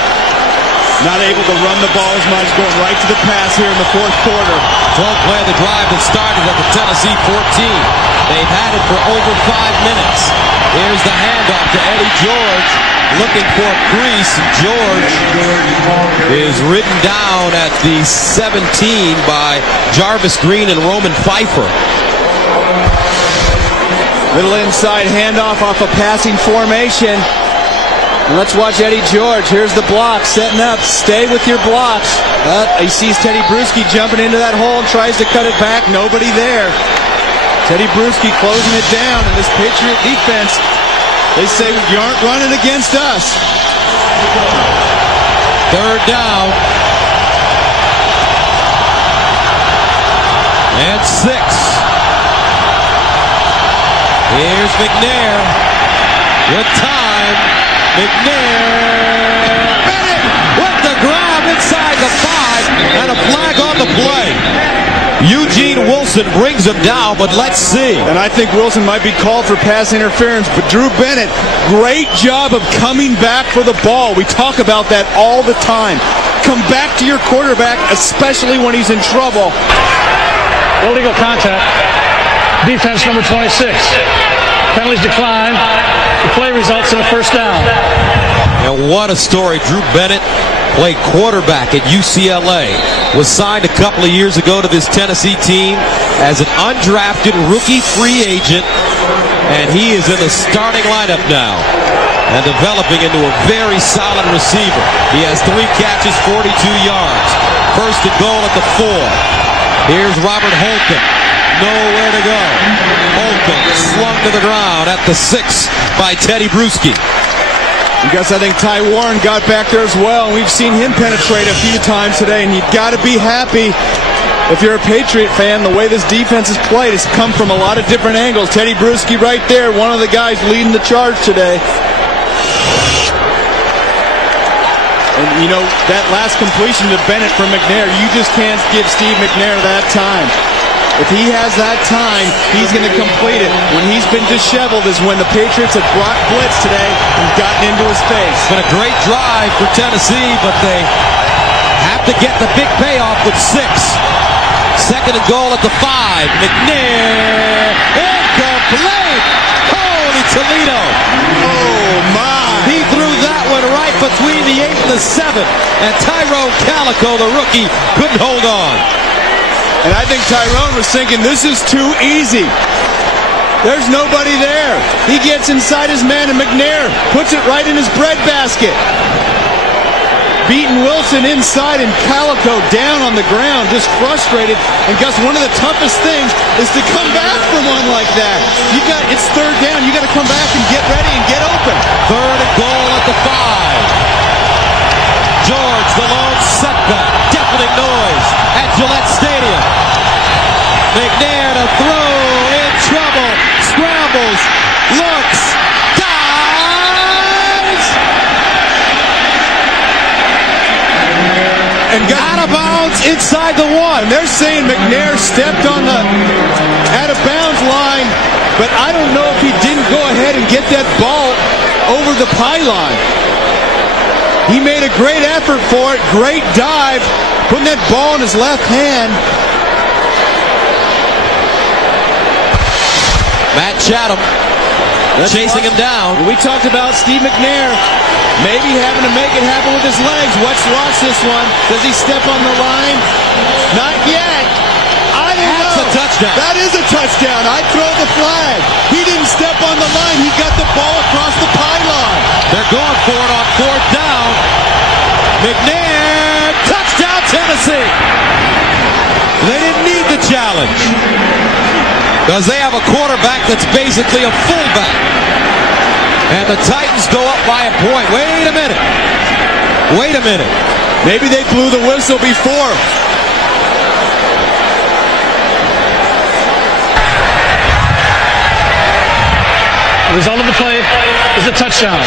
not able to run the ball as much, going right to the pass here in the fourth quarter. 12th play of the drive that started at the Tennessee 14. They've had it for over 5 minutes. Here's the handoff to Eddie George, looking for a crease. George is ridden down at the 17 by Jarvis Green and Roman Pfeiffer. Little inside handoff off a passing formation. And let's watch Eddie George. Here's the block, setting up. Stay with your blocks. He sees Teddy Bruschi jumping into that hole and tries to cut it back. Nobody there. Teddy Bruschi closing it down. And this Patriot defense, they say, you aren't running against us. Third down. And 6. Here's McNair with time. McNair. Bennett with the grab inside the 5 and a flag on the play. Eugene Wilson brings him down, but let's see. And I think Wilson might be called for pass interference, but Drew Bennett, great job of coming back for the ball. We talk about that all the time. Come back to your quarterback, especially when he's in trouble. Illegal contact. Defense number 26. Penalties decline. The play results in a first down. And what a story. Drew Bennett played quarterback at UCLA. Was signed a couple of years ago to this Tennessee team as an undrafted rookie free agent. And he is in the starting lineup now and developing into a very solid receiver. He has 3 catches, 42 yards. First and goal at the 4. Here's Robert Holcomb. Nowhere to go. Holcomb slung to the ground at the 6 by Teddy Bruschi. Because I think Ty Warren got back there as well. We've seen him penetrate a few times today, and you've got to be happy if you're a Patriot fan. The way this defense is played has come from a lot of different angles. Teddy Bruschi right there, one of the guys leading the charge today. And, you know, that last completion to Bennett from McNair, you just can't give Steve McNair that time. If he has that time, he's going to complete it. When he's been disheveled is when the Patriots have brought blitz today and gotten into his face. It's been a great drive for Tennessee, but they have to get the big payoff with 6. Second and goal at the 5. McNair, incomplete! Holy Toledo! Oh, my! He threw that one right between the 8 and the 7, and Tyrone Calico, the rookie, couldn't hold on. And I think Tyrone was thinking, this is too easy. There's nobody there. He gets inside his man, and McNair puts it right in his breadbasket. Beating Wilson inside, and Calico down on the ground, just frustrated. And Gus, one of the toughest things is to come back from one like that. It's third down. You got to come back and get ready and get open. Third and goal at the 5. George, the lone setback, deafening noise at Gillette Stadium. McNair to throw, in trouble, scrambles, looks, dives, and got out of bounds inside the 1. And they're saying McNair stepped on the out of bounds line, but I don't know if he didn't go ahead and get that ball over the pylon. He made a great effort for it, great dive, putting that ball in his left hand. Matt Chatham chasing him down. We talked about Steve McNair maybe having to make it happen with his legs. Watch this one. Does he step on the line? Not yet. I don't know. That's a touchdown. That is a touchdown. I'd throw the flag. He didn't step on the line. He got the ball across the pylon. They're going for it on 4th down. McNair, touchdown Tennessee. They didn't need the challenge because they have a quarterback that's basically a fullback. And the Titans go up by a point. Wait a minute. Maybe they blew the whistle before. The result of the play is a touchdown.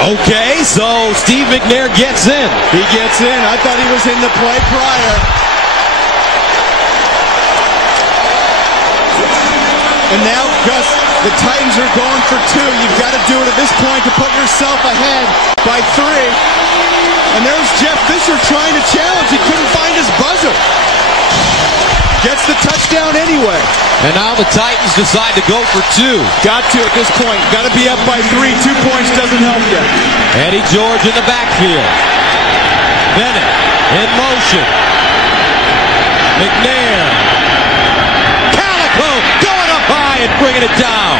Okay, so Steve McNair gets in. He gets in. I thought he was in the play prior. And now, Gus, the Titans are going for 2. You've got to do it at this point to put yourself ahead by 3. And there's Jeff Fisher trying to challenge. He couldn't find his buzzer. Gets the touchdown anyway. And now the Titans decide to go for 2. Got to at this point. Got to be up by 3. 2 points doesn't help you. Eddie George in the backfield. Bennett in motion. McNair. Calico going up high and bringing it down.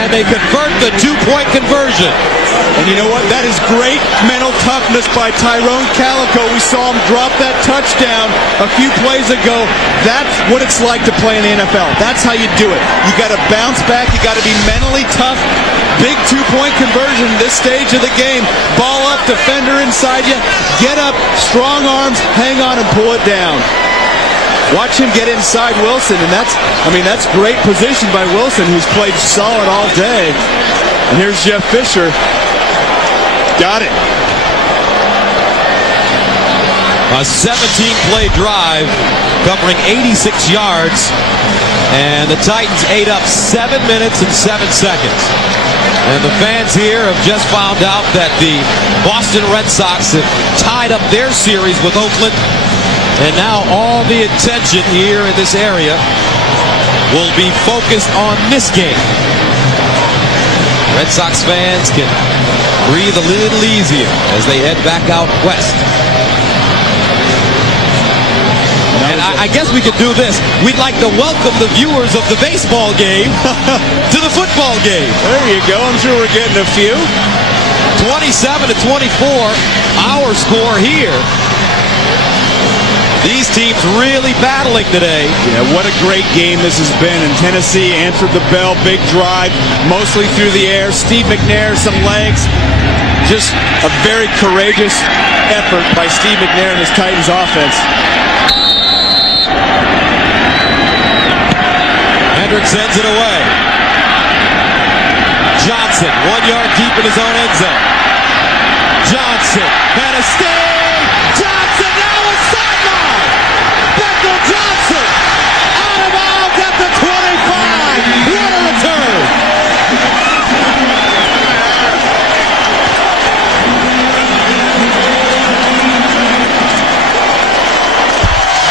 And they convert the 2-point conversion. And you know what? That is great mental toughness by Tyrone Calico. We saw him drop that touchdown a few plays ago. That's what it's like to play in the NFL. That's how you do it. You got to bounce back. You got to be mentally tough. Big 2-point conversion this stage of the game. Ball up, defender inside you. Get up, strong arms, hang on and pull it down. Watch him get inside Wilson, and that's great position by Wilson, who's played solid all day. And here's Jeff Fisher. Got it. A 17-play drive covering 86 yards, and the Titans ate up 7 minutes and 7 seconds. And the fans here have just found out that the Boston Red Sox have tied up their series with Oakland, and now all the attention here in this area will be focused on this game. Red Sox fans can breathe a little easier as they head back out west. And I guess we could do this. We'd like to welcome the viewers of the baseball game to the football game. There you go. I'm sure we're getting a few. 27-24, our score here. These teams really battling today. Yeah, what a great game this has been. And Tennessee answered the bell. Big drive, mostly through the air. Steve McNair, some legs. Just a very courageous effort by Steve McNair and his Titans offense. Hendricks sends it away. Johnson, 1 yard deep in his own end zone. Johnson. And a sting. Johnson now a sideline. Beckham Johnson out of bounds at the 25. What a return.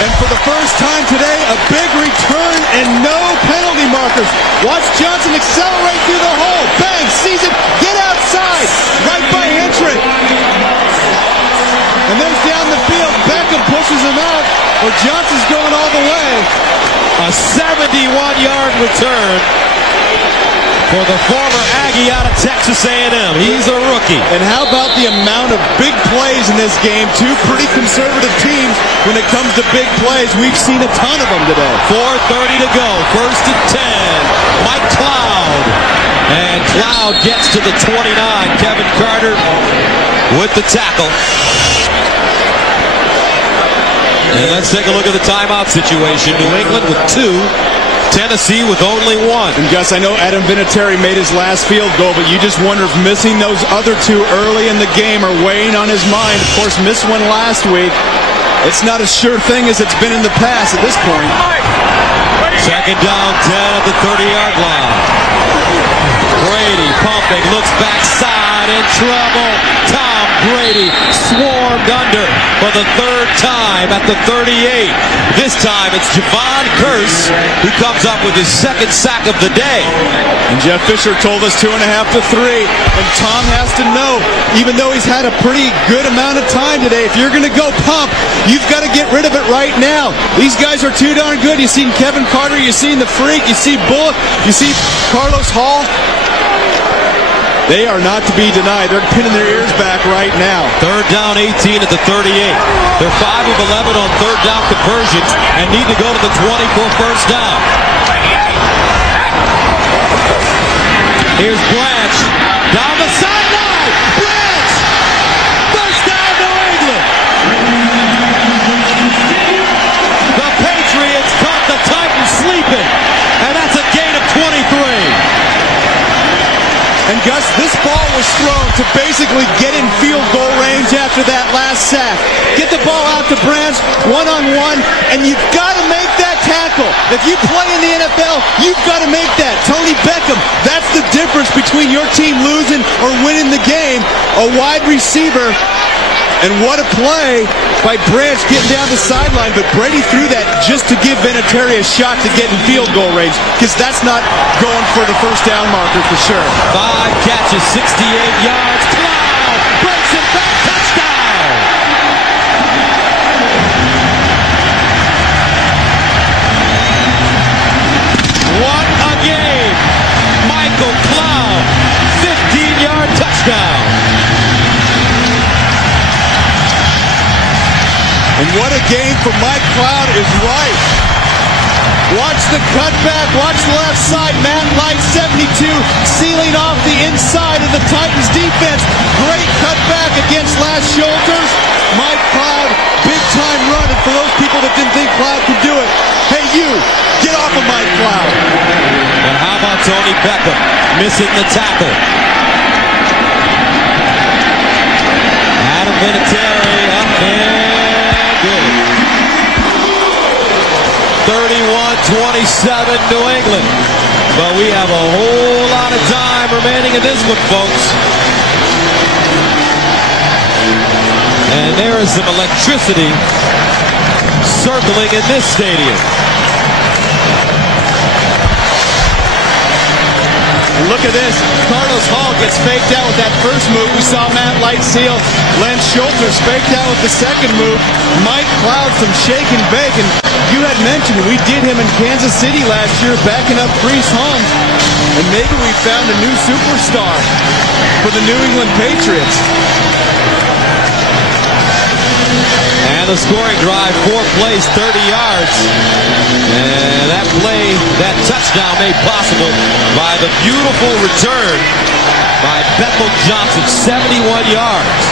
And for the first time today, a big return and no penalty markers. Watch Johnson accelerate through the hole. Bang, sees it, get outside, right by Hentrick. And there's down the field, Beckham pushes him out, or Johnson's going all the way. A 71-yard return for the former Aggie out of Texas A&M. He's a rookie. And how about the amount of big plays in this game? Two pretty conservative teams when it comes to big plays. We've seen a ton of them today. 4:30 to go. 1st and 10. Mike Cloud. And Cloud gets to the 29. Kevin Carter with the tackle. And let's take a look at the timeout situation. New England with 2. Tennessee with only 1. And Gus, I know Adam Vinatieri made his last field goal, but you just wonder if missing those other 2 early in the game are weighing on his mind. Of course, missed one last week. It's not as sure thing as it's been in the past at this point. 2nd down, 10 at the 30-yard line. Brady pumping, looks backside, in trouble. Tom Brady swarmed under for the 3rd time at the 38. This time it's Javon Curse who comes up with his 2nd sack of the day. And Jeff Fisher told us 2.5 to 3. And Tom has to know, even though he's had a pretty good amount of time today, if you're going to go pump, you've got to get rid of it right now. These guys are too darn good. You've seen Kevin Carter, you've seen the Freak, you see Bullock, you see Carlos Hall. They are not to be denied. They're pinning their ears back right now. 3rd down, 18 at the 38. They're 5 of 11 on 3rd down conversions and need to go to the 20 for 1st down. Here's Branch down the sideline. Branch! 1st down, New England. The Patriots caught the Titans sleeping, and that's a gain of 23. And Gus, this ball was thrown to basically get in field goal range after that last sack. Get the ball out to Branch, one-on-one, and you've got to make that tackle. If you play in the NFL, you've got to make that. Tony Beckham, that's the difference between your team losing or winning the game. A wide receiver. And what a play by Branch getting down the sideline, but Brady threw that just to give Vinatieri a shot to get in field goal range, because that's not going for the 1st down marker for sure. 5 catches, 68 yards. Cloud breaks it back, touchdown! What a game! Michael Cloud, 15-yard touchdown. And what a game for Mike Cloud is right. Watch the cutback, watch the left side. Matt Light, 72, sealing off the inside of the Titans defense. Great cutback against last shoulders. Mike Cloud, big time run. And for those people that didn't think Cloud could do it, hey you, get off of Mike Cloud. And how about Tony Beckham missing the tackle? Adam Vinatieri up there. 31-27 New England. But we have a whole lot of time remaining in this one, folks. And there is some electricity circling in this stadium. Look at this. Carlos Hall gets faked out with that first move. We saw Matt Light seal. Len Schulters faked out with the second move. Mike Cloud, some shake and bake. And you had mentioned we did him in Kansas City last year, backing up Priest Holmes. And maybe we found a new superstar for the New England Patriots. And the scoring drive, 4 plays, 30 yards. And that play, that touchdown made possible by the beautiful return by Bethel Johnson, 71 yards.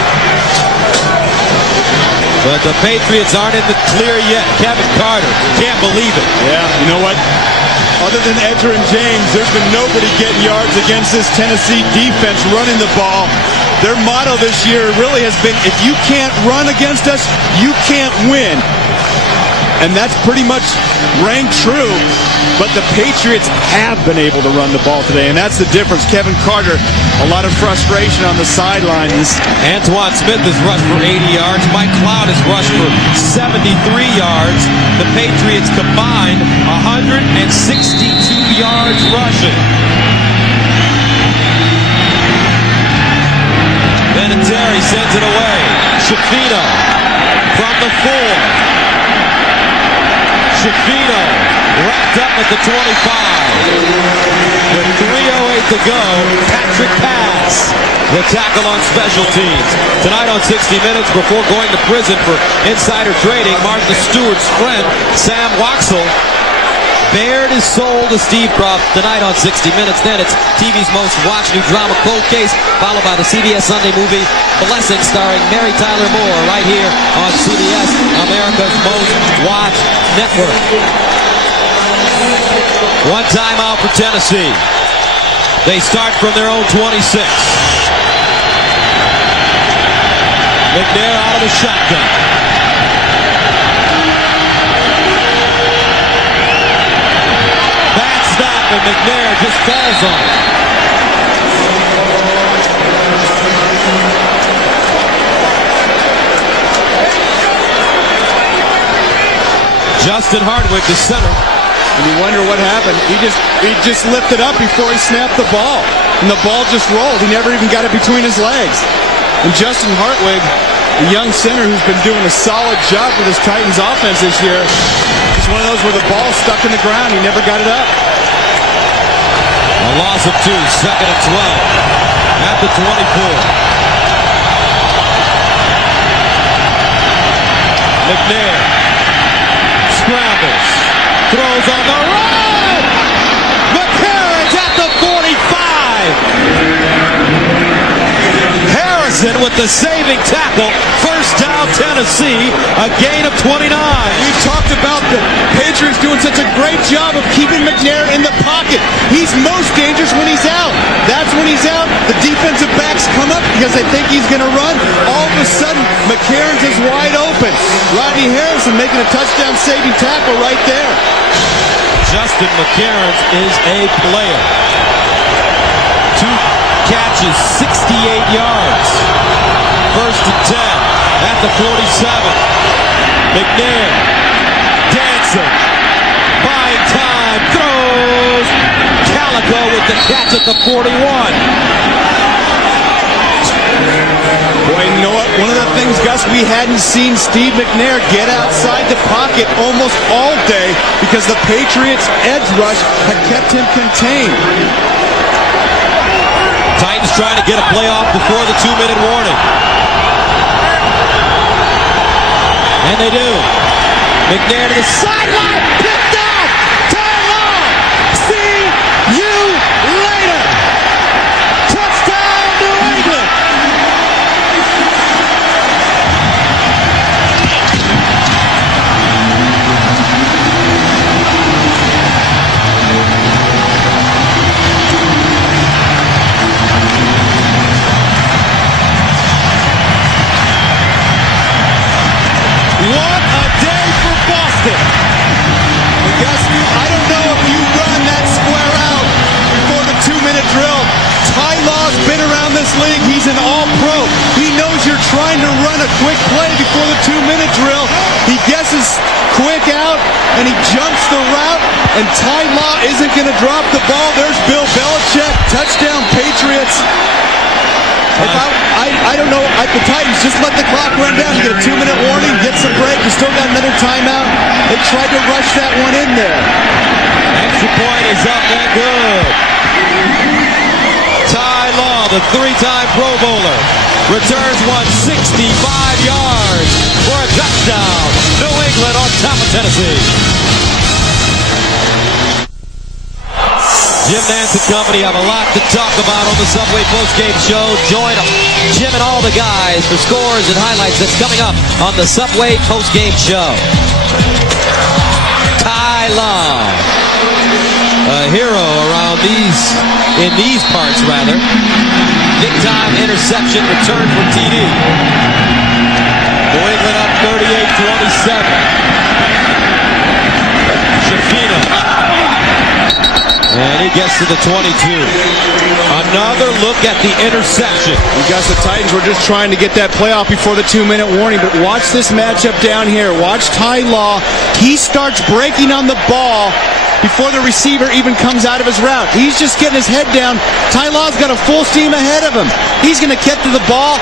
But the Patriots aren't in the clear yet. Kevin Carter, can't believe it. Yeah, you know what? Other than Edgerrin James, there's been nobody getting yards against this Tennessee defense running the ball. Their motto this year really has been, if you can't run against us, you can't win. And that's pretty much rang true, but the Patriots have been able to run the ball today, and that's the difference. Kevin Carter, a lot of frustration on the sidelines. Antoine Smith has rushed for 80 yards. Mike Cloud has rushed for 73 yards. The Patriots combined 162 yards rushing. Vinatieri sends it away. Shafino from the 4. Shafino wrapped up at the 25. With 3:08 to go, Patrick Pass, the tackle on special teams. Tonight on 60 Minutes, before going to prison for insider trading, Martha Stewart's friend, Sam Waxel, bared his soul to Steve Croft. Tonight on 60 Minutes, then it's TV's most watched new drama, Cold Case, followed by the CBS Sunday movie Blessing, starring Mary Tyler Moore, right here on CBS, America's most watched network. One timeout for Tennessee. They start from their own 26. McNair out of the shotgun. Bad snap, and McNair just falls on it. Justin Hardwick, the center. And you wonder what happened. He just lifted up before he snapped the ball. And the ball just rolled. He never even got it between his legs. And Justin Hartwig, the young center who's been doing a solid job for this Titans offense this year, is one of those where the ball stuck in the ground. He never got it up. A loss of 2, 2nd and 12 at the 24. McNair scrambles, throws on the run. McCarron's at the 45. Harrison with the saving tackle. First down, Tennessee. A gain of 29. We've talked about the Patriots doing such a great job of keeping McNair in the pocket. He's most dangerous when he's out. That's when he's out. The defensive backs come up because they think he's going to run. All of a sudden, McCarron's is wide open. Rodney Harrison making a touchdown saving tackle right there. Justin McCarron is a player. 2 catches, 68 yards. First and 10 at the 47. McNair dancing, buying time, throws. Calico with the catch at the 41. Boy, you know what? One of the things, Gus, we hadn't seen Steve McNair get outside the pocket almost all day because the Patriots' edge rush had kept him contained. Titans trying to get a play off before the 2-minute warning. And they do. McNair to the sideline. Picked off. Tie long. See you later. Touchdown, New England. What a day for Boston. Gus, I don't know if you run that square out before the 2-minute drill. Ty Law's been around this league. He's an all-pro. He knows you're trying to run a quick play before the 2-minute drill. He guesses quick out, and he jumps the route, and Ty Law isn't going to drop the ball. There's Bill Belichick. Touchdown, Patriots. I don't know. The Titans just let the clock run down. You get a 2-minute warning, get some break. You still got another timeout. They tried to rush that one in there. Extra point is up and good. Ty Law, the 3-time Pro Bowler, returns 165 yards for a touchdown. New England on top of Tennessee. Jim Nance and company have a lot to talk about on the Subway postgame show. Join Jim and all the guys for scores and highlights that's coming up on the Subway postgame show. Ty Law. a hero around in these parts rather. Big time interception return for TD. New England up 38-27. Shafino. And he gets to the 22. Another look at the interception. You guys, the Titans were just trying to get that playoff before the 2-minute warning, but watch this matchup down here. Watch Ty Law. He starts breaking on the ball before the receiver even comes out of his route. He's just getting his head down. Ty Law's got a full steam ahead of him. He's going to get to the ball.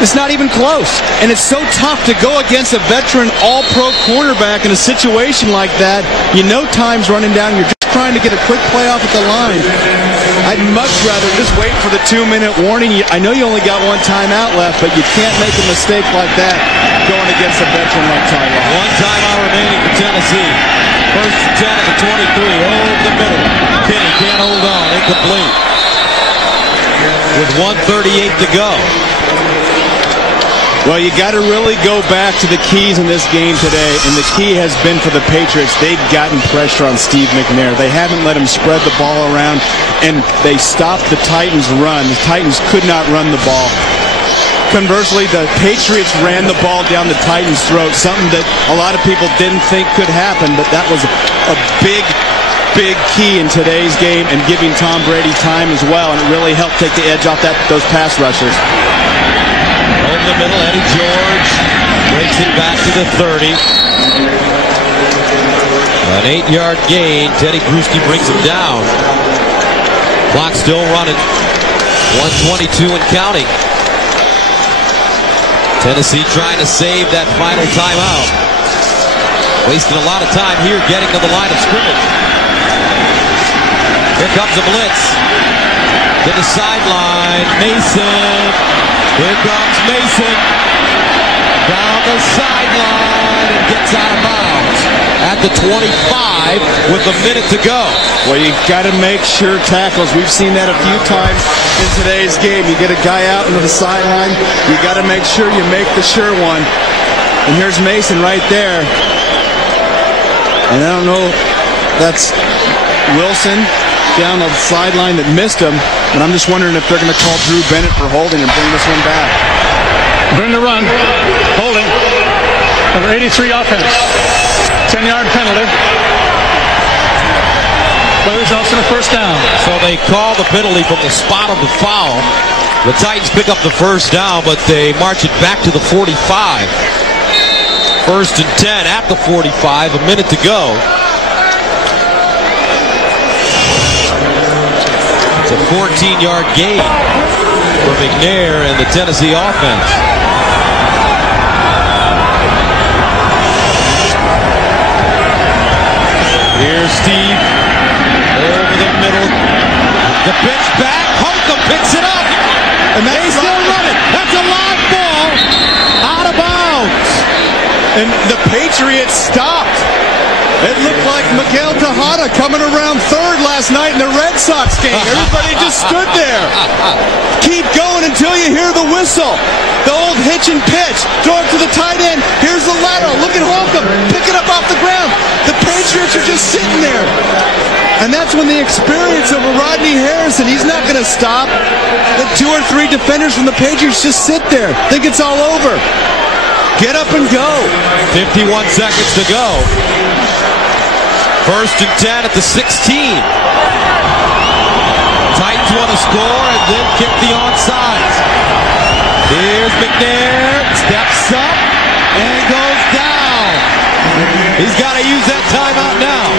It's not even close. And it's so tough to go against a veteran all-pro cornerback in a situation like that. You know time's running down. You're just trying to get a quick playoff at the line. I'd much rather just wait for the 2-minute warning. I know you only got one timeout left, but you can't make a mistake like that going against a veteran like Ty Law. One timeout remaining for Tennessee. First and 10 at the 23. Over the middle. Kenny can't hold on. Incomplete. With 1:38 to go. Well, you got to really go back to the keys in this game today, and the key has been for the Patriots. They've gotten pressure on Steve McNair. They haven't let him spread the ball around, and they stopped the Titans' run. The Titans could not run the ball. Conversely, the Patriots ran the ball down the Titans' throat, something that a lot of people didn't think could happen, but that was a big key in today's game and giving Tom Brady time as well, and it really helped take the edge off those pass rushers. Over the middle, Eddie George breaks it back to the 30. An 8-yard gain. Teddy Bruschi brings him down. Clock still running. 1:22 and counting. Tennessee trying to save that final timeout. Wasted a lot of time here getting to the line of scrimmage. Here comes a blitz. To the sideline. Mason. Here comes Mason. Down the sideline and gets out of bounds at the 25 with a minute to go. Well, you got to make sure tackles. We've seen that a few times in today's game. You get a guy out into the sideline, you got to make sure you make the sure one. And here's Mason right there. And I don't know, that's Wilson down the sideline that missed him. But I'm just wondering if they're going to call Drew Bennett for holding and bring this one back. During the run, holding. Number 83 offense. 10-yard penalty. But it results in a first down. So they call the penalty from the spot of the foul. The Titans pick up the first down, but they march it back to the 45. First and 10 at the 45, a minute to go. It's a 14-yard gain for McNair and the Tennessee offense. Here's Steve over the middle. The pitch back. Holcomb picks it up. And they still run it. That's a live ball out of bounds. And the Patriots stopped. It looked like Miguel Tejada coming around third last night in the Red Sox game. Everybody just stood there. Keep going until you hear the whistle. The old hitch and pitch. Throw it to the tight end. Here's the lateral. Look at Holcomb. Pick it up off the ground. The Patriots are just sitting there. And that's when the experience of a Rodney Harrison, he's not going to stop. The 2 or 3 defenders from the Patriots just sit there. Think it's all over. Get up and go. 51 seconds to go. First and 10 at the 16. Titans want to score and then kick the onside. Here's McNair. Steps up and goes down. He's got to use that timeout now.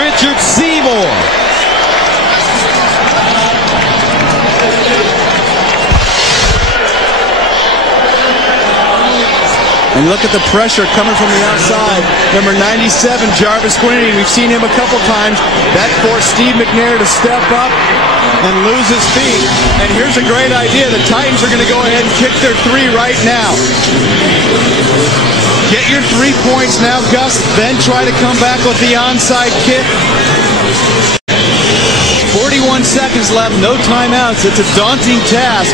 Richard Seymour. And look at the pressure coming from the outside. Number 97, Jarvis Quinney. We've seen him a couple times. That forced Steve McNair to step up and lose his feet. And here's a great idea. The Titans are going to go ahead and kick their 3 right now. Get your 3 points now, Gus. Then try to come back with the onside kick. 41 seconds left, no timeouts. It's a daunting task,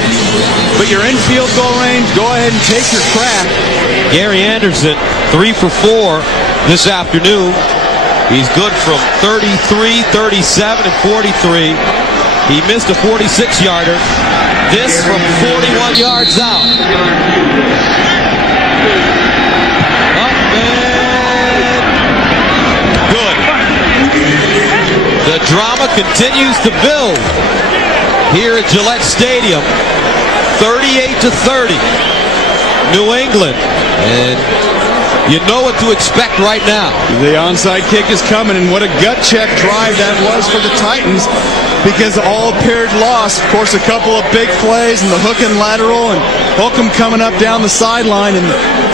but you're in field goal range. Go ahead and take your crack. Gary Anderson, 3 for 4. this afternoon. He's good from 33, 37, and 43. He missed a 46-yarder. This from 41 yards out. Up and good. The drama continues to build here at Gillette Stadium. 38-30. New England. And you know what to expect right now. The onside kick is coming, and what a gut check drive that was for the Titans, because all appeared lost. Of course, a couple of big plays and the hook and lateral, and Holcomb coming up down the sideline, and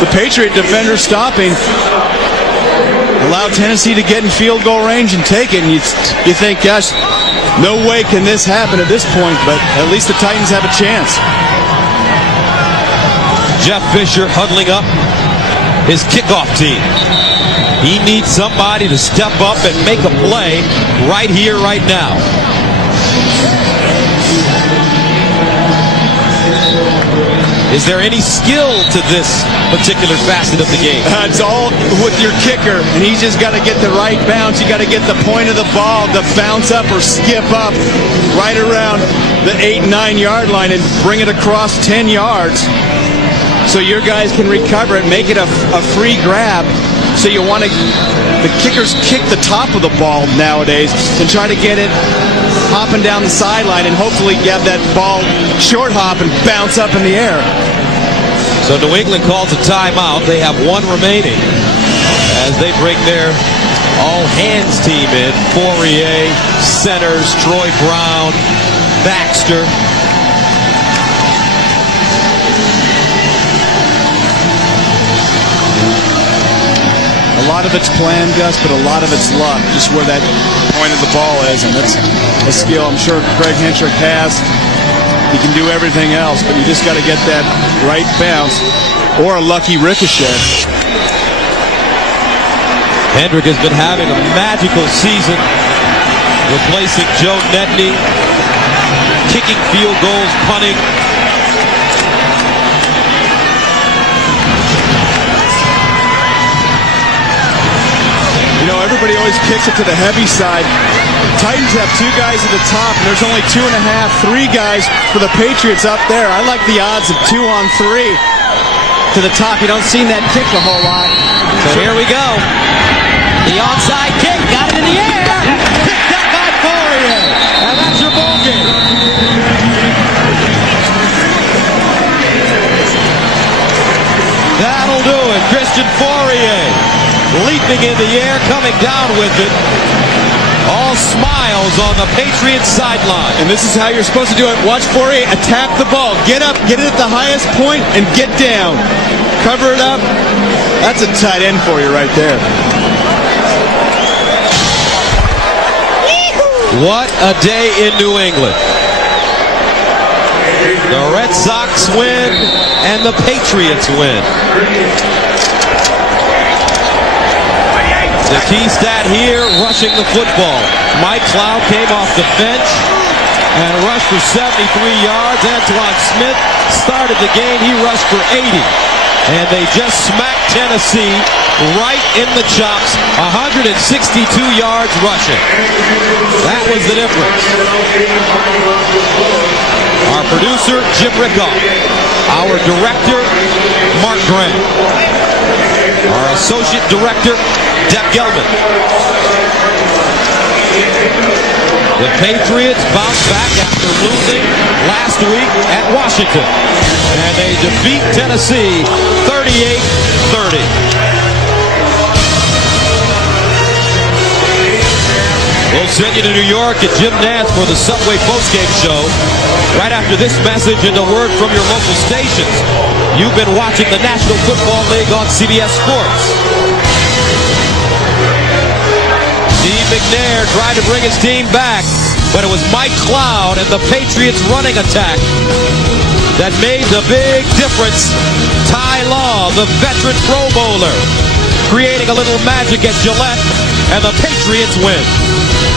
the Patriot defender stopping. Allowed Tennessee to get in field goal range and take it, and you think, gosh, no way can this happen at this point, but at least the Titans have a chance. Jeff Fisher huddling up his kickoff team. He needs somebody to step up and make a play right here, right now. Is there any skill to this particular facet of the game? It's all with your kicker, and he's just got to get the right bounce. You got to get the point of the ball to bounce up or skip up right around the 8-9 yard line and bring it across 10 yards. So your guys can recover it, make it a free grab. So you want to, the kickers kick the top of the ball nowadays and try to get it hopping down the sideline and hopefully get that ball short hop and bounce up in the air. So New England calls a timeout. They have one remaining as they bring their all-hands team in. Fourier, centers, Troy Brown, Baxter. A lot of it's planned, Gus, but a lot of it's luck, just where that point of the ball is, and that's a skill I'm sure Craig Hentrick has. He can do everything else, but you just got to get that right bounce or a lucky ricochet. Hendrick has been having a magical season, replacing Joe Nedney, kicking field goals, punting. Everybody always kicks it to the heavy side. Titans have two guys at the top, and there's only 2.5, 3 guys for the Patriots up there. I like the odds of 2 on 3 to the top. You don't see that kick a whole lot. So here we go. The onside kick, got it in the air. Picked up by Fourier. And that's your ball game. That'll do it. Christian Fourier leaping in the air, coming down with it. All smiles on the Patriots sideline. And this is how you're supposed to do it. Watch Fourier attack the ball. Get up, get it at the highest point, and get down. Cover it up. That's a tight end for you right there. What a day in New England. The Red Sox win, and the Patriots win. The key stat here, rushing the football. Mike Cloud came off the bench and rushed for 73 yards. Antoine Smith started the game. He rushed for 80. And they just smacked Tennessee right in the chops. 162 yards rushing. That was the difference. Our producer, Jim Rickoff. Our director, Mark Grant. Our associate director, Deb Gelman. The Patriots bounce back after losing last week at Washington. And they defeat Tennessee 38-30. We'll send you to New York at Jim Nantz for the Subway postgame show. Right after this message and a word from your local stations. You've been watching the National Football League on CBS Sports. Steve McNair tried to bring his team back, but it was Mike Cloud and the Patriots running attack that made the big difference. Ty Law, the veteran Pro Bowler, creating a little magic at Gillette, and the Patriots win.